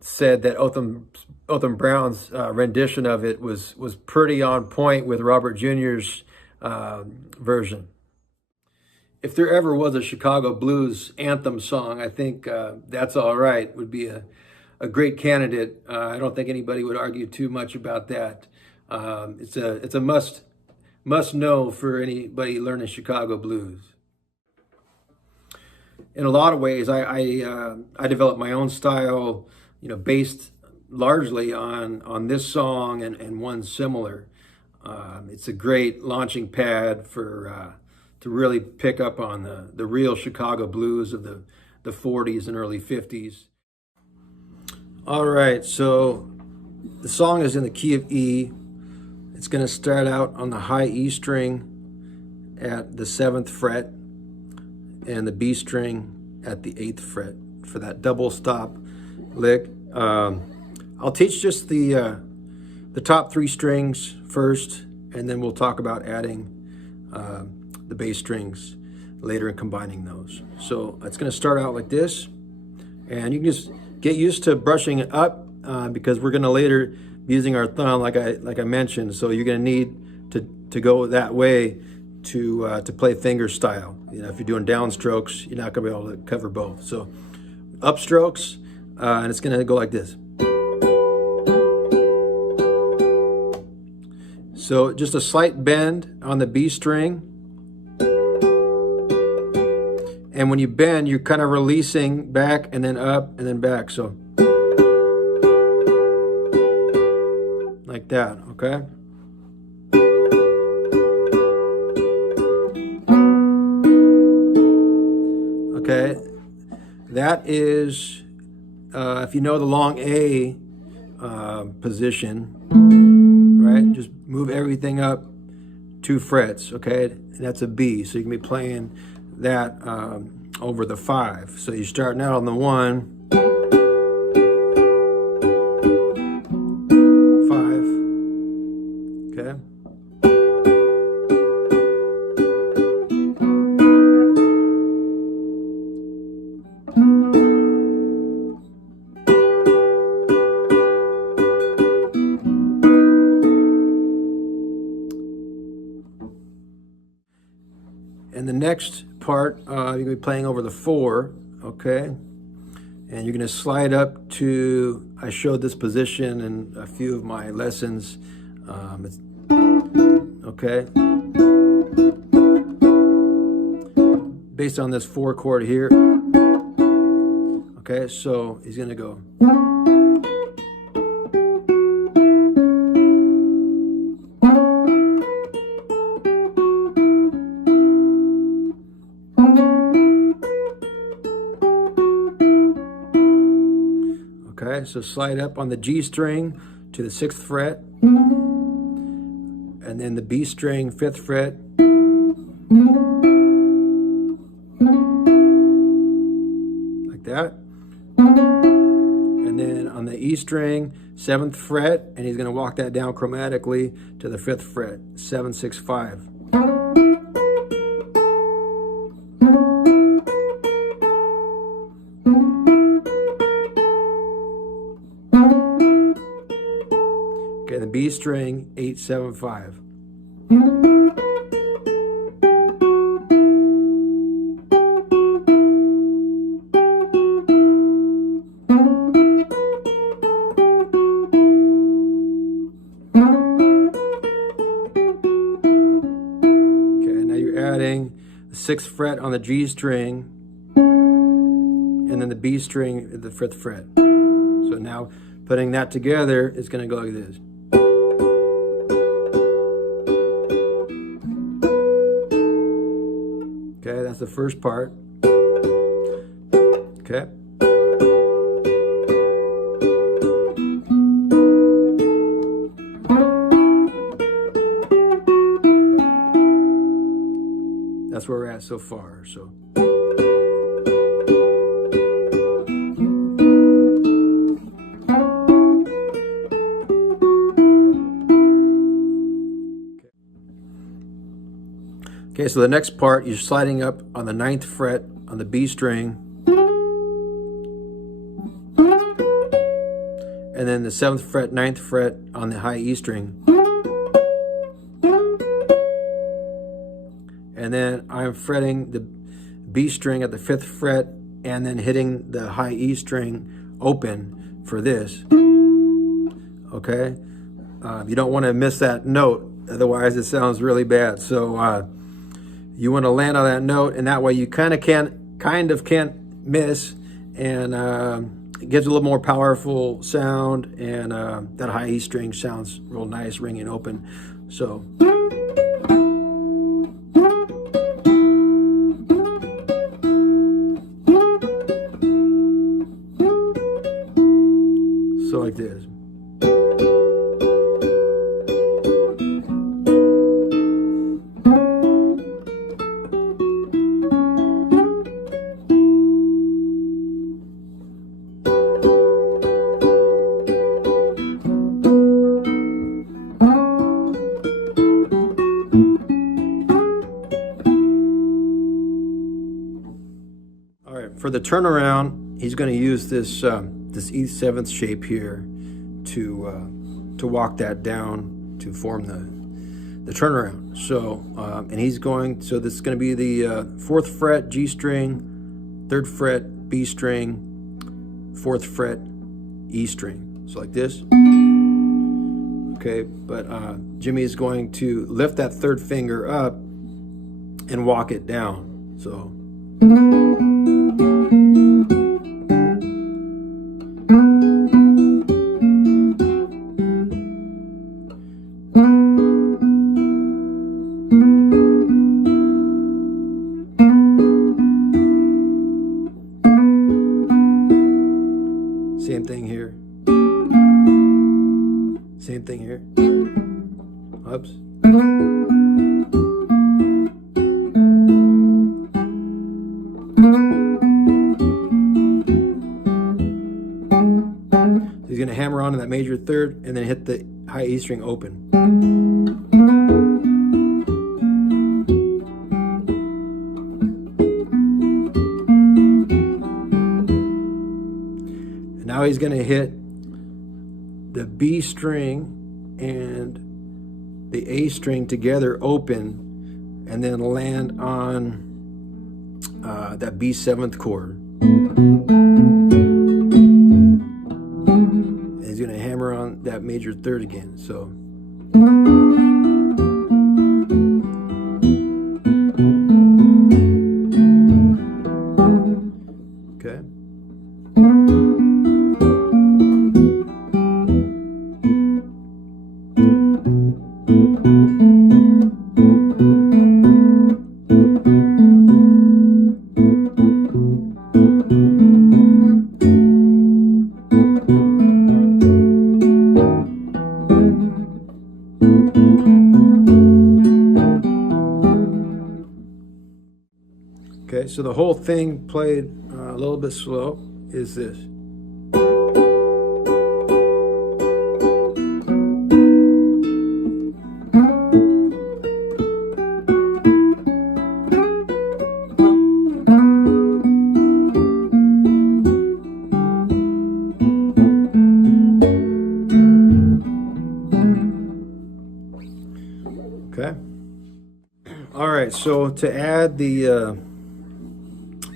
said that Othum Brown's rendition of it was pretty on point with Robert Jr.'s version. If there ever was a Chicago blues anthem song, I think That's All Right would be a great candidate. I don't think anybody would argue too much about that. It's a must know for anybody learning Chicago blues. In a lot of ways, I developed my own style, based largely on this song and one similar. It's a great launching pad for to really pick up on the real Chicago blues of the 40s and early 50s. All right, so the song is in the key of E. It's going to start out on the high E string at the 7th fret and the B string at the 8th fret for that double stop lick. I'll teach just the top 3 strings first, and then we'll talk about adding the bass strings later and combining those. So it's going to start out like this, and you can just get used to brushing it up because we're going to later be using our thumb, like I mentioned. So you're going to need to go that way to play finger style. If you're doing downstrokes, you're not going to be able to cover both. So upstrokes, and it's going to go like this. So just a slight bend on the B string. And when you bend, you're kind of releasing back and then up and then back. So like that, okay? Okay, that is, if you know the long A position, right? Just move everything up 2 frets, okay? And that's a B, so you can be playing that over the 5. So you're starting out on the 1, 5, okay? And the next part, you're going to be playing over the 4, okay? And you're going to slide up to, I showed this position in a few of my lessons, okay? Based on this 4 chord here, okay? So he's going to go. Okay, so slide up on the G string to the 6th fret, and then the B string, 5th fret, like that. And then on the E string, 7th fret, and he's going to walk that down chromatically to the 5th fret, 7, 6, 5. Okay, the B string, 8, 7, 5. Okay, now you're adding the 6th fret on the G string, and then the B string at the 5th fret. So now putting that together is going to go like this. Okay, that's the first part. Okay. That's where we're at so far. So. Okay, so the next part, you're sliding up on the 9th fret on the B string, and then the 7th fret, 9th fret on the high E string. And then I'm fretting the B string at the 5th fret and then hitting the high E string open for this. Okay? You don't want to miss that note, otherwise it sounds really bad. So you want to land on that note, and that way you kind of can't miss, and it gives a little more powerful sound, and that high E string sounds real nice ringing open. So like this. For the turnaround, he's going to use this this E7th shape here to walk that down to form the turnaround. So and he's going, so this is going to be the 4th fret G string, 3rd fret B string, 4th fret E string. So like this. Okay, but Jimmy is going to lift that 3rd finger up and walk it down. So same thing here. Same thing here. Oops. He's going to hammer on in that major 3rd and then hit the high E string open. And now he's going to hit the B string and the A string together open, and then land on that B7th chord. He's going to hammer on that major 3rd again. So okay. Okay, so the whole thing played a little bit slow is this. Okay. All right, so to add the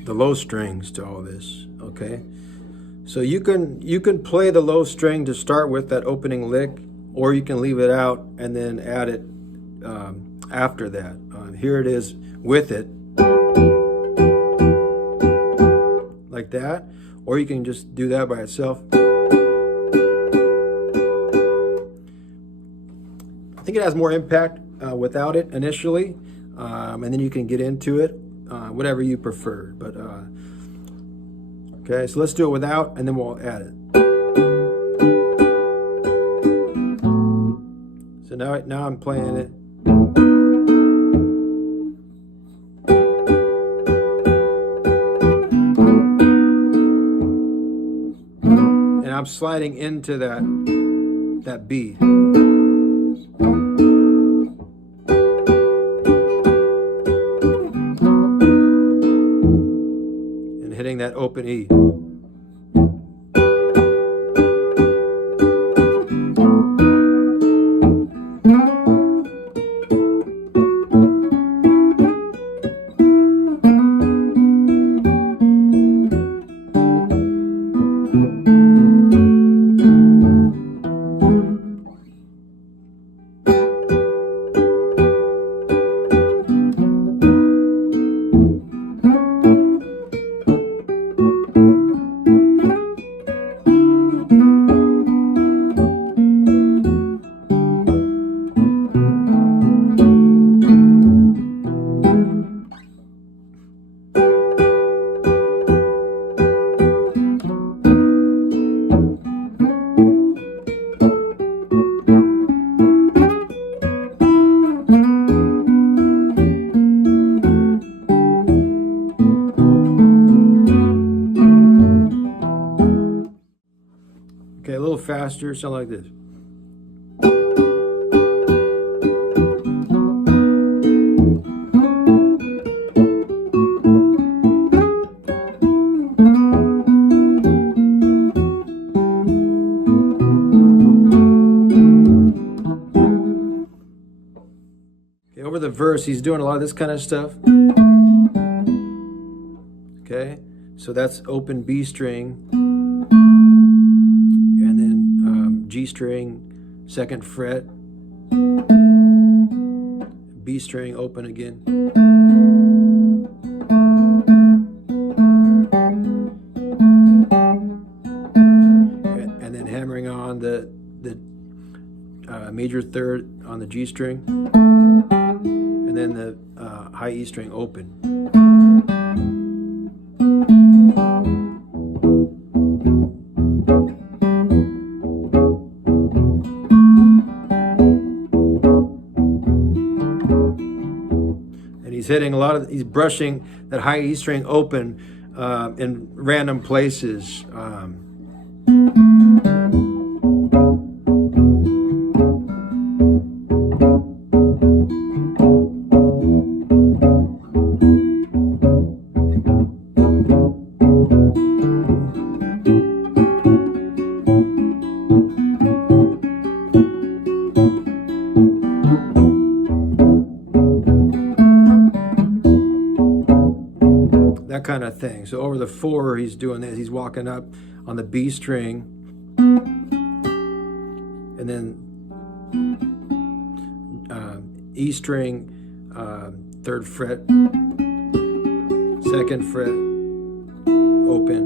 low strings to all this, okay? So you can play the low string to start with that opening lick, or you can leave it out and then add it after that. Here it is with it, like that, or you can just do that by itself. I think it has more impact without it initially, and then you can get into it, whatever you prefer. But okay, so let's do it without, and then we'll add it. So now I'm playing it. And I'm sliding into that B. faster, something like this. Okay, over the verse, he's doing a lot of this kind of stuff. Okay, so that's open B string, and then G string, 2nd fret, B string, open again. And then hammering on the major 3rd on the G string, and then the high E string, open. He's hitting a lot of, he's brushing that high E string open in random places. That kind of thing. So over the 4, he's doing this. He's walking up on the B string, and then E string, 3rd fret, 2nd fret, open.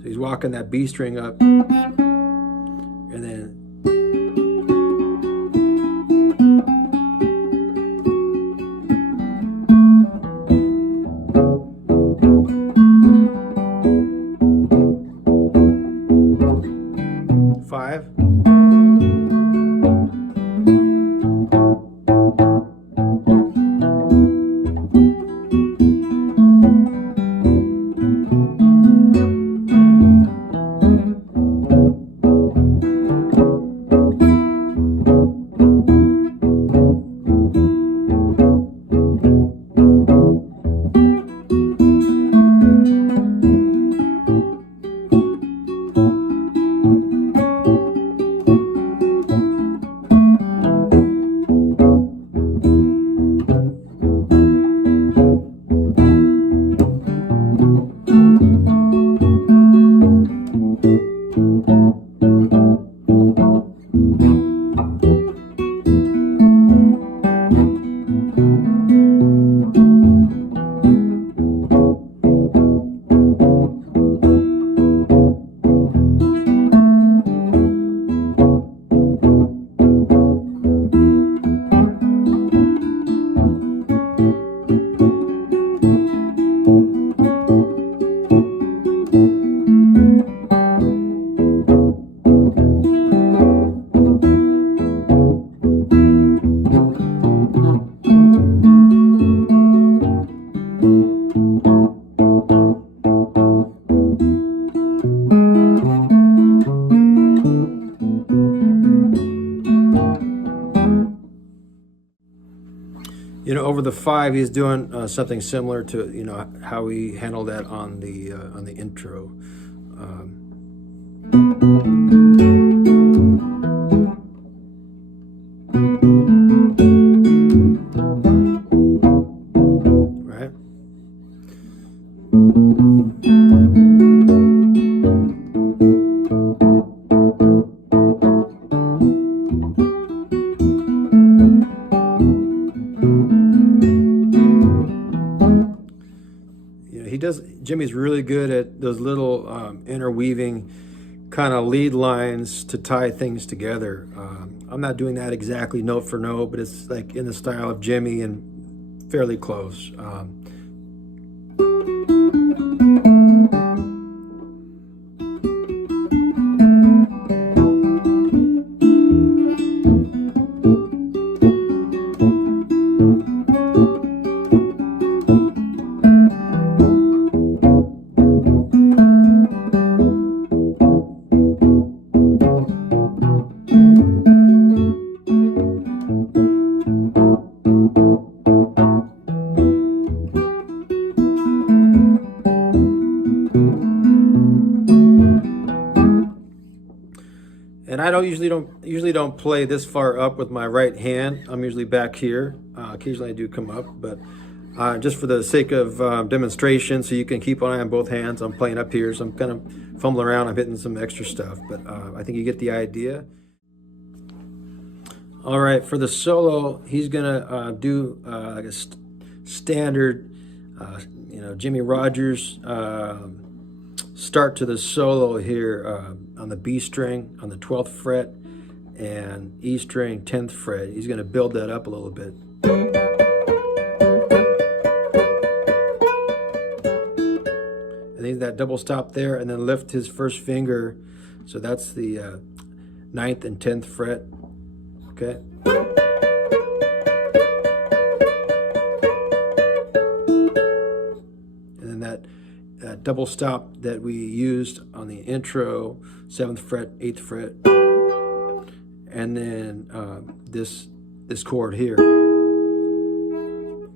So he's walking that B string up, and then over the 5, he's doing something similar to how we handled that on the intro. Right? Jimmy's really good at those little interweaving kind of lead lines to tie things together. I'm not doing that exactly note for note, but it's like in the style of Jimmy and fairly close. And I usually don't play this far up with my right hand. I'm usually back here. Occasionally I do come up, but just for the sake of demonstration, so you can keep an eye on both hands, I'm playing up here, so I'm kind of fumbling around. I'm hitting some extra stuff, but I think you get the idea. All right, for the solo, he's gonna do like a standard, Jimmy Rogers start to the solo here on the B string on the 12th fret and E string 10th fret. He's gonna build that up a little bit. And he's that double stop there, and then lift his first finger. So that's the 9th and 10th fret. Okay. And then that double stop that we used on the intro, 7th fret, 8th fret, and then this chord here.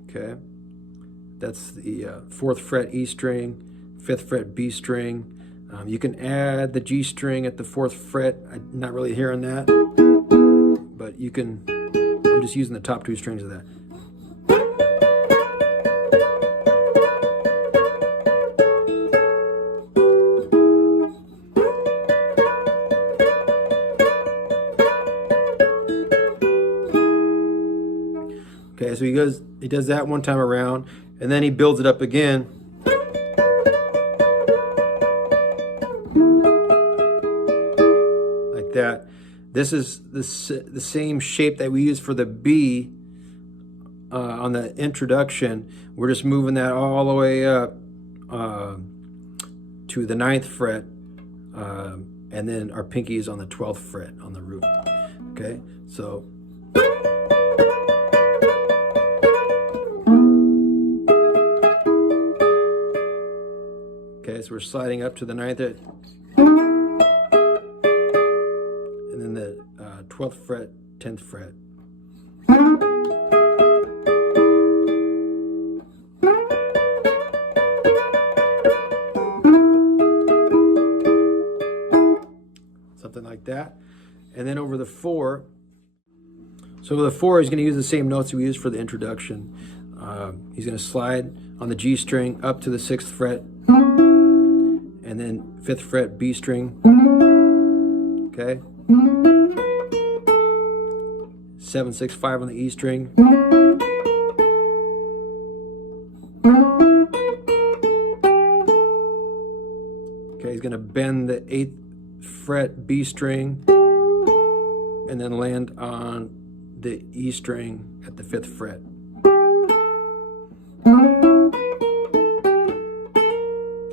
Okay. That's the 4th fret E string, 5th fret B string. You can add the G string at the 4th fret. I'm not really hearing that, but you can. I'm just using the top 2 strings of that. Okay, so he does that one time around, and then he builds it up again. Like that. This is the same shape that we use for the B on the introduction. We're just moving that all the way up to the 9th fret, and then our pinky is on the 12th fret on the root. Okay, so. Okay, so we're sliding up to the 9th, and then the 12th fret, 10th fret. Something like that. And then over the 4, so over the 4, he's going to use the same notes we used for the introduction. He's going to slide on the G string up to the 6th fret, and then 5th fret B string. Okay. 7, 6, 5 on the E string. Okay, he's gonna bend the 8th fret B string and then land on the E string at the 5th fret.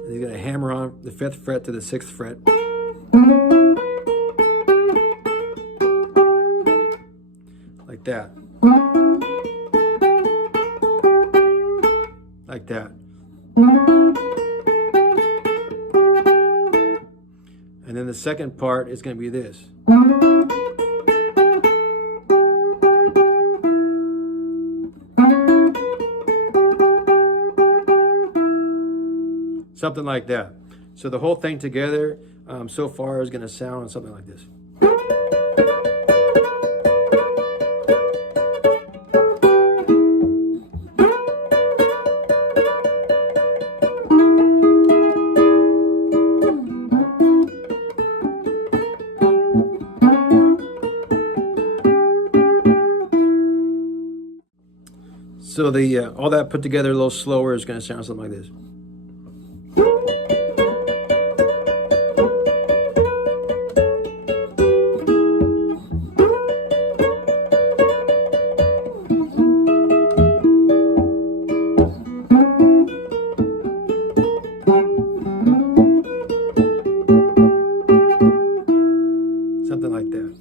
And he's gonna hammer on the 5th fret to the 6th fret. Like that. Like that. And then the second part is going to be this. Something like that. So the whole thing together so far is going to sound something like this. So the all that put together a little slower is going to sound something like this. Something like that.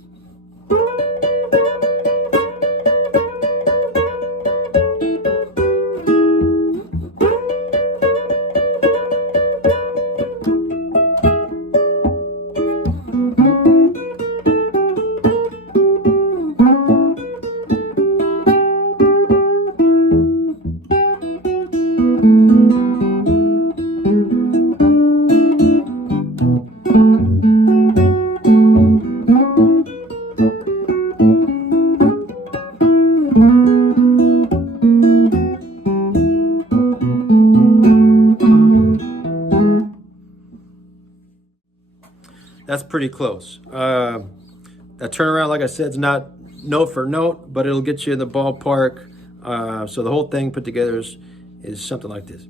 pretty close. That turnaround, like I said, is not note for note, but it'll get you in the ballpark. So the whole thing put together is something like this.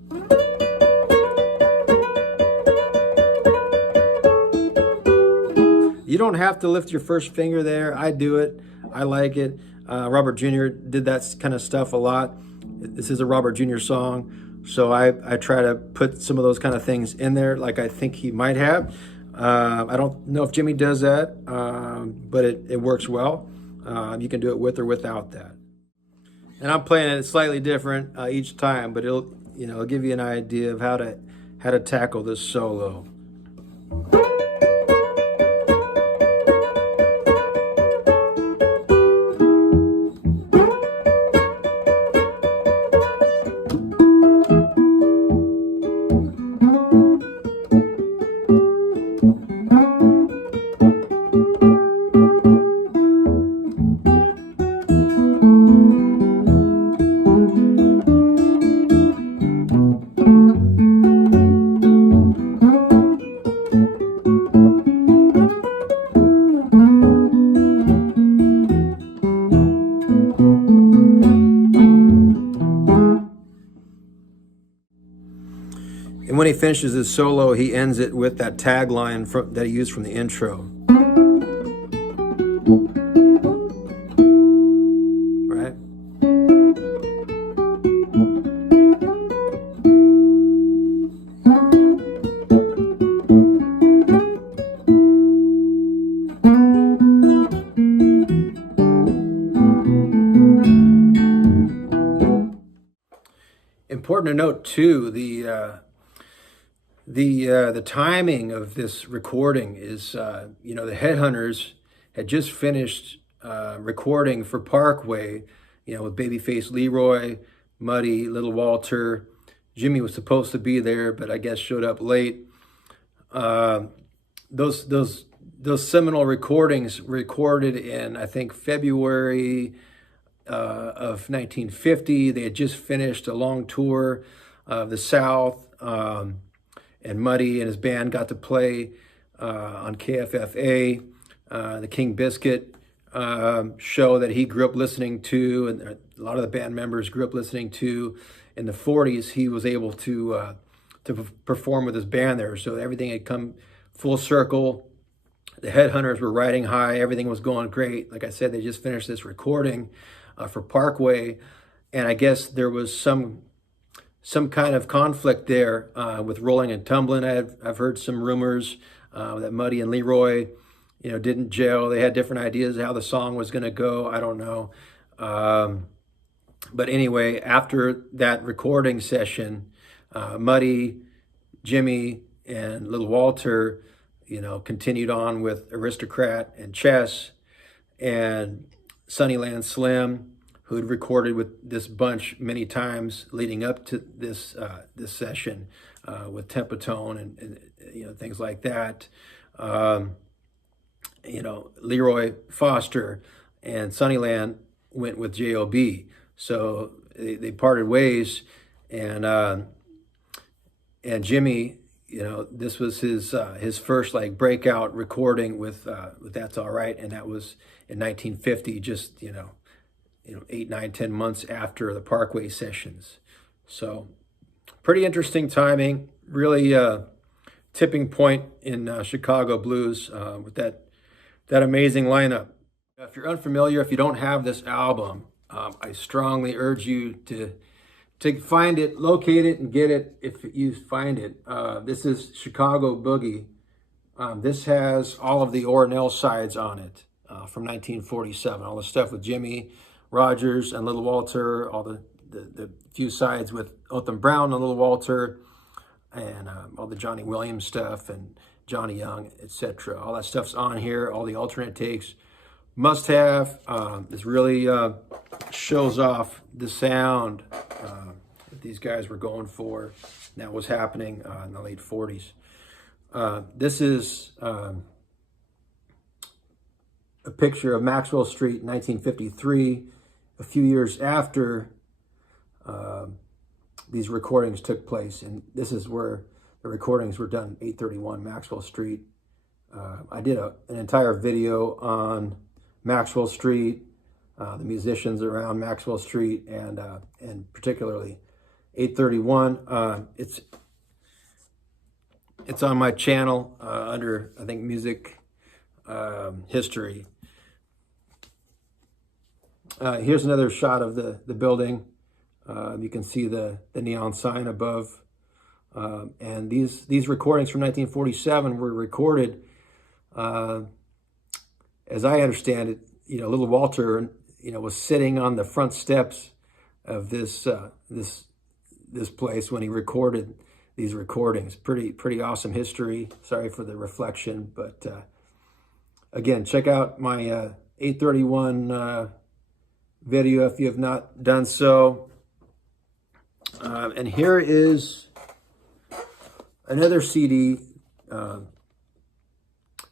You don't have to lift your first finger there. I do it. I like it. Robert Jr. did that kind of stuff a lot. This is a Robert Jr. song, so I try to put some of those kind of things in there like I think he might have. I don't know if Jimmy does that, but it works well. You can do it with or without that. And I'm playing it slightly different each time, but it'll give you an idea of how to tackle this solo. And when he finishes his solo, he ends it with that tagline that he used from the intro. Right? Important to note too, the timing of this recording is, the Headhunters had just finished recording for Parkway, with Babyface Leroy, Muddy, Little Walter. Jimmy was supposed to be there, but I guess showed up late. Those seminal recordings recorded in, I think, February of 1950. They had just finished a long tour of the South. And Muddy and his band got to play on KFFA, the King Biscuit show that he grew up listening to, and a lot of the band members grew up listening to. In the 40s, he was able to perform with his band there, so everything had come full circle. The Headhunters were riding high, everything was going great. Like I said, they just finished this recording for Parkway, and I guess there was some kind of conflict there with Rolling and Tumbling. I've heard some rumors that Muddy and Leroy, didn't gel. They had different ideas of how the song was going to go. I don't know. But anyway, after that recording session, Muddy, Jimmy, and Little Walter, continued on with Aristocrat and Chess, and Sunnyland Slim, who'd recorded with this bunch many times leading up to this session with Tempotone and things like that. Leroy Foster and Sunnyland went with J.O.B. So they parted ways, and Jimmy, this was his first breakout recording with That's All Right, and that was in 1950, just 8, 9, 10 months after the Parkway sessions. So pretty interesting timing, really tipping point in Chicago blues with that amazing lineup. If you're unfamiliar, if you don't have this album, I strongly urge you to find it, locate it, and get it if you find it. This is Chicago Boogie. This has all of the Ora Nelle sides on it from 1947, all the stuff with Jimmy Rogers and Little Walter, all the few sides with Othum Brown and Little Walter, and all the Johnny Williams stuff and Johnny Young, etc. All that stuff's on here, all the alternate takes. Must have. This really shows off the sound that these guys were going for. That was happening in the late 40s. This is a picture of Maxwell Street, 1953. A few years after these recordings took place, and this is where the recordings were done, 831 Maxwell Street. I did an entire video on Maxwell Street, the musicians around Maxwell Street, and particularly 831. It's on my channel under, I think, music history. Here's another shot of the building. You can see the neon sign above. And these recordings from 1947 were recorded, as I understand it, little Walter, was sitting on the front steps of this place when he recorded these recordings. Pretty awesome history. Sorry for the reflection, but again, check out my 831 video if you have not done so. And here is another CD,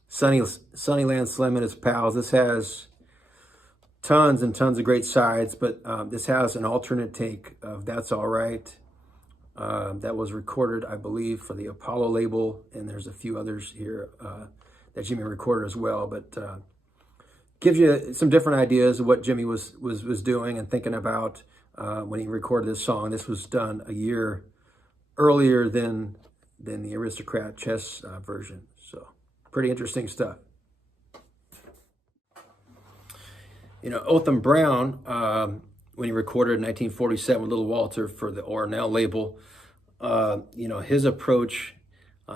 Sunnyland Slim and his pals. This has tons and tons of great sides, but this has an alternate take of That's All Right. That was recorded, I believe, for the Apollo label, and there's a few others here that Jimmy recorded as well, but gives you some different ideas of what Jimmy was doing and thinking about when he recorded this song. This was done a year earlier than the Aristocrat chess version, so pretty interesting stuff. Othum Brown, when he recorded in 1947 Little Walter for the Ora Nelle label, his approach,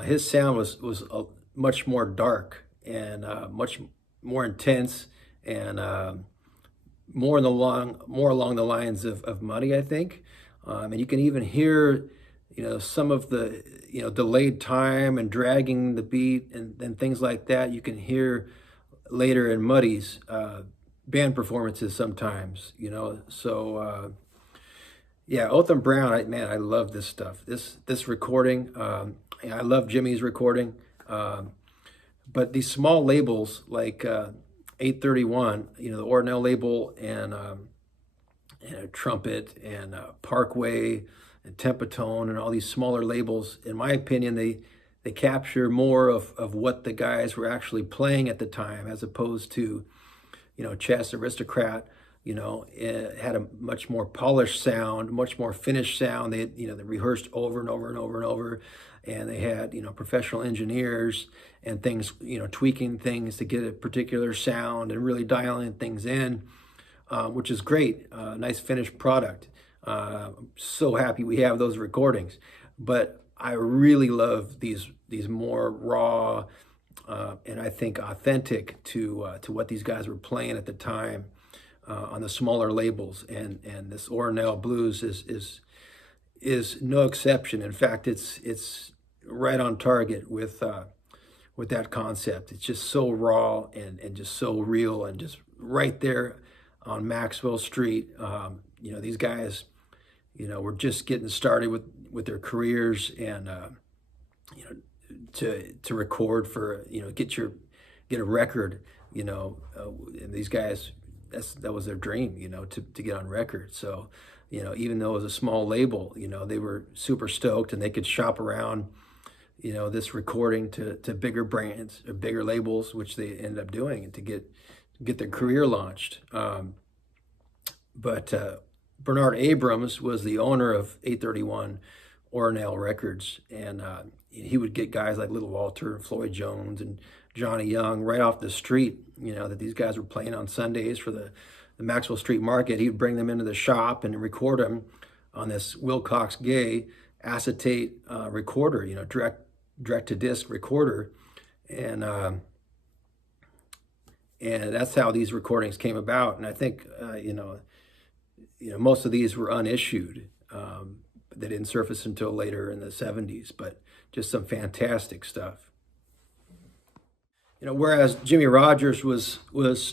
his sound was much more dark and much more intense and more along the lines of Muddy, I think. And you can even hear, some of the, delayed time and dragging the beat and things like that. You can hear later in Muddy's band performances sometimes, so yeah, Othum Brown, I love this stuff. This recording, I love Jimmy's recording, but these small labels like 831, the Ora Nelle label, and a Trumpet and Parkway and Tempotone and all these smaller labels, in my opinion, they capture more of what the guys were actually playing at the time, as opposed to Chess, Aristocrat, it had a much more polished sound, much more finished sound. They had, they rehearsed over and over and over and over, and they had, professional engineers and things, tweaking things to get a particular sound and really dialing things in, which is great. Nice finished product. So happy we have those recordings. But I really love these more raw, and I think authentic to what these guys were playing at the time on the smaller labels, and this Ora Nelle blues is no exception. In fact, it's right on target with that concept. It's just so raw and just so real and just right there on Maxwell Street. These guys, were just getting started with their careers, and to record for, get a record, and these guys, that was their dream, to get on record. So, even though it was a small label, they were super stoked, and they could shop around, this recording to bigger brands or bigger labels, which they ended up doing, and to get their career launched. But Bernard Abrams was the owner of 831 Ora Nelle Records, and he would get guys like Little Walter and Floyd Jones and Johnny Young right off the street, that these guys were playing on Sundays for the Maxwell Street Market. He would bring them into the shop and record them on this Wilcox Gay acetate recorder, direct to disc recorder, and that's how these recordings came about. And I think most of these were unissued. They didn't surface until later in the 70s, but just some fantastic stuff. Whereas Jimmy Rogers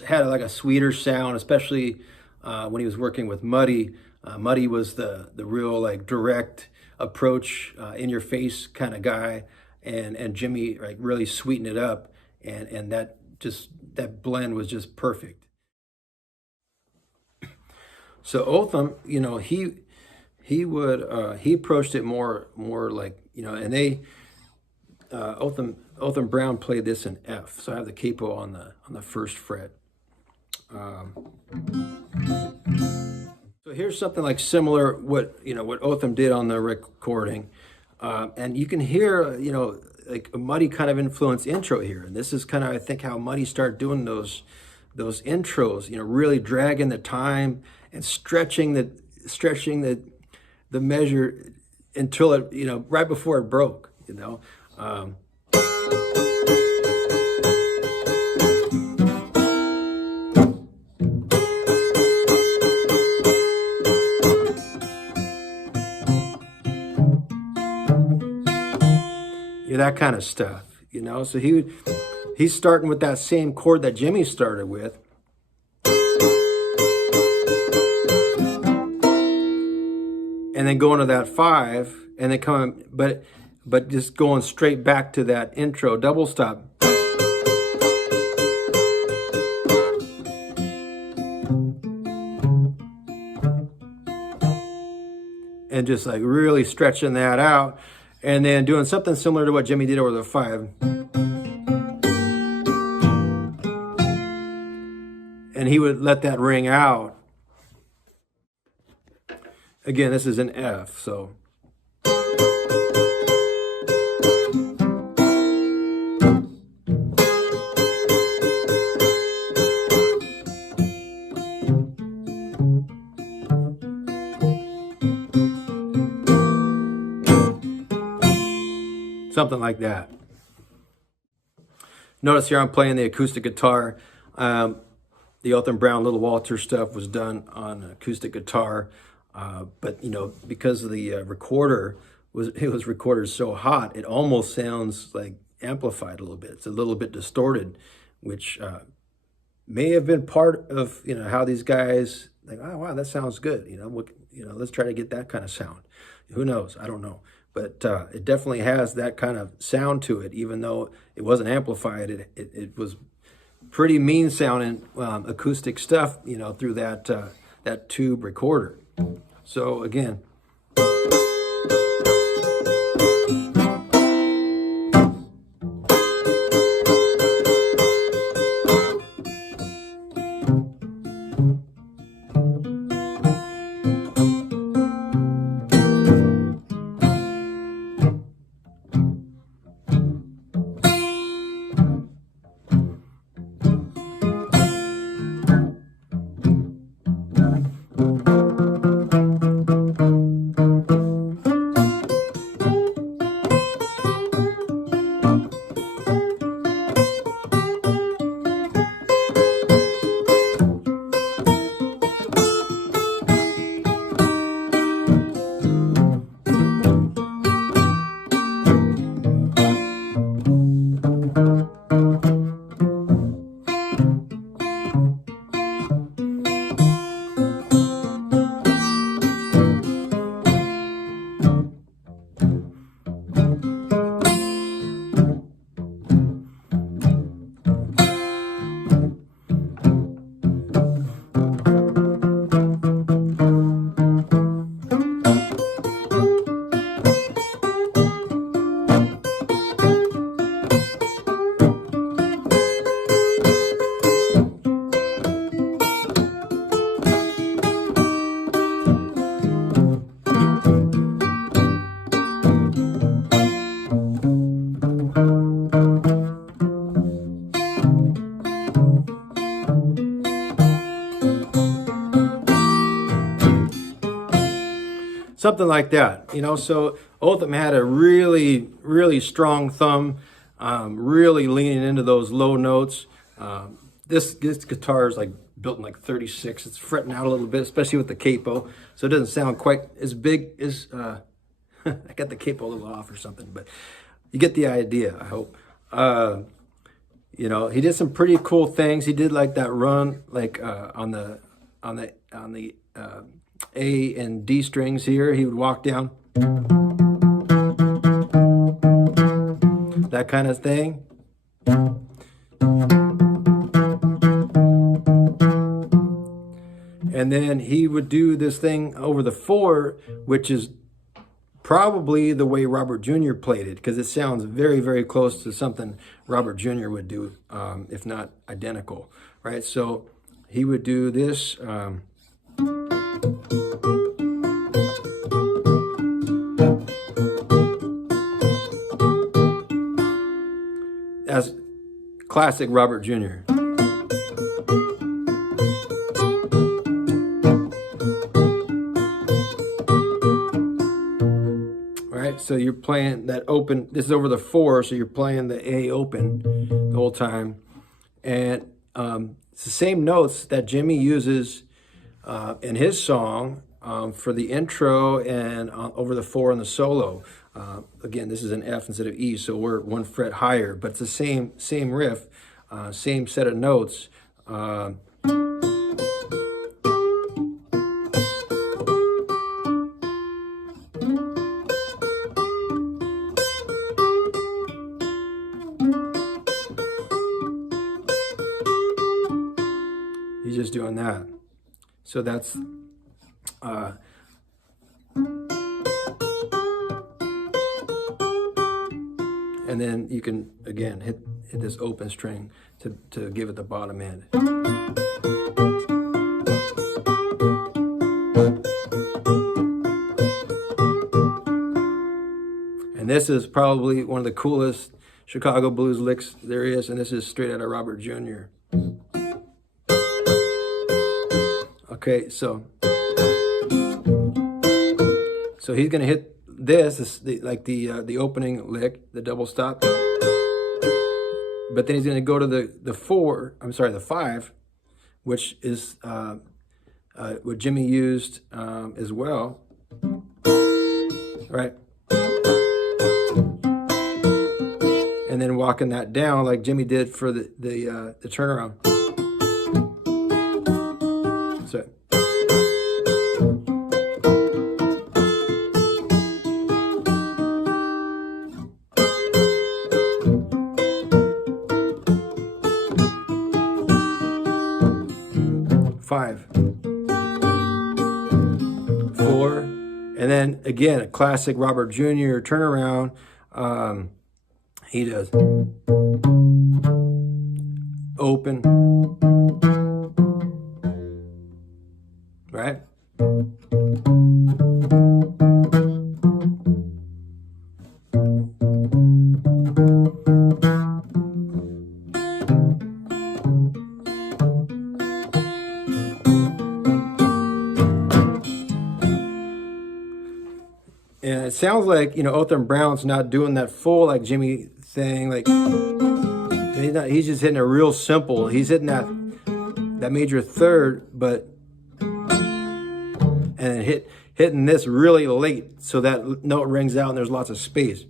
had like a sweeter sound, especially when he was working with Muddy. Muddy was the real like direct approach, in your face kind of guy, and Jimmy like really sweetened it up, and that blend was just perfect. So Othum, he approached it more like, and they, Othum Brown played this in F, so I have the capo on the first fret. So here's something like similar what Othum did on the recording, and you can hear like a Muddy kind of influence intro here, and this is kind of I think how Muddy started doing those intros, really dragging the time and stretching the measure until it right before it broke. That kind of stuff, So he's starting with that same chord that Jimmy started with, and then going to that 5, and then coming, but just going straight back to that intro double stop. And just like really stretching that out. And then doing something similar to what Jimmy did over the 5. And he would let that ring out. Again, this is an F, so. Something like that. Notice here I'm playing the acoustic guitar. The Othum Brown Little Walter stuff was done on acoustic guitar, but because of the recorder was recorded so hot, it almost sounds like amplified a little bit. It's a little bit distorted, which may have been part of how these guys like, oh wow, that sounds good. Let's try to get that kind of sound. Who knows? I don't know. But it definitely has that kind of sound to it, even though it wasn't amplified. It was pretty mean sounding acoustic stuff, through that tube recorder. So again. Something like that, So Othum had a really, really strong thumb, really leaning into those low notes. This guitar is like built in like 36. It's fretting out a little bit, especially with the capo, so it doesn't sound quite as big as. I got the capo a little off or something, but you get the idea. I hope. He did some pretty cool things. He did like that run, like on the A and D strings here. He would walk down, that kind of thing. And then he would do this thing over the 4, which is probably the way Robert Jr. played it, because it sounds very, very close to something Robert Jr. would do, if not identical, right? So he would do this. As classic Robert Jr. Right, so you're playing that open, this is over the 4, so you're playing the A open the whole time. And it's the same notes that Jimmy uses in his song for the intro and over the 4 in the solo. Again, this is an F instead of E, so we're 1 fret higher, but it's the same riff, same set of notes. He's just doing that. So that's and then you can again hit this open string to give it the bottom end. And this is probably one of the coolest Chicago blues licks there is, and this is straight out of Robert Jr. Okay, so he's gonna hit this like the opening lick, the double stop, but then he's gonna go to the 5, which is what Jimmy used as well, right? And then walking that down like Jimmy did for the turnaround. So. Five, 4, and then again a classic Robert Jr. turnaround. He does open, right? And it sounds like, Othum Brown's not doing that full like Jimmy thing, like he's just hitting a real simple. He's hitting that major third, but and hitting this really late so that note rings out and there's lots of space.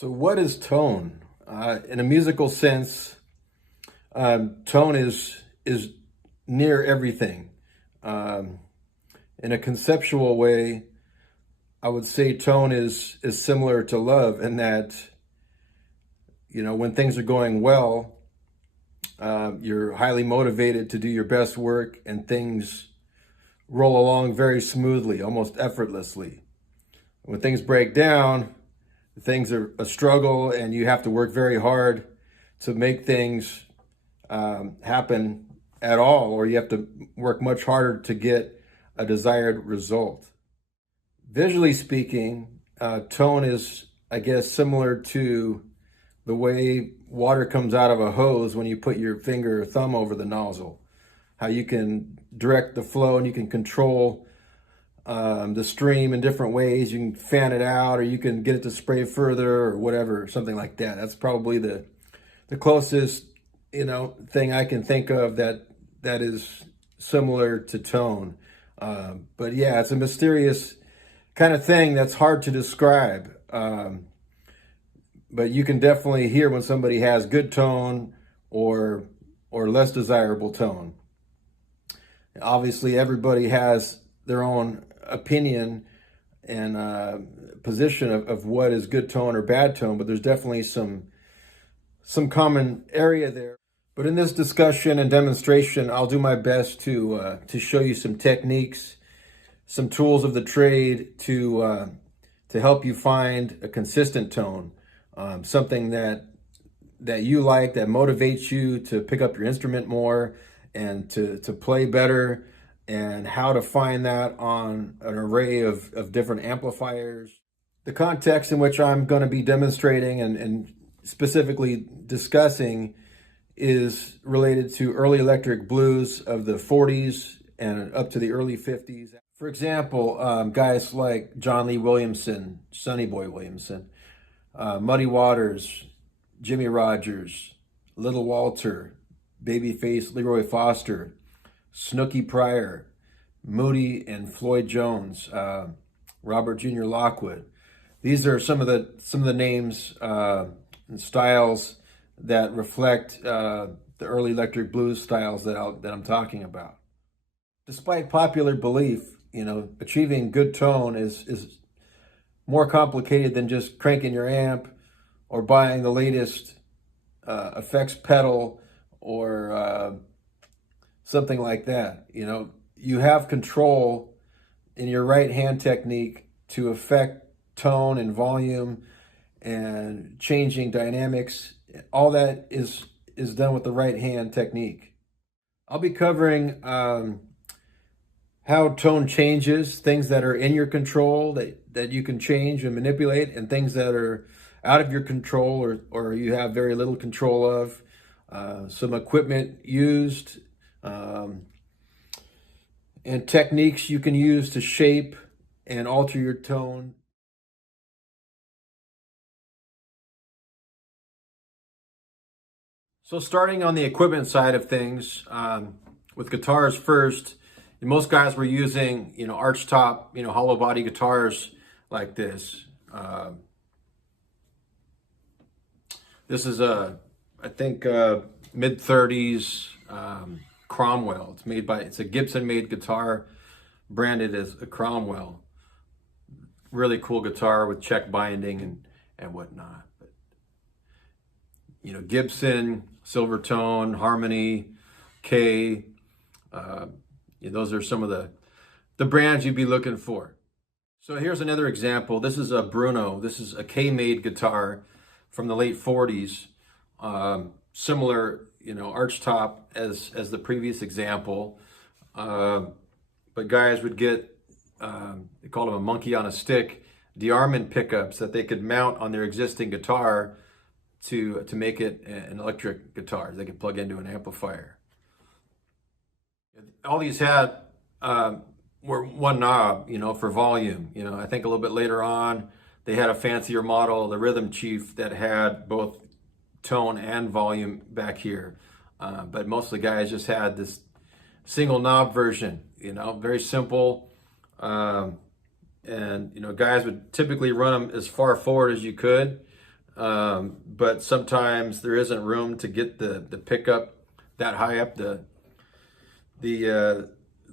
So what is tone? In a musical sense, tone is near everything. In a conceptual way, I would say tone is similar to love in that, you know, when things are going well, you're highly motivated to do your best work and things roll along very smoothly, almost effortlessly. When things break down, things are a struggle and you have to work very hard to make things happen at all, or you have to work much harder to get a desired result. Visually speaking, tone is, I guess, similar to the way water comes out of a hose when you put your finger or thumb over the nozzle. How you can direct the flow and you can control the stream in different ways. You can fan it out, or you can get it to spray further, or whatever, something like that. That's probably the closest, you know, thing I can think of that is similar to tone. But yeah, it's a mysterious kind of thing that's hard to describe. But you can definitely hear when somebody has good tone or less desirable tone. Obviously, everybody has their own opinion and position of what is good tone or bad tone, but there's definitely some common area there. But in this discussion and demonstration, I'll do my best to show you some techniques, some tools of the trade to help you find a consistent tone, something that you like, that motivates you to pick up your instrument more and to play better, and how to find that on an array of different amplifiers. The context in which I'm going to be demonstrating and specifically discussing is related to early electric blues of the 40s and up to the early 50s. For example, guys like John Lee Williamson, Sonny Boy Williamson, Muddy Waters, Jimmy Rogers, Little Walter, Face Leroy Foster, Snooky Pryor, Moody and Floyd Jones, Robert Jr. Lockwood. These are some of the names and styles that reflect the early electric blues styles that I'm talking about. Despite popular belief, you know, achieving good tone is more complicated than just cranking your amp or buying the latest effects pedal or something like that. You know, you have control in your right hand technique to affect tone and volume and changing dynamics. All that is done with the right hand technique. I'll be covering how tone changes, things that are in your control that you can change and manipulate, and things that are out of your control or you have very little control of. Some equipment used, and techniques you can use to shape and alter your tone. So starting on the equipment side of things, with guitars first, most guys were using, you know, arch top, you know, hollow body guitars like this. This is I think mid 30s Cromwell. It's a Gibson made guitar branded as a Cromwell. Really cool guitar with check binding and whatnot. But, you know, Gibson, Silvertone, Harmony, K, those are some of the brands you'd be looking for. So here's another example. This is a Bruno. This is a K-made guitar from the late 40s. Similar, you know, arch top as the previous example. But guys would get, they called them a monkey on a stick, de-arming pickups that they could mount on their existing guitar to make it an electric guitar. They could plug into an amplifier. All these had were one knob, you know, for volume. You know, I think a little bit later on, they had a fancier model, the Rhythm Chief, that had both tone and volume back here. But most of the guys just had this single knob version, you know, very simple. And, you know, guys would typically run them as far forward as you could. But sometimes there isn't room to get the pickup that high up the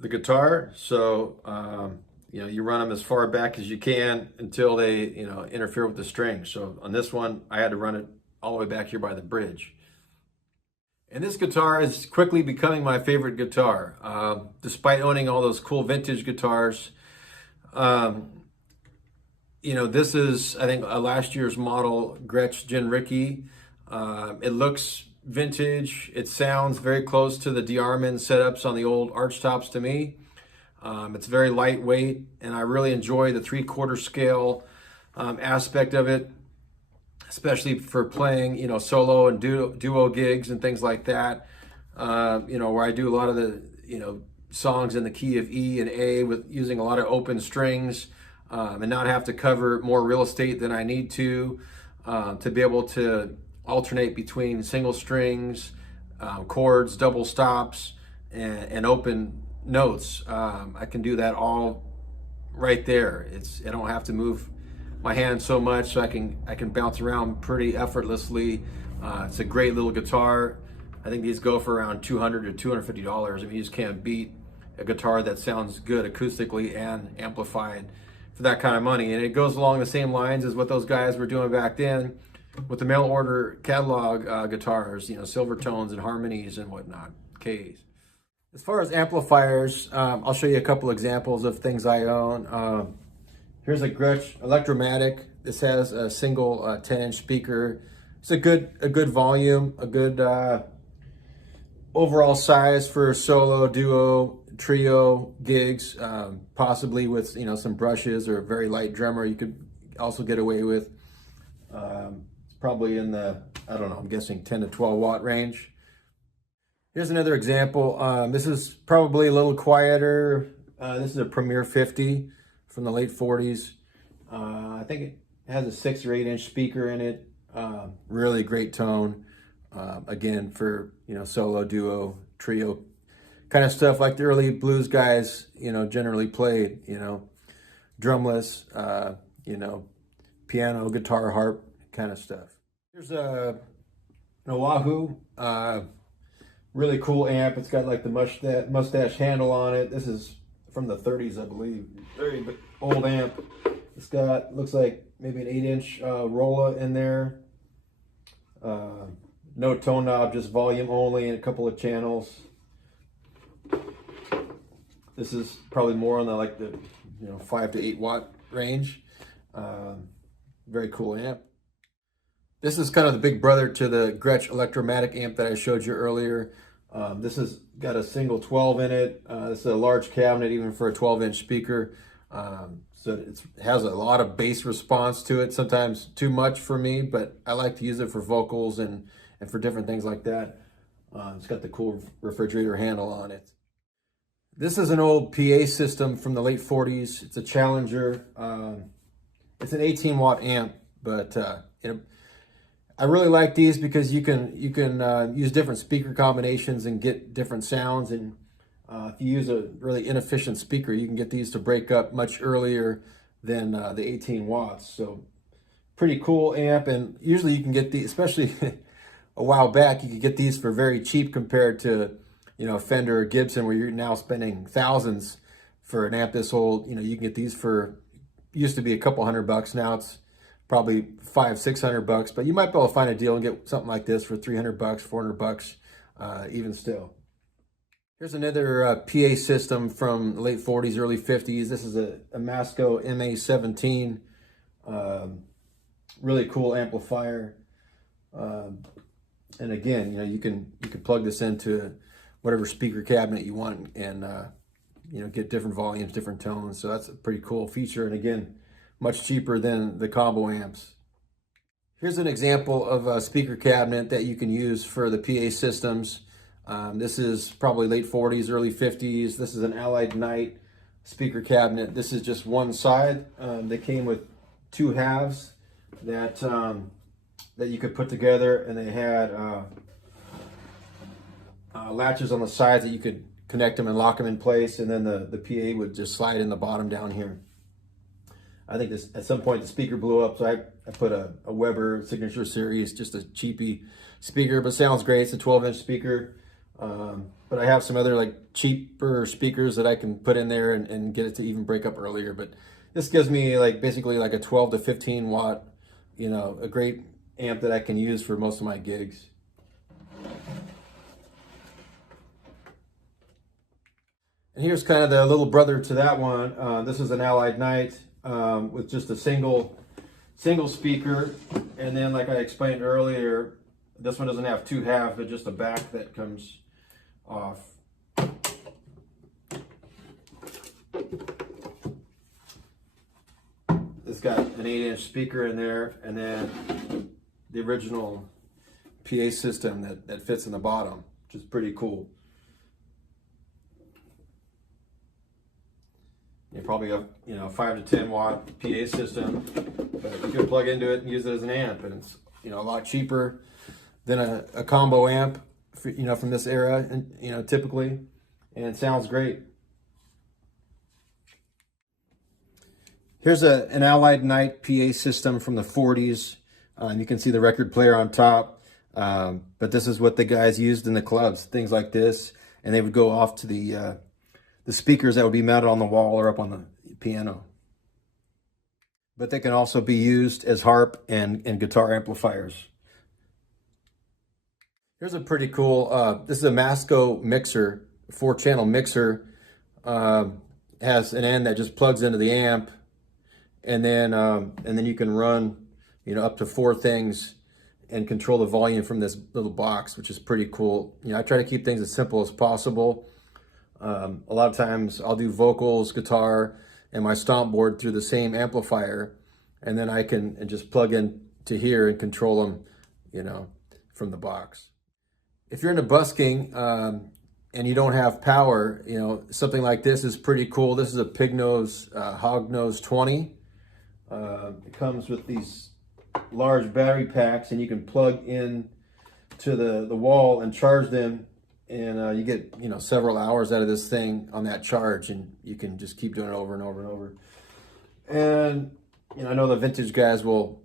guitar. So, you run them as far back as you can until they, interfere with the string. So on this one, I had to run it all the way back here by the bridge. And this guitar is quickly becoming my favorite guitar. Despite owning all those cool vintage guitars, this is, I think, a last year's model Gretsch Genricke. It looks vintage. It sounds very close to the Diarman setups on the old archtops to me. It's very lightweight, and I really enjoy the 3/4 scale aspect of it, especially for playing, solo and duo gigs and things like that. Where I do a lot of the, songs in the key of E and A with using a lot of open strings, and not have to cover more real estate than I need to be able to alternate between single strings, chords, double stops, and open notes. I can do that all right there. I don't have to move my hand so much, so I can bounce around pretty effortlessly. It's a great little guitar. I think these go for around $200 to $250. I mean, you just can't beat a guitar that sounds good acoustically and amplified for that kind of money. And it goes along the same lines as what those guys were doing back then with the mail order catalog guitars, silver tones and harmonies and whatnot, Ks. As far as amplifiers, I'll show you a couple examples of things I own. Here's a Gretsch Electromatic. This has a single 10-inch speaker. It's a good volume, a good overall size for solo, duo, trio gigs, possibly with some brushes or a very light drummer you could also get away with. It's probably in the, I don't know, I'm guessing 10 to 12 watt range. Here's another example. This is probably a little quieter. This is a Premier 50 from the late 40s. I think it has a 6 or 8-inch speaker in it. Really great tone. Again, for solo, duo, trio kind of stuff like the early blues guys generally played. Drumless, piano, guitar, harp kind of stuff. Here's an Oahu. Really cool amp. It's got like the mustache handle on it. This is from the 30s, I believe. Very old amp. It's got, looks like maybe an 8-inch Rolla in there. No tone knob, just volume only and a couple of channels. This is probably more on the 5 to 8 watt range. Very cool amp. This is kind of the big brother to the Gretsch Electromatic amp that I showed you earlier. This has got a single 12 in it. This is a large cabinet even for a 12-inch speaker. So it has a lot of bass response to it, sometimes too much for me, but I like to use it for vocals and for different things like that. It's got the cool refrigerator handle on it. This is an old PA system from the late 40s. It's a Challenger. It's an 18 watt amp, but I really like these because you can use different speaker combinations and get different sounds. And if you use a really inefficient speaker, you can get these to break up much earlier than the 18 watts. So pretty cool amp. And usually you can get these, especially a while back, you could get these for very cheap compared to Fender or Gibson, where you're now spending thousands for an amp this old. You can get these for, used to be a couple $100. Now it's probably $500-600, but you might be able to find a deal and get something like this for $300, $400, even still. Here's another PA system from the late 40s, early 50s. This is a Masco MA17, really cool amplifier. And again, you can plug this into whatever speaker cabinet you want and get different volumes, different tones. So that's a pretty cool feature. And again, much cheaper than the combo amps. Here's an example of a speaker cabinet that you can use for the PA systems. This is probably late 40s, early 50s. This is an Allied Knight speaker cabinet. This is just one side. They came with two halves that you could put together, and they had latches on the sides that you could connect them and lock them in place, and then the PA would just slide in the bottom down here. I think this, at some point the speaker blew up, so I put a Weber Signature Series, just a cheapy speaker, but sounds great. It's a 12-inch speaker. But I have some other like cheaper speakers that I can put in there and get it to even break up earlier. But this gives me like basically like a 12 to 15 watt, you know, a great amp that I can use for most of my gigs. And here's kind of the little brother to that one. This is an Allied Knight with just a single speaker. And then like I explained earlier, this one doesn't have two halves, but just a back that comes off. It's got an 8-inch speaker in there, and then the original PA system that fits in the bottom, which is pretty cool. You probably have, you know, 5 to 10 watt PA system, but you can plug into it and use it as an amp, and it's, you know, a lot cheaper than a combo amp, for, you know, from this era, and you know, typically, and it sounds great. Here's an Allied Knight PA system from the 40s. You can see the record player on top, but this is what the guys used in the clubs, things like this, and they would go off to the speakers that would be mounted on the wall or up on the piano. But they can also be used as harp and guitar amplifiers. Here's a pretty cool, this is a Masco mixer, 4-channel mixer. Has an end that just plugs into the amp, and then you can run, you know, up to 4 things and control the volume from this little box, which is pretty cool. You know, I try to keep things as simple as possible. A lot of times I'll do vocals, guitar, and my stomp board through the same amplifier, and then I can just plug in to here and control them, you know, from the box. If you're into busking and you don't have power, you know, something like this is pretty cool. This is a Pignose Hognose 20. It comes with these large battery packs, and you can plug in to the wall and charge them, and you get, you know, several hours out of this thing on that charge, and you can just keep doing it over and over and over. And you know, I know the vintage guys will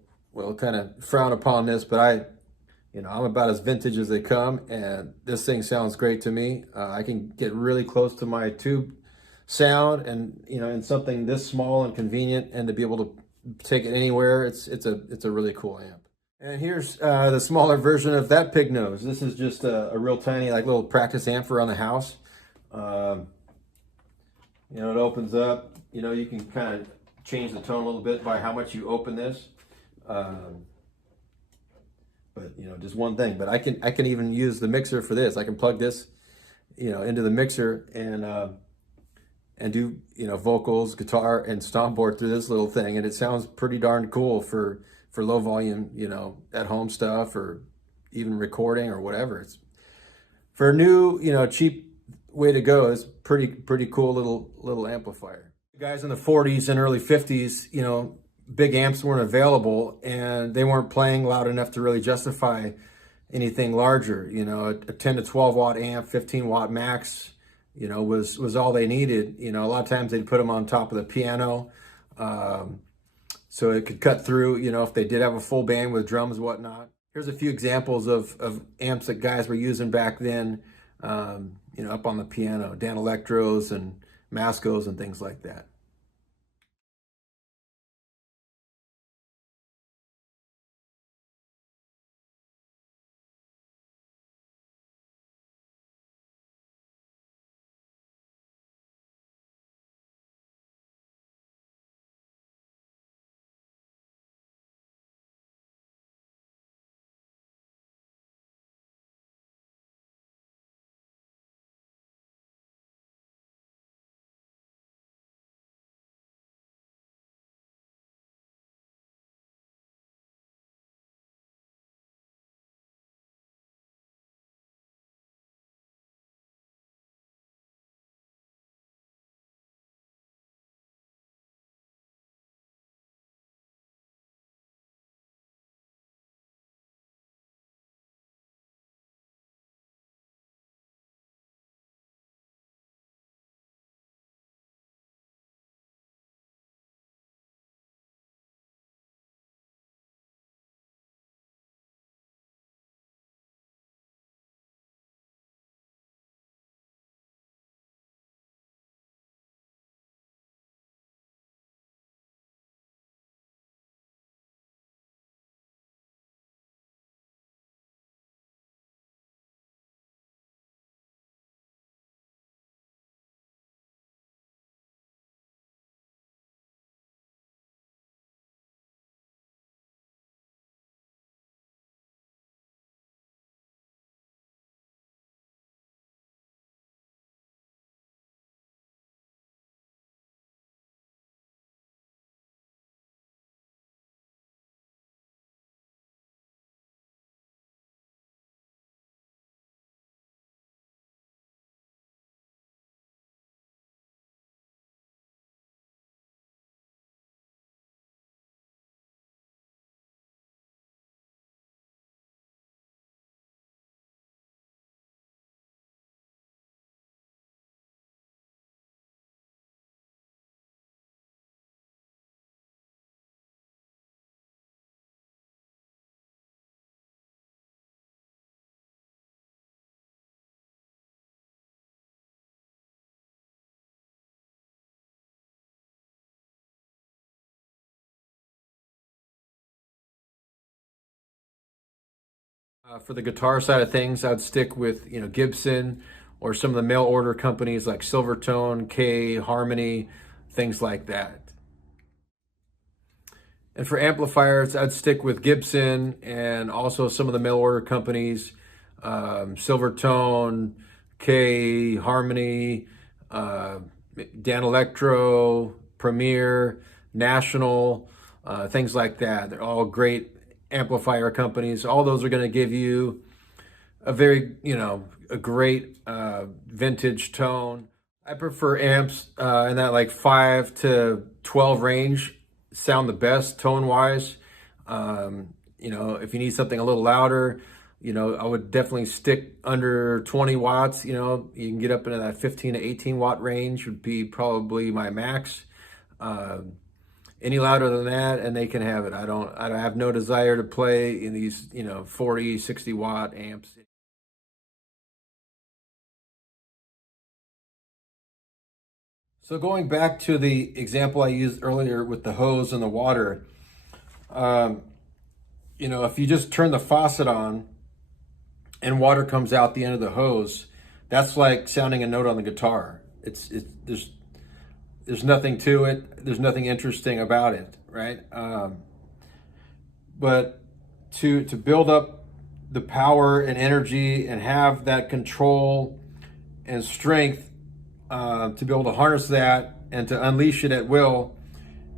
kind of frown upon this, but you know, I'm about as vintage as they come, and this thing sounds great to me. I can get really close to my tube sound, and you know, in something this small and convenient, and to be able to take it anywhere, it's a really cool amp. And here's the smaller version of that Pignose. This is just a real tiny, like, little practice amp for around the house. You know, it opens up. You know, you can kind of change the tone a little bit by how much you open this. But you know, just one thing. But I can even use the mixer for this. I can plug this, you know, into the mixer and do, you know, vocals, guitar, and stomp board through this little thing, and it sounds pretty darn cool for low volume, you know, at home stuff, or even recording or whatever. It's for a new, you know, cheap way to go. It's pretty cool little amplifier. Guys in the 40s and early 50s, you know, big amps weren't available, and they weren't playing loud enough to really justify anything larger. You know, a 10 to 12 watt amp, 15 watt max, you know, was all they needed. You know, a lot of times they'd put them on top of the piano, so it could cut through, you know, if they did have a full band with drums and whatnot. Here's a few examples of amps that guys were using back then, you know, up on the piano, Dan Electros and Mascos and things like that. For the guitar side of things, I'd stick with, Gibson or some of the mail order companies like Silvertone, K, Harmony, things like that. And for amplifiers, I'd stick with Gibson and also some of the mail order companies, Silvertone, K, Harmony, Dan Electro, Premier, National, things like that. They're all great amplifier companies. All those are going to give you a very, a great vintage tone. I prefer amps in that like 5 to 12 range sound the best tone wise. If you need something a little louder, I would definitely stick under 20 watts. You can get up into that 15 to 18 watt range would be probably my max. Any louder than that and they can have it. I have no desire to play in these, 40, 60 watt amps. So going back to the example I used earlier with the hose and the water, if you just turn the faucet on and water comes out the end of the hose, that's like sounding a note on the guitar. There's nothing to it. There's nothing interesting about it, right? But to build up the power and energy and have that control and strength, to be able to harness that and to unleash it at will,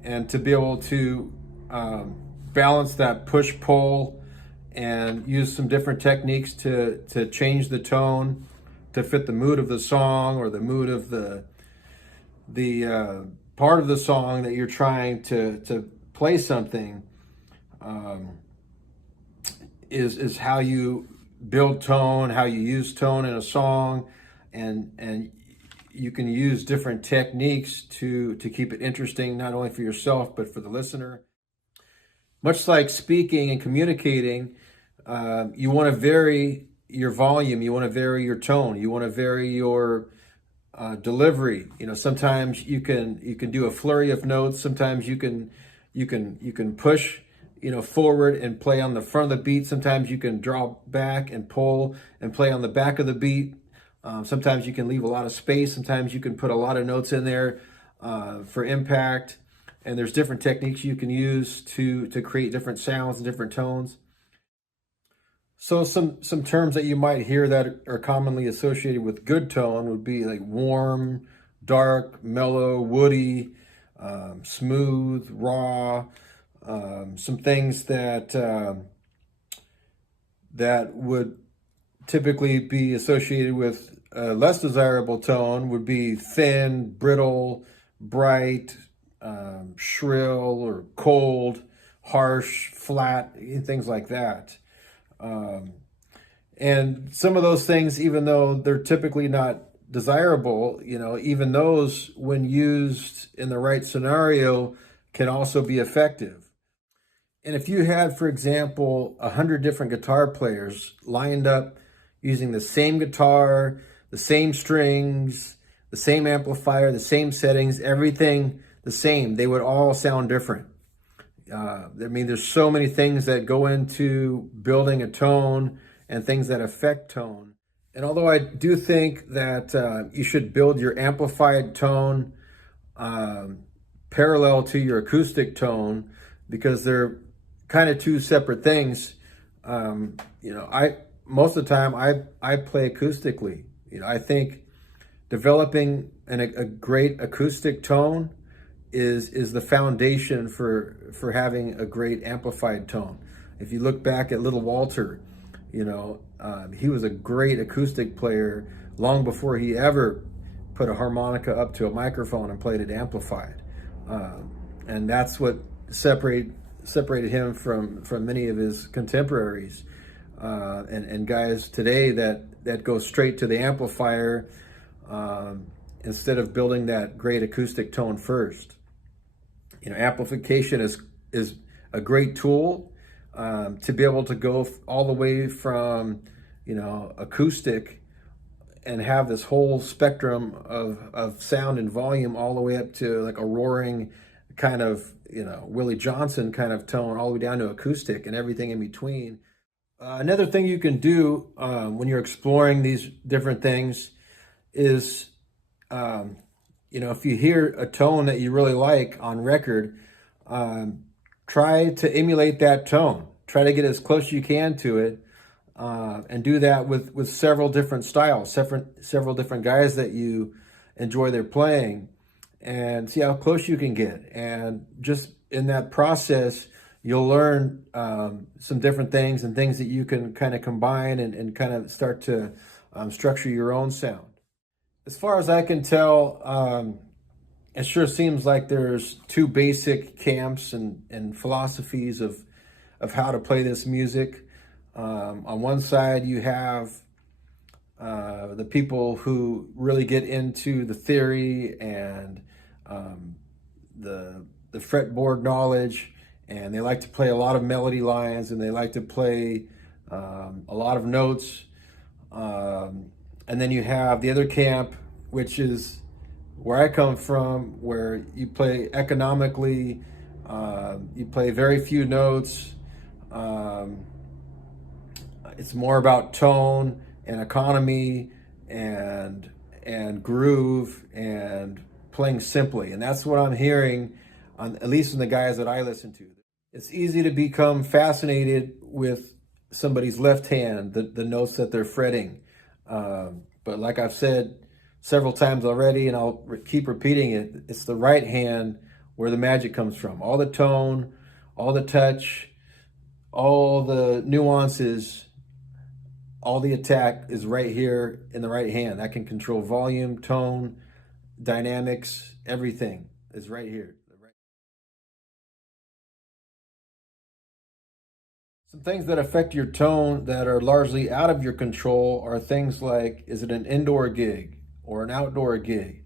and to be able to balance that push-pull and use some different techniques to change the tone to fit the mood of the song or the mood of the part of the song that you're trying to play something, is how you build tone, how you use tone in a song, and you can use different techniques to keep it interesting, not only for yourself, but for the listener. Much like speaking and communicating, you want to vary your volume, you want to vary your tone, you want to vary your delivery. Sometimes you can do a flurry of notes. Sometimes you can push, forward and play on the front of the beat. Sometimes you can draw back and pull and play on the back of the beat. Sometimes you can leave a lot of space. Sometimes you can put a lot of notes in there for impact. And there's different techniques you can use to create different sounds and different tones. So some terms that you might hear that are commonly associated with good tone would be like warm, dark, mellow, woody, smooth, raw. Some things that would typically be associated with a less desirable tone would be thin, brittle, bright, shrill or cold, harsh, flat, things like that. And some of those things, even though they're typically not desirable, even those when used in the right scenario can also be effective. And if you had, for example, 100 different guitar players lined up using the same guitar, the same strings, the same amplifier, the same settings, everything the same, they would all sound different. There's so many things that go into building a tone and things that affect tone. And although I do think that you should build your amplified tone parallel to your acoustic tone, because they're kind of two separate things, most of the time I play acoustically. I think developing a great acoustic tone is the foundation for having a great amplified tone. If you look back at Little Walter, he was a great acoustic player long before he ever put a harmonica up to a microphone and played it amplified. And that's what separated him from many of his contemporaries and guys today that go straight to the amplifier instead of building that great acoustic tone first. Amplification is a great tool to be able to go all the way from acoustic and have this whole spectrum of sound and volume all the way up to like a roaring kind of Willie Johnson kind of tone, all the way down to acoustic and everything in between. Another thing you can do when you're exploring these different things is, if you hear a tone that you really like on record, try to emulate that tone. Try to get as close as you can to it, and do that with several different styles, several different guys that you enjoy their playing, and see how close you can get. And just in that process, you'll learn some different things and things that you can kind of combine and kind of start to structure your own sound. As far as I can tell, it sure seems like there's two basic camps and philosophies of how to play this music. On one side, you have the people who really get into the theory and the fretboard knowledge, and they like to play a lot of melody lines, and they like to play a lot of notes. And then you have the other camp, which is where I come from, where you play economically, you play very few notes. It's more about tone and economy and groove and playing simply. And that's what I'm hearing, at least from the guys that I listen to. It's easy to become fascinated with somebody's left hand, the notes that they're fretting. But like I've said several times already, and I'll keep repeating it, it's the right hand where the magic comes from. All the tone, all the touch, all the nuances, all the attack is right here in the right hand. That can control volume, tone, dynamics, everything is right here. Some things that affect your tone that are largely out of your control are things like, is it an indoor gig or an outdoor gig?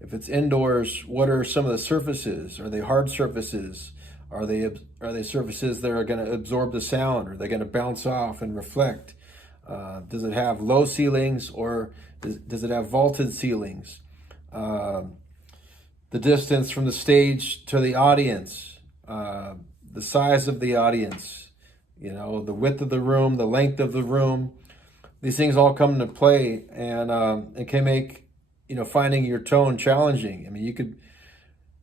If it's indoors, what are some of the surfaces? Are they hard surfaces? Are they surfaces that are going to absorb the sound? Are they going to bounce off and reflect? Does it have low ceilings, or does it have vaulted ceilings? The distance from the stage to the audience, the size of the audience, the width of the room, the length of the room. These things all come into play, and it can make finding your tone challenging. I mean, you could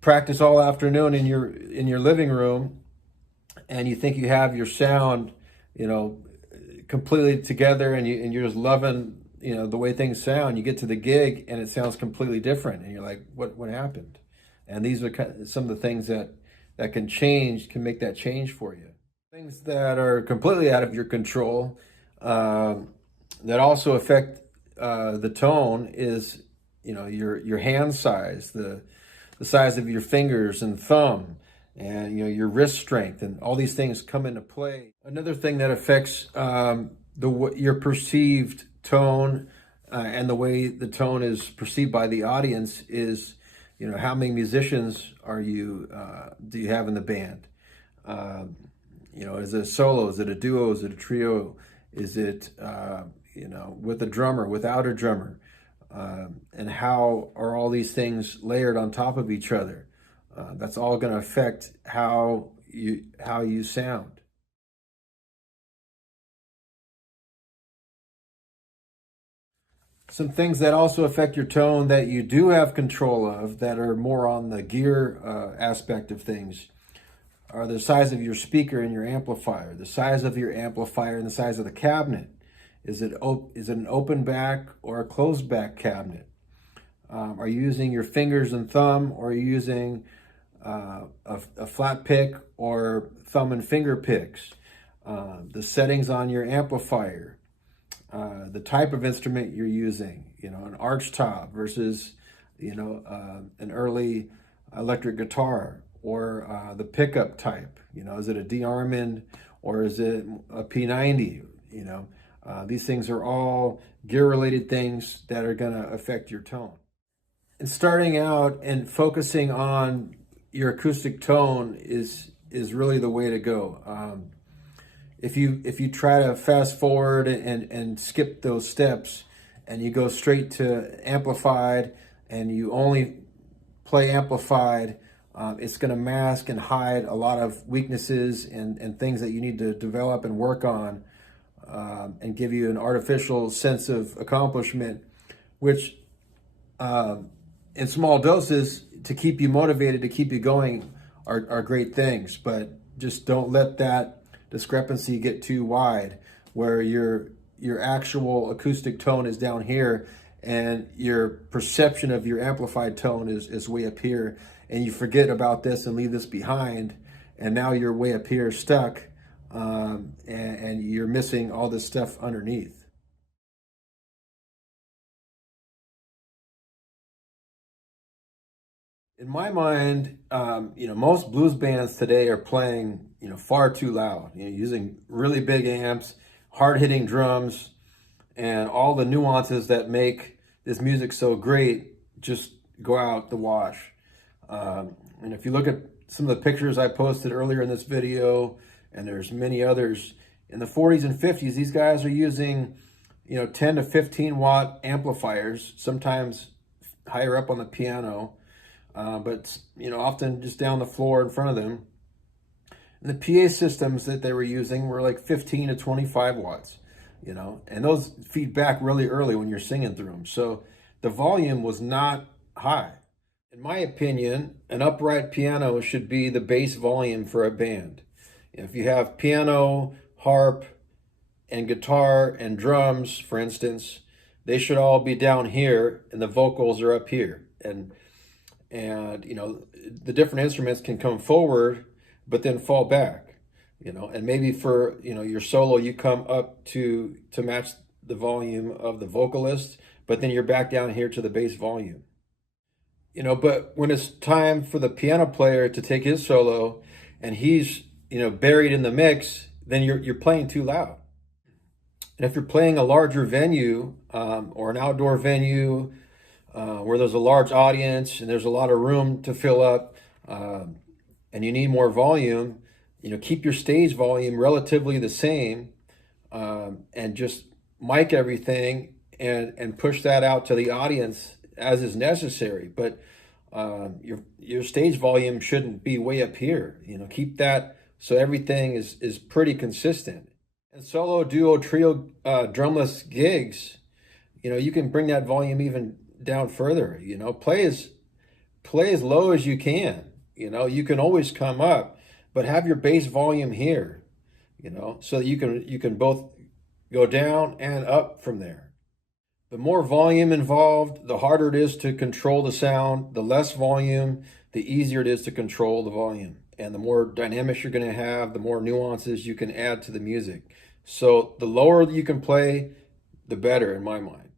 practice all afternoon in your living room, and you think you have your sound, completely together, and you're just loving the way things sound. You get to the gig and it sounds completely different, and you're like, what happened? And these are some of the things that can make that change for you. Things that are completely out of your control, that also affect the tone, is your hand size, the size of your fingers and thumb, and your wrist strength, and all these things come into play. Another thing that affects your perceived tone and the way the tone is perceived by the audience is, how many musicians do you have in the band? Is it a solo? Is it a duo? Is it a trio? Is it with a drummer, without a drummer? And how are all these things layered on top of each other? That's all going to affect how you sound. Some things that also affect your tone that you do have control of, that are more on the gear aspect of things, are the size of your speaker and your amplifier, the size of your amplifier and the size of the cabinet. Is it an open back or a closed back cabinet? Are you using your fingers and thumb, or are you using a flat pick or thumb and finger picks? The settings on your amplifier, the type of instrument you're using, an arch top versus, an early electric guitar, or the pickup type, is it a D-Armond or is it a P90? These things are all gear-related things that are going to affect your tone. And starting out and focusing on your acoustic tone is really the way to go. If you try to fast forward and skip those steps, and you go straight to amplified and you only play amplified, it's going to mask and hide a lot of weaknesses and things that you need to develop and work on and give you an artificial sense of accomplishment, which in small doses to keep you motivated, to keep you going, are great things. But just don't let that discrepancy get too wide, where your actual acoustic tone is down here and your perception of your amplified tone is way up here, and you forget about this and leave this behind, and now you're way up here stuck, and you're missing all this stuff underneath. In my mind, most blues bands today are playing, far too loud, using really big amps, hard-hitting drums, and all the nuances that make this music so great just go out the wash. And if you look at some of the pictures I posted earlier in this video, and there's many others, in the 40s and 50s, these guys are using, 10 to 15 watt amplifiers, sometimes higher up on the piano, but often just down the floor in front of them. And the PA systems that they were using were like 15 to 25 watts, and those feed back really early when you're singing through them. So the volume was not high. In my opinion, an upright piano should be the bass volume for a band. If you have piano, harp, and guitar and drums, for instance, they should all be down here and the vocals are up here. And the different instruments can come forward but then fall back, and maybe for your solo you come up to match the volume of the vocalist, but then you're back down here to the bass volume. But when it's time for the piano player to take his solo and he's buried in the mix, then you're playing too loud. And if you're playing a larger venue, or an outdoor venue, where there's a large audience and there's a lot of room to fill up, and you need more volume, keep your stage volume relatively the same, and just mic everything and push that out to the audience as is necessary. But your stage volume shouldn't be way up here. Keep that so everything is pretty consistent. And solo, duo, trio, drumless gigs, you can bring that volume even down further. Play as low as you can. You can always come up, but have your bass volume here, so that you can both go down and up from there. The more volume involved, the harder it is to control the sound. The less volume, the easier it is to control the volume. And the more dynamics you're going to have, the more nuances you can add to the music. So the lower you can play, the better in my mind.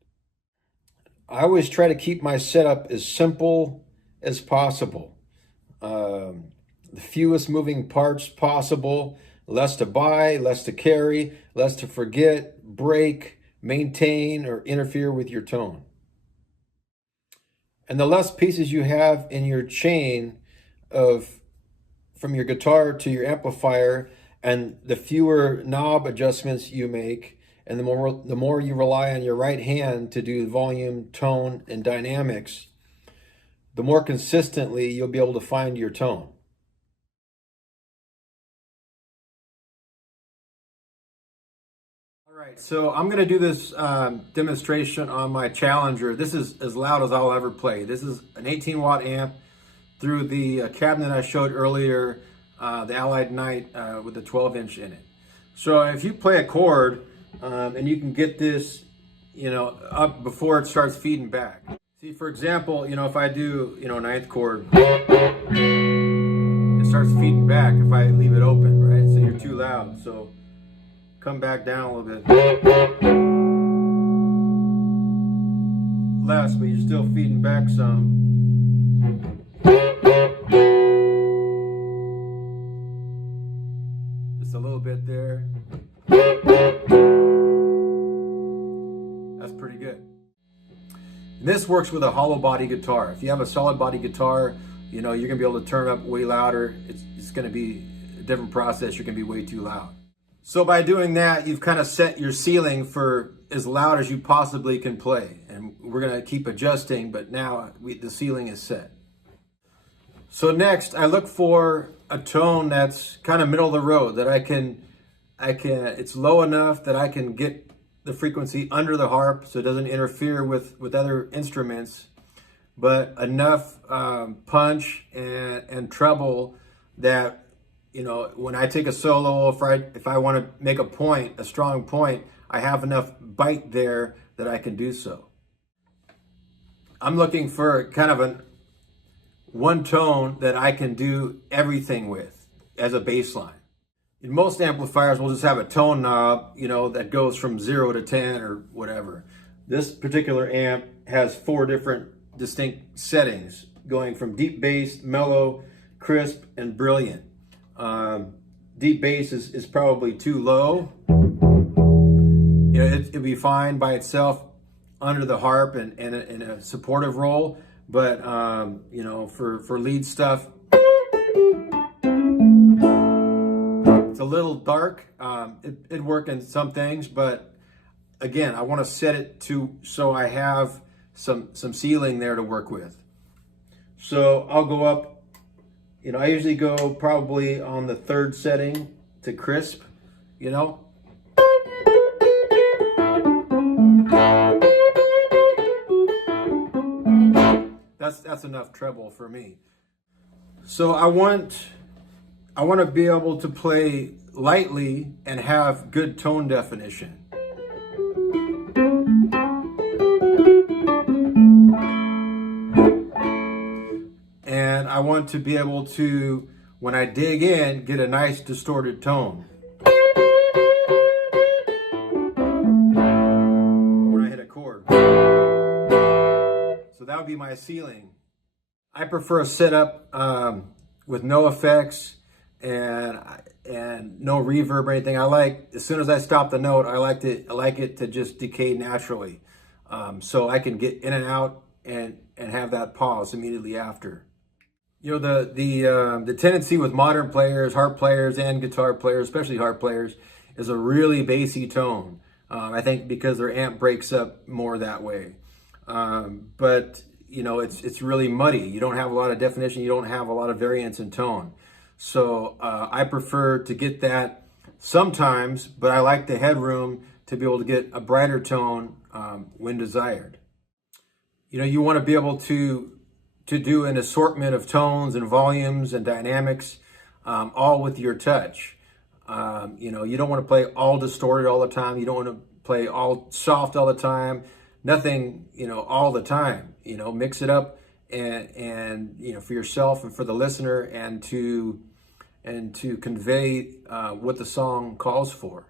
I always try to keep my setup as simple as possible. The fewest moving parts possible, less to buy, less to carry, less to forget, break, maintain, or interfere with your tone. And the less pieces you have in your chain from your guitar to your amplifier, and the fewer knob adjustments you make, and the more you rely on your right hand to do volume, tone, and dynamics, the more consistently you'll be able to find your tone. All right, so I'm going to do this demonstration on my Challenger. This is as loud as I'll ever play. This is an 18 watt amp through the cabinet I showed earlier, the Allied Knight with the 12-inch in it. So if you play a chord and you can get this, up before it starts feeding back. See, for example, if I do, ninth chord, it starts feeding back if I leave it open, right? So you're too loud. So come back down a little bit. Less, but you're still feeding back some. Just a little bit there. That's pretty good. And this works with a hollow body guitar. If you have a solid body guitar, you're gonna be able to turn up way louder. It's gonna be a different process. You're gonna be way too loud. So by doing that, you've kind of set your ceiling for as loud as you possibly can play. And we're gonna keep adjusting, but now the ceiling is set. So next, I look for a tone that's kind of middle of the road, that I can it's low enough that I can get the frequency under the harp so it doesn't interfere with other instruments, but enough punch and treble that, you know, when I take a solo, if I want to make a point, a strong point, I have enough bite there that I can do so. I'm looking for kind of one tone that I can do everything with as a bass line. In most amplifiers, we'll just have a tone knob, you know, that goes from 0 to 10 or whatever. This particular amp has 4 different distinct settings, going from deep bass, mellow, crisp, and brilliant. Deep bass is probably too low. You know, it'd be fine by itself under the harp and in a supportive role, but you know, for lead stuff, it's a little dark. It'd work in some things, but again, I want to set it to so I have some ceiling there to work with. So I'll go up, you know, I usually go probably on the 3rd setting to crisp, you know. That's enough treble for me. So I want to be able to play lightly and have good tone definition. And I want to be able to, when I dig in, get a nice distorted tone. When I hit a chord. So that would be my ceiling. I prefer a setup with no effects and no reverb or anything. I like, as soon as I stop the note, I like it to just decay naturally, so I can get in and out and have that pause immediately after. You know, the tendency with modern players, harp players, and guitar players, especially harp players, is a really bassy tone. I think because their amp breaks up more that way. But you know, it's really muddy. You don't have a lot of definition. You don't have a lot of variance in tone. So I prefer to get that sometimes, but I like the headroom to be able to get a brighter tone when desired. You know, you want to be able to do an assortment of tones and volumes and dynamics, all with your touch. You know, you don't want to play all distorted all the time. You don't want to play all soft all the time. Nothing, you know, all the time. You know, mix it up and you know, for yourself and for the listener, and to convey what the song calls for.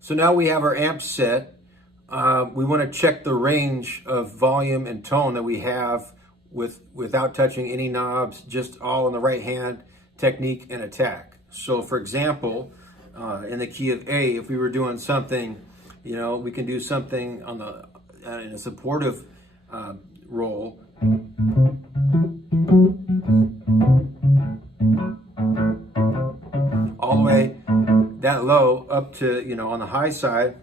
So now we have our amp set. We want to check the range of volume and tone that we have without touching any knobs, just all in the right hand technique and attack. So for example, in the key of A, if we were doing something, you know, we can do something on the in a supportive roll. All the way that low up to, you know, on the high side.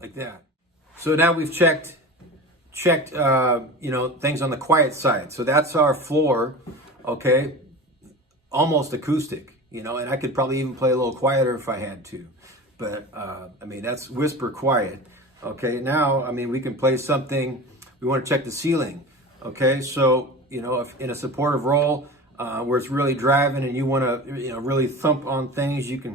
Like that. So now we've checked you know, things on the quiet side. So that's our floor, okay? Almost acoustic, you know, and I could probably even play a little quieter if I had to. But I mean, that's whisper quiet. Okay, now, I mean, we can play something, we want to check the ceiling. Okay, so, you know, if in a supportive roll where it's really driving and you want to, you know, really thump on things, you can.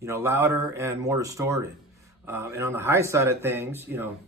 You know, louder and more distorted. And on the high side of things, you know.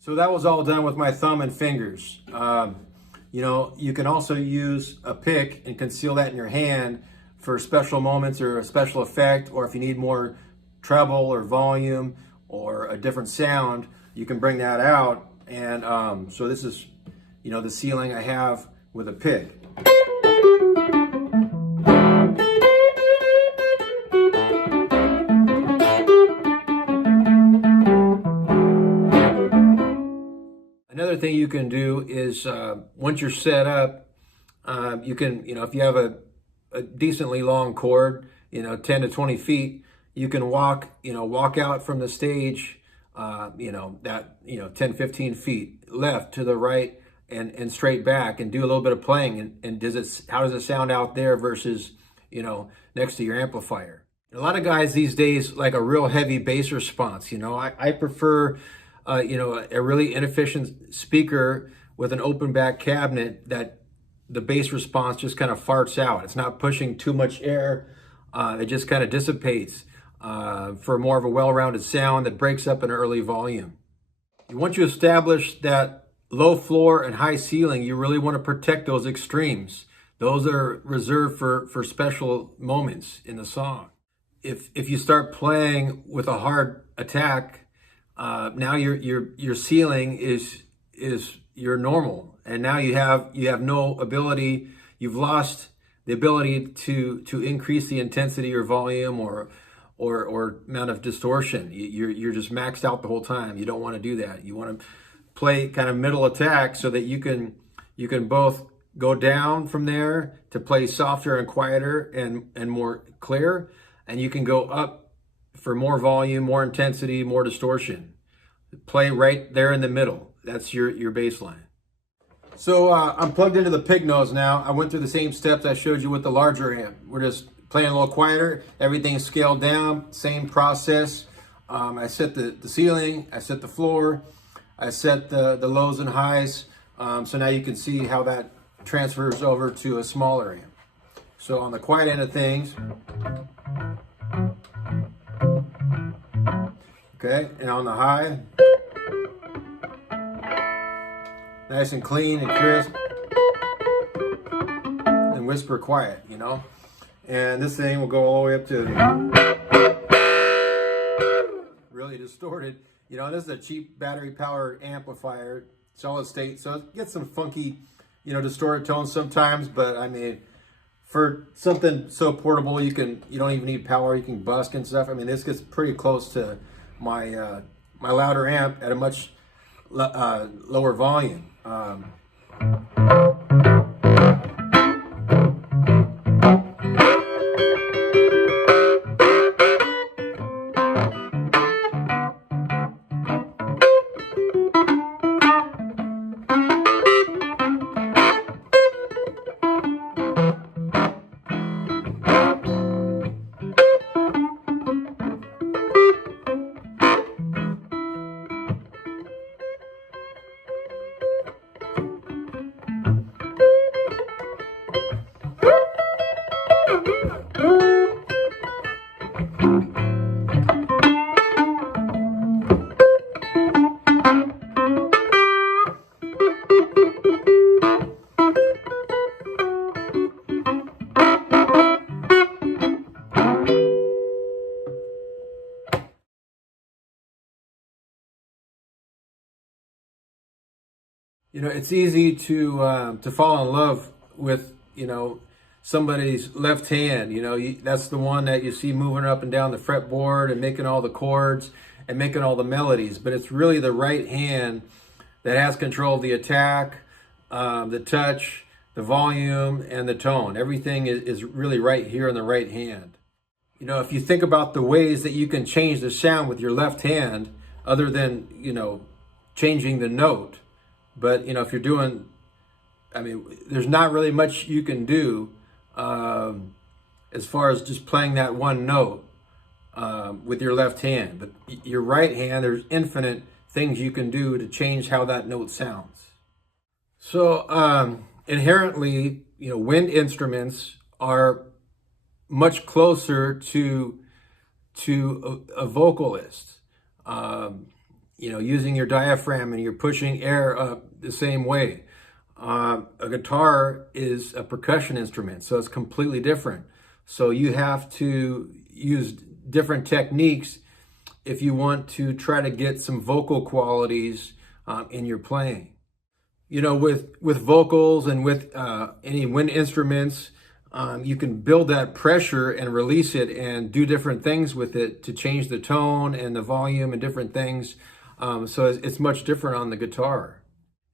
So that was all done with my thumb and fingers. You know, you can also use a pick and conceal that in your hand for special moments or a special effect, or if you need more treble or volume or a different sound, you can bring that out. And so this is, you know, the ceiling I have with a pick. Another thing you can do is once you're set up, you can, if you have a decently long chord, 10 to 20 feet, you can walk out from the stage, 10, 15 feet left to the right and straight back and do a little bit of playing. And how does it sound out there versus, next to your amplifier? A lot of guys these days like a real heavy bass response. I prefer, a really inefficient speaker with an open back cabinet that the bass response just kind of farts out. It's not pushing too much air. It just kind of dissipates for more of a well-rounded sound that breaks up an early volume. Once you establish that low floor and high ceiling, you really want to protect those extremes. Those are reserved for special moments in the song. If you start playing with a hard attack, now your ceiling is your normal, and now you have no ability. You've lost the ability to increase the intensity or volume or amount of distortion. You're just maxed out the whole time. You don't want to do that. You want to play kind of middle attack so that you can both go down from there to play softer and quieter and more clear, and you can go up for more volume, more intensity, more distortion. Play right there in the middle. That's your bass line. So I'm plugged into the pig nose now. I went through the same steps I showed you with the larger amp. We're just playing a little quieter. Everything's scaled down. Same process. I set the ceiling. I set the floor. I set the lows and highs. So now you can see how that transfers over to a smaller amp. So on the quiet end of things, okay, and on the high, nice and clean and crisp, and whisper quiet, And this thing will go all the way up to really distorted. This is a cheap battery-powered amplifier, solid state, so it gets some funky, distorted tones sometimes. But I mean, for something so portable, you don't even need power. You can busk and stuff. I mean, this gets pretty close to my my louder amp at a much lower volume. It's easy to fall in love with, somebody's left hand. That's the one that you see moving up and down the fretboard and making all the chords and making all the melodies. But it's really the right hand that has control of the attack, the touch, the volume, and the tone. Everything is really right here in the right hand. If you think about the ways that you can change the sound with your left hand, other than, changing the note. But, if you're doing, there's not really much you can do as far as just playing that one note with your left hand. But your right hand, there's infinite things you can do to change how that note sounds. So inherently, wind instruments are much closer to a vocalist. Using your diaphragm and you're pushing air up the same way. A guitar is a percussion instrument, so it's completely different. So you have to use different techniques if you want to try to get some vocal qualities in your playing. With vocals and with any wind instruments, you can build that pressure and release it and do different things with it to change the tone and the volume and different things. So it's much different on the guitar.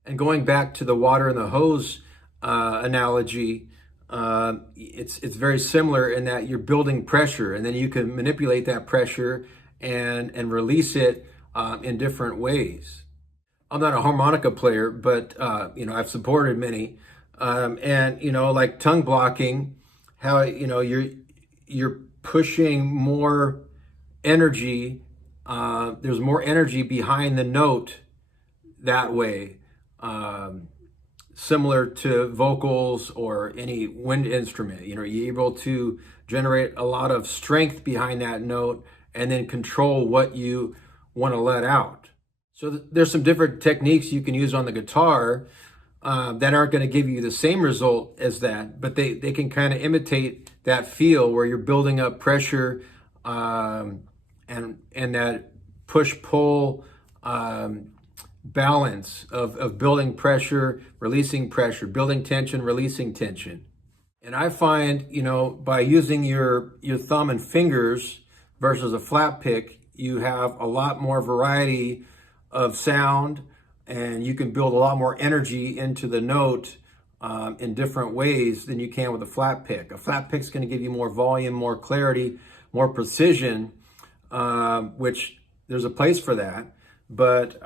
And going back to the water and the hose analogy, it's very similar in that you're building pressure, and then you can manipulate that pressure and release it in different ways. I'm not a harmonica player, but you know, I've supported many, and you know, like tongue blocking, how you know you're pushing more energy. There's more energy behind the note that way, similar to vocals or any wind instrument. You know, you're able to generate a lot of strength behind that note and then control what you want to let out. So there's some different techniques you can use on the guitar that aren't going to give you the same result as that, but they can kind of imitate that feel where you're building up pressure and that push-pull balance of building pressure, releasing pressure, building tension, releasing tension. And I find, you know, by using your thumb and fingers versus a flat pick, you have a lot more variety of sound, and you can build a lot more energy into the note in different ways than you can with a flat pick. A flat pick's going to give you more volume, more clarity, more precision, which there's a place for that. But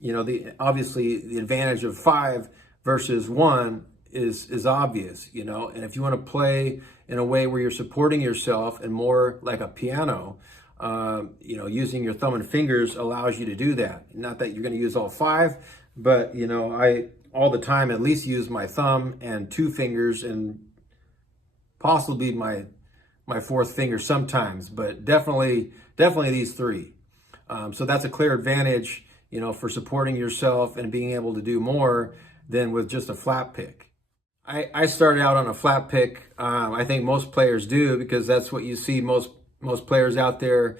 you know, obviously the advantage of 5 versus 1 is obvious, you know. And if you want to play in a way where you're supporting yourself and more like a piano, you know, using your thumb and fingers allows you to do that. Not that you're going to use all 5, but you know, I all the time at least use my thumb and 2 fingers and possibly my 4th finger sometimes, but definitely these 3. So that's a clear advantage, you know, for supporting yourself and being able to do more than with just a flat pick. I started out on a flat pick. I think most players do, because that's what you see most players out there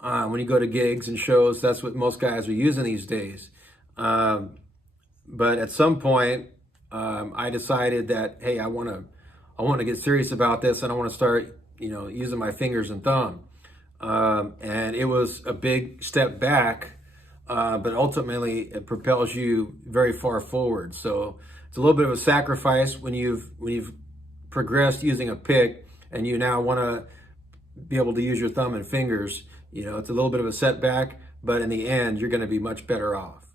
when you go to gigs and shows. That's what most guys are using these days. But at some point, I decided that, hey, I want to get serious about this, and I want to start, you know, using my fingers and thumb. And it was a big step back, but ultimately it propels you very far forward. So it's a little bit of a sacrifice when you've progressed using a pick and you now want to be able to use your thumb and fingers. You know, it's a little bit of a setback, but in the end, you're going to be much better off.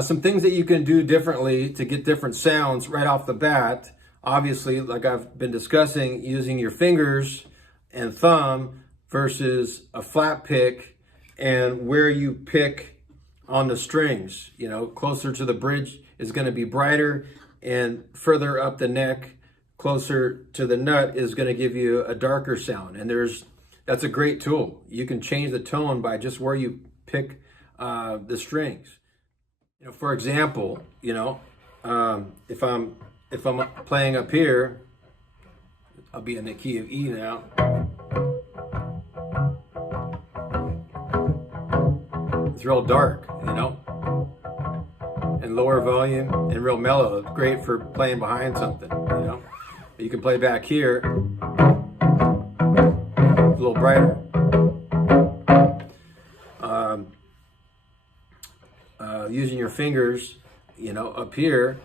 Some things that you can do differently to get different sounds right off the bat. Obviously, like I've been discussing, using your fingers and thumb versus a flat pick, and where you pick on the strings. You know, closer to the bridge is going to be brighter, and further up the neck, closer to the nut, is going to give you a darker sound. And that's a great tool. You can change the tone by just where you pick the strings. You know, for example, you know, if I'm playing up here, I'll be in the key of E now. It's real dark, you know, and lower volume and real mellow. It's great for playing behind something, you know. But you can play back here, a little brighter. Using your fingers, you know, up here,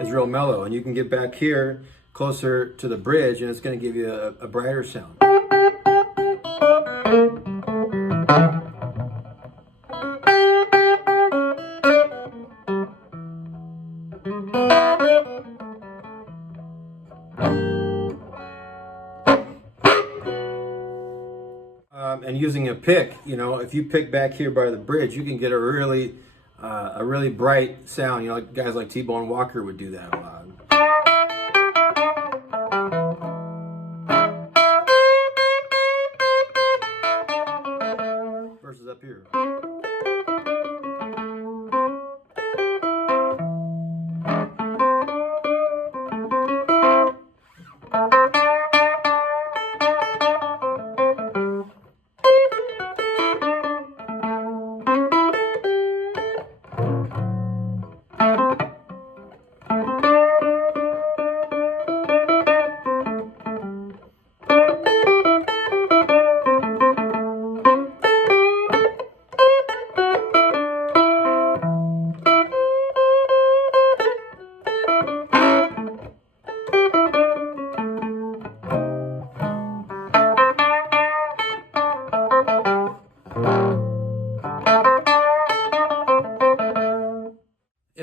is real mellow, and you can get back here closer to the bridge, and it's going to give you a brighter sound. And using a pick, you know, if you pick back here by the bridge, you can get a really bright sound. You know, like guys like T-Bone Walker would do that a lot. Versus up here.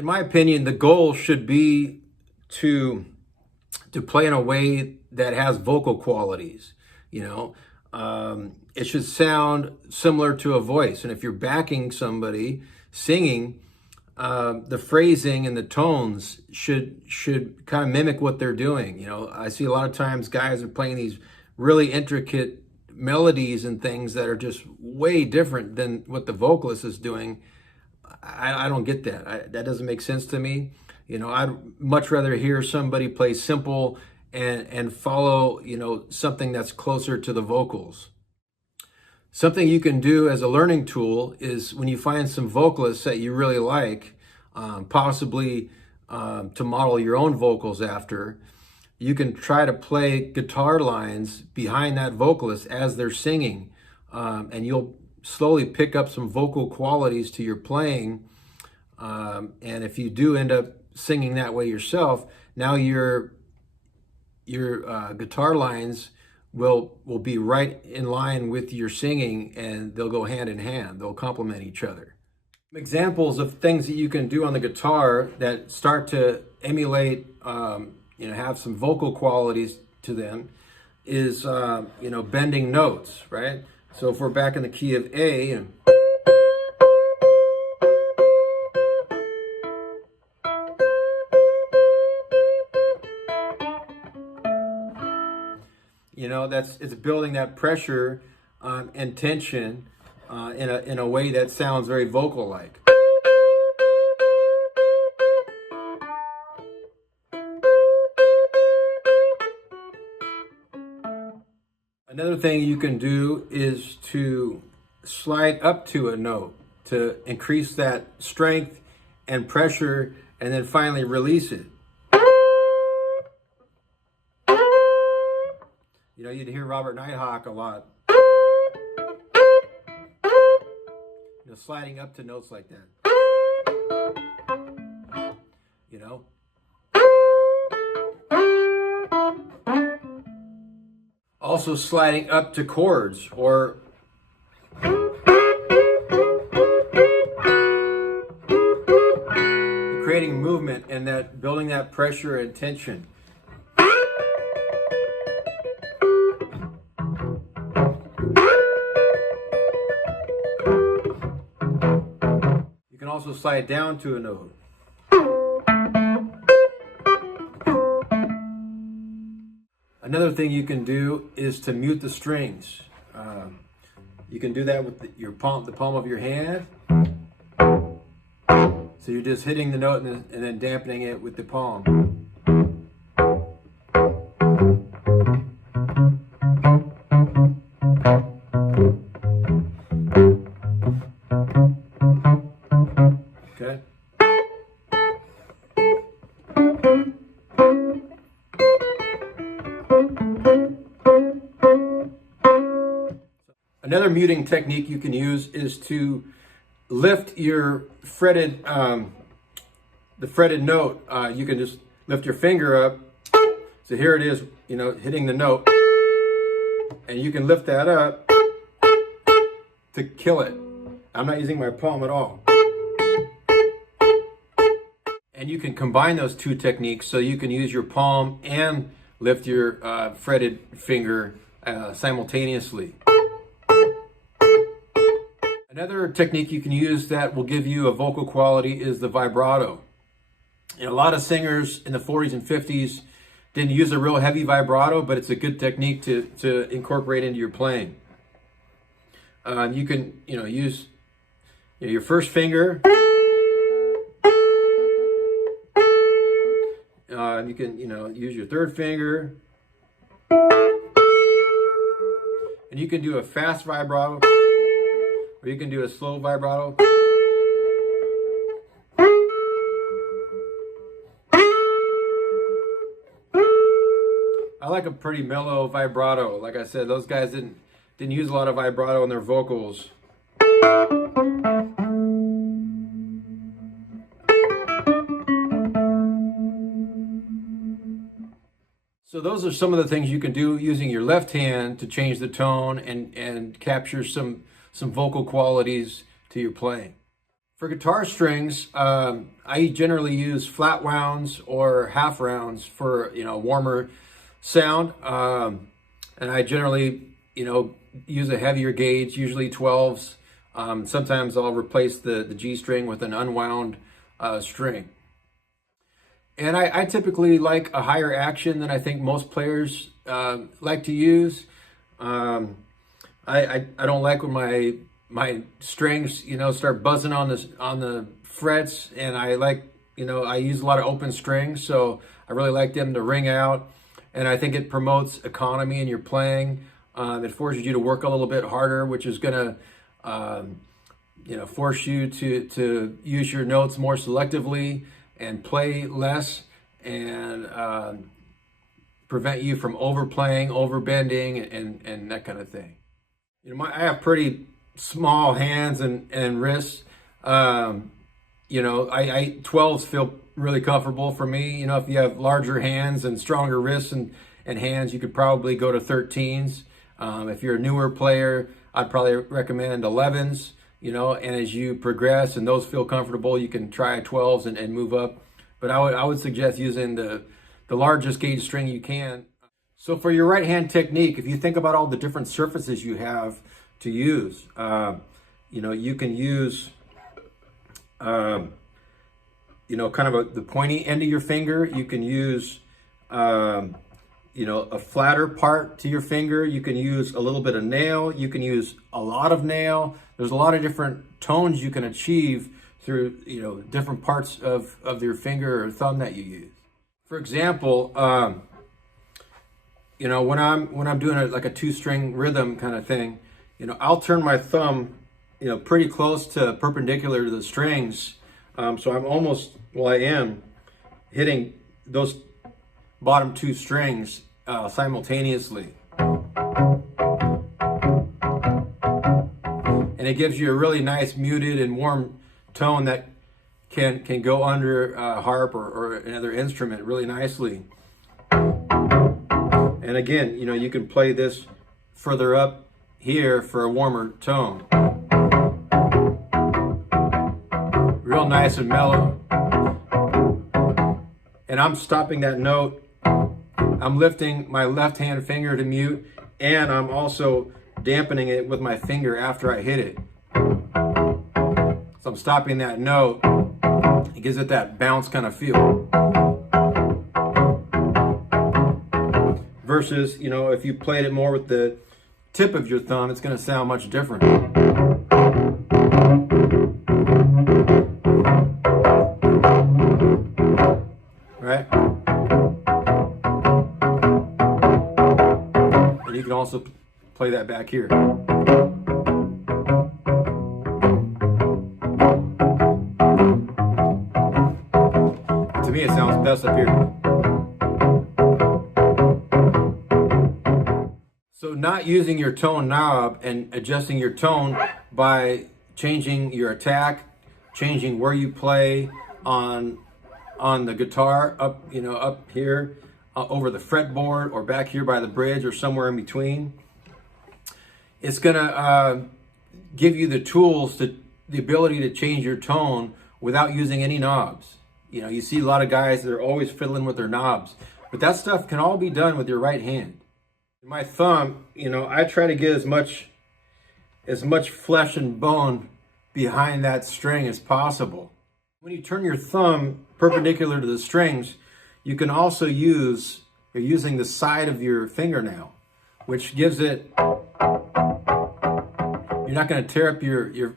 in my opinion, the goal should be to play in a way that has vocal qualities, you know. It should sound similar to a voice. And if you're backing somebody singing, the phrasing and the tones should kind of mimic what they're doing. You know, I see a lot of times guys are playing these really intricate melodies and things that are just way different than what the vocalist is doing. I don't get that. That doesn't make sense to me. You know, I'd much rather hear somebody play simple and follow, you know, something that's closer to the vocals. Something you can do as a learning tool is when you find some vocalists that you really like, possibly to model your own vocals after, you can try to play guitar lines behind that vocalist as they're singing, and you'll slowly pick up some vocal qualities to your playing. And if you do end up singing that way yourself, now your guitar lines will be right in line with your singing, and they'll go hand in hand. They'll complement each other. Examples of things that you can do on the guitar that start to emulate, you know, have some vocal qualities to them is, you know, bending notes, right? So if we're back in the key of A, and you know, it's building that pressure and tension in a way that sounds very vocal-like. Another thing you can do is to slide up to a note to increase that strength and pressure, and then finally release it. You know, you'd hear Robert Nighthawk a lot, you know, sliding up to notes like that. You know? Also sliding up to chords, or creating movement and that building that pressure and tension. You can also slide down to a note. Another thing you can do is to mute the strings. You can do that with the palm of your hand. So you're just hitting the note and then dampening it with the palm. Okay. Another muting technique you can use is to lift your fretted, the fretted note. You can just lift your finger up. So here it is, you know, hitting the note. And you can lift that up to kill it. I'm not using my palm at all. And you can combine those two techniques, so you can use your palm and lift your fretted finger simultaneously. Another technique you can use that will give you a vocal quality is the vibrato. And a lot of singers in the 40s and 50s didn't use a real heavy vibrato, but it's a good technique to incorporate into your playing. You can, you know, use your first finger. You can, you know, use your third finger. And you can do a fast vibrato, or you can do a slow vibrato. I like a pretty mellow vibrato. Like I said, those guys didn't use a lot of vibrato in their vocals. So those are some of the things you can do using your left hand to change the tone and capture some vocal qualities to your playing. For guitar strings, I generally use flat wounds or half rounds for, warmer sound. And I generally, use a heavier gauge, usually 12s. Sometimes I'll replace the G string with an unwound string. And I typically like a higher action than I think most players like to use. I don't like when my strings, start buzzing on the frets, and I like, I use a lot of open strings, so I really like them to ring out, and I think it promotes economy in your playing. It forces you to work a little bit harder, which is gonna, force you to use your notes more selectively and play less, and prevent you from overplaying, overbending, and that kind of thing. I have pretty small hands and wrists. 12s feel really comfortable for me. If you have larger hands and stronger wrists and hands, you could probably go to 13s. If you're a newer player, I'd probably recommend 11s, and as you progress and those feel comfortable, you can try 12s and move up. But I would suggest using the largest gauge string you can. So for your right hand technique, if you think about all the different surfaces you have to use, you can use, kind of the pointy end of your finger. You can use, a flatter part to your finger. You can use a little bit of nail. You can use a lot of nail. There's a lot of different tones you can achieve through, different parts of your finger or thumb that you use. For example, when I'm doing like a 2-string rhythm kind of thing, I'll turn my thumb, pretty close to perpendicular to the strings. So I'm almost, I am hitting those bottom 2 strings simultaneously. And it gives you a really nice muted and warm tone that can go under a harp or another instrument really nicely. And again, you can play this further up here for a warmer tone. Real nice and mellow. And I'm stopping that note. I'm lifting my left hand finger to mute, and I'm also dampening it with my finger after I hit it. So I'm stopping that note. It gives it that bounce kind of feel. Versus, if you played it more with the tip of your thumb, it's going to sound much different. Right? And you can also play that back here. To me, it sounds best up here. So not using your tone knob and adjusting your tone by changing your attack, changing where you play on the guitar, up here over the fretboard, or back here by the bridge, or somewhere in between. It's gonna give you the tools, the ability to change your tone without using any knobs. You see a lot of guys that are always fiddling with their knobs, but that stuff can all be done with your right hand. My thumb, I try to get as much flesh and bone behind that string as possible. When you turn your thumb perpendicular to the strings, you can also you're using the side of your fingernail, which gives it, you're not going to tear up your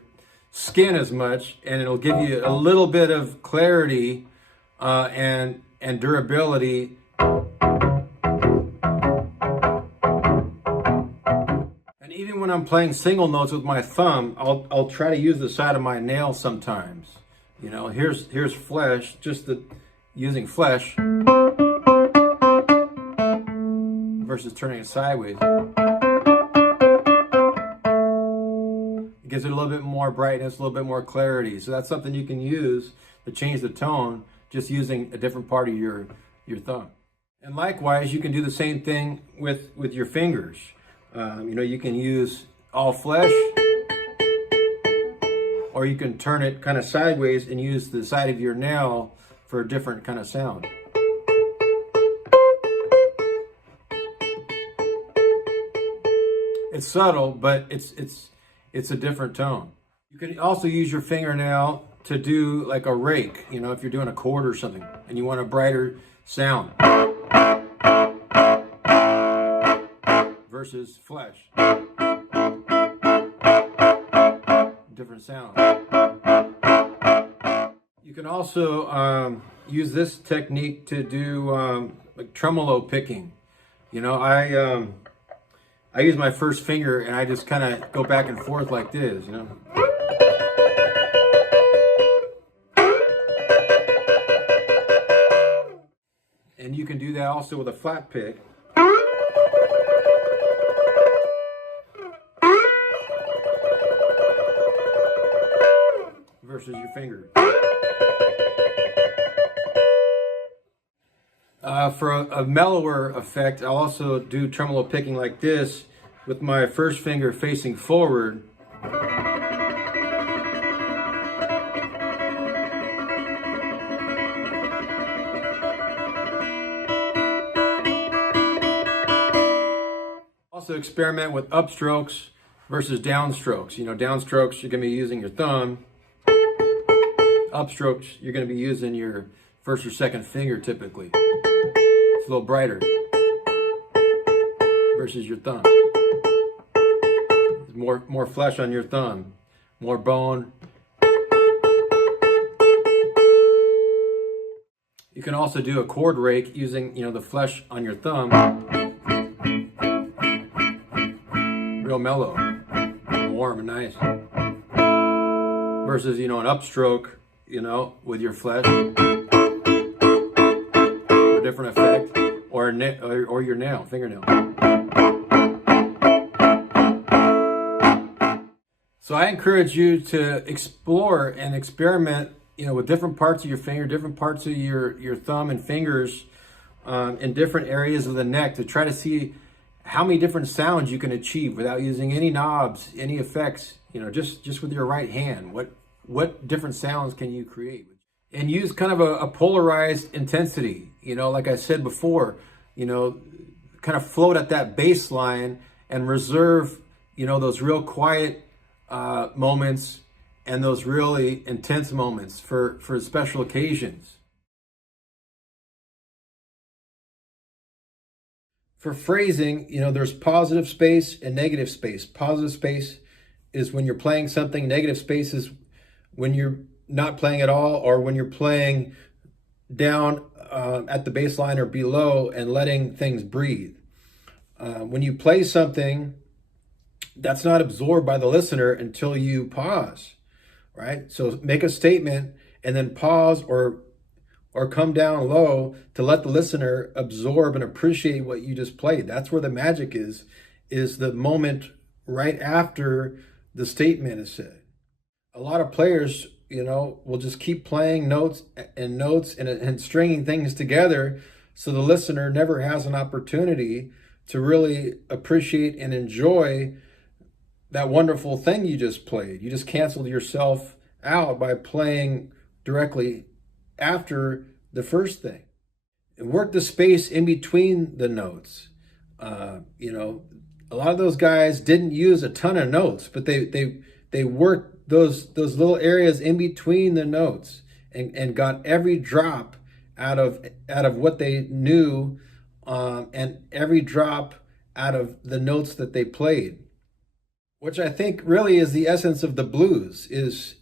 skin as much, and it'll give you a little bit of clarity and durability. And even when I'm playing single notes with my thumb, I'll try to use the side of my nail sometimes. Here's flesh, using flesh versus turning it sideways. It gives it a little bit more brightness, a little bit more clarity. So that's something you can use to change the tone, just using a different part of your thumb. And likewise, you can do the same thing with your fingers. You can use all flesh, or you can turn it kind of sideways and use the side of your nail for a different kind of sound. It's subtle, but it's a different tone. You can also use your fingernail to do like a rake, you know, if you're doing a chord or something and you want a brighter sound versus flesh. Different sound. You can also use this technique to do like tremolo picking. You know, I use my first finger and I just kind of go back and forth like this, you know. And you can do that also with a flat pick. Versus your finger. For a mellower effect, I'll also do tremolo picking like this with my first finger facing forward. Also experiment with upstrokes versus downstrokes. You know, downstrokes you're going to be using your thumb. Upstrokes you're going to be using your first or second finger typically. It's a little brighter versus your thumb. More flesh on your thumb, more bone. You can also do a chord rake using, you know, the flesh on your thumb. Real mellow, warm and nice. Versus, you know, an upstroke, you know, with your flesh. A different effect, or your nail, fingernail. So I encourage you to explore and experiment, you know, with different parts of your finger, different parts of your thumb and fingers, in different areas of the neck to try to see how many different sounds you can achieve without using any knobs, any effects, you know, just with your right hand. What different sounds can you create? And use kind of a polarized intensity, you know, like I said before, you know, kind of float at that bass line and reserve, you know, those real quiet moments and those really intense moments for special occasions. For phrasing, you know, there's positive space and negative space. Positive space is when you're playing something. Negative space is when you're not playing at all, or when you're playing down at the bass line or below and letting things breathe. When you play something, that's not absorbed by the listener until you pause, right? So make a statement and then pause or come down low to let the listener absorb and appreciate what you just played. That's where the magic is the moment right after the statement is said. A lot of players, you know, will just keep playing notes and stringing things together, so the listener never has an opportunity to really appreciate and enjoy that wonderful thing you just played. You just canceled yourself out by playing directly after the first thing. And work the space in between the notes. You know, a lot of those guys didn't use a ton of notes, but they worked those little areas in between the notes and got every drop out of what they knew, and every drop out of the notes that they played, which I think really is the essence of the blues, is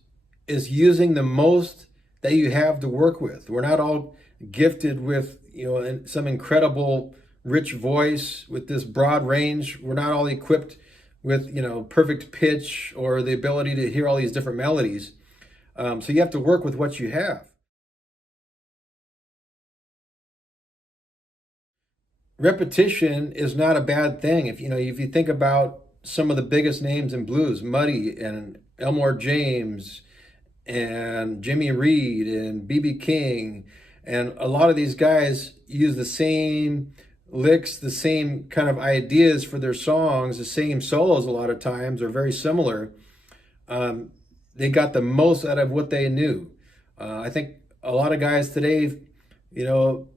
using the most that you have to work with. We're not all gifted with, you know, some incredible rich voice with this broad range. We're not all equipped with, you know, perfect pitch or the ability to hear all these different melodies. So you have to work with what you have. Repetition is not a bad thing. If you think about some of the biggest names in blues, Muddy and Elmore James and Jimmy Reed and B.B. King, and a lot of these guys use the same licks, the same kind of ideas for their songs, the same solos a lot of times are very similar. they got the most out of what they knew. I think a lot of guys today, you know,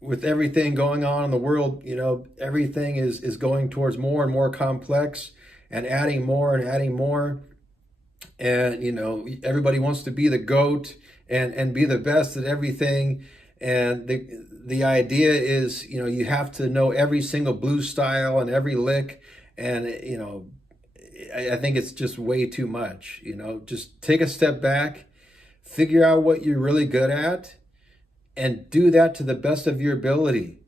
with everything going on in the world, you know, everything is going towards more and more complex and adding more and adding more. And, you know, everybody wants to be the GOAT and be the best at everything. And the idea is, you know, you have to know every single blues style and every lick. And, you know, I think it's just way too much. You know, just take a step back, figure out what you're really good at, and do that to the best of your ability.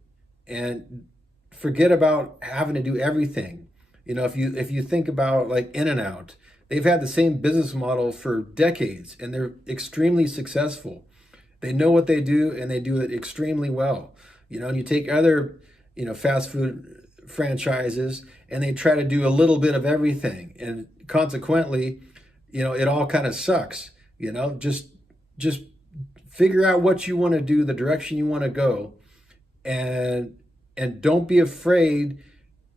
And forget about having to do everything. You know, if you think about like In and Out, they've had the same business model for decades, and they're extremely successful. They know what they do, and they do it extremely well. You know, and you take other, you know, fast food franchises, and they try to do a little bit of everything, and consequently, you know, it all kind of sucks. You know, just figure out what you want to do, the direction you want to go, and don't be afraid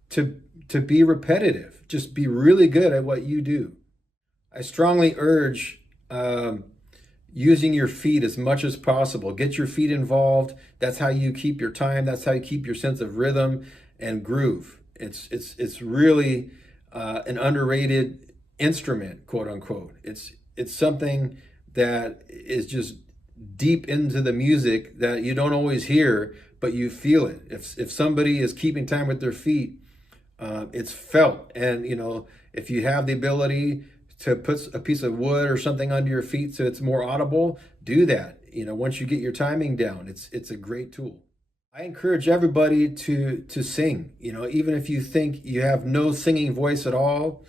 to be repetitive. Just be really good at what you do. I strongly urge using your feet as much as possible. Get your feet involved. That's how you keep your time. That's how you keep your sense of rhythm and groove. It's really an underrated instrument, quote unquote. It's something that is just deep into the music that you don't always hear, but you feel it. If somebody is keeping time with their feet, it's felt. And, you know, if you have the ability to put a piece of wood or something under your feet so it's more audible, do that. You know, once you get your timing down, it's a great tool. I encourage everybody to sing. You know, even if you think you have no singing voice at all,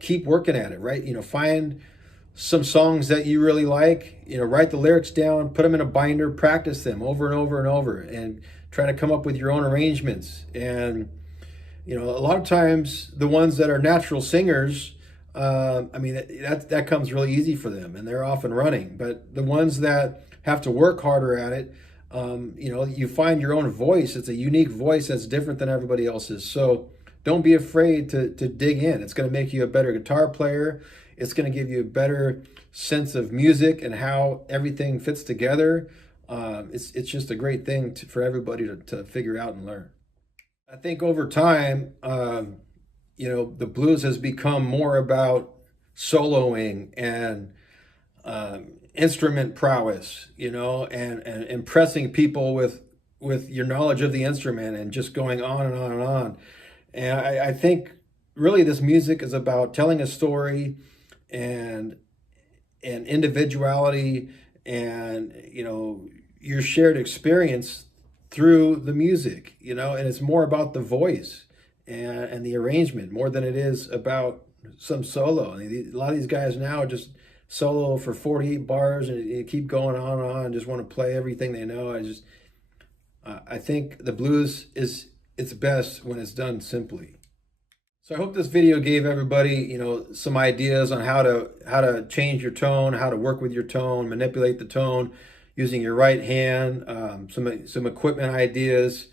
keep working at it, right? You know, find some songs that you really like, you know, write the lyrics down, put them in a binder, practice them over and over and over, and try to come up with your own arrangements. And, you know, a lot of times the ones that are natural singers, I mean, that comes really easy for them, and they're off and running. But the ones that have to work harder at it, you know, you find your own voice. It's a unique voice that's different than everybody else's. So don't be afraid to dig in. It's going to make you a better guitar player. It's going to give you a better sense of music and how everything fits together. It's just a great thing for everybody to figure out and learn. I think over time, you know, the blues has become more about soloing and instrument prowess, you know, and impressing people with your knowledge of the instrument and just going on and on and on. And I think really this music is about telling a story and individuality and, you know, your shared experience through the music, you know, and it's more about the voice and the arrangement more than it is about some solo. I mean, a lot of these guys now just solo for 48 bars and you keep going on and on and just want to play everything they know. I think the blues is its best when it's done simply. So I hope this video gave everybody, you know, some ideas on how to change your tone, how to work with your tone, manipulate the tone using your right hand, some equipment ideas.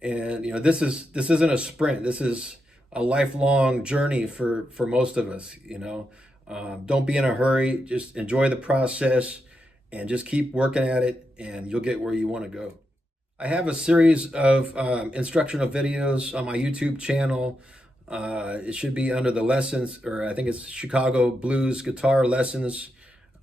And, you know, this isn't a sprint. This is a lifelong journey for most of us, you know. Don't be in a hurry. Just enjoy the process and just keep working at it, and you'll get where you want to go. I have a series of instructional videos on my YouTube channel. It should be under the lessons, or I think it's Chicago Blues Guitar Lessons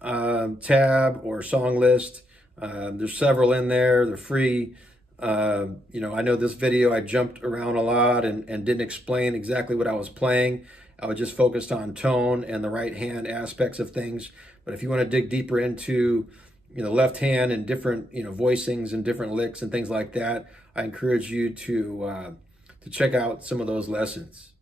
tab or song list. There's several in there. They're free. You know, I know this video I jumped around a lot and didn't explain exactly what I was playing. I was just focused on tone and the right hand aspects of things. But if you want to dig deeper into, you know, left hand and different, you know, voicings and different licks and things like that, I encourage you to check out some of those lessons.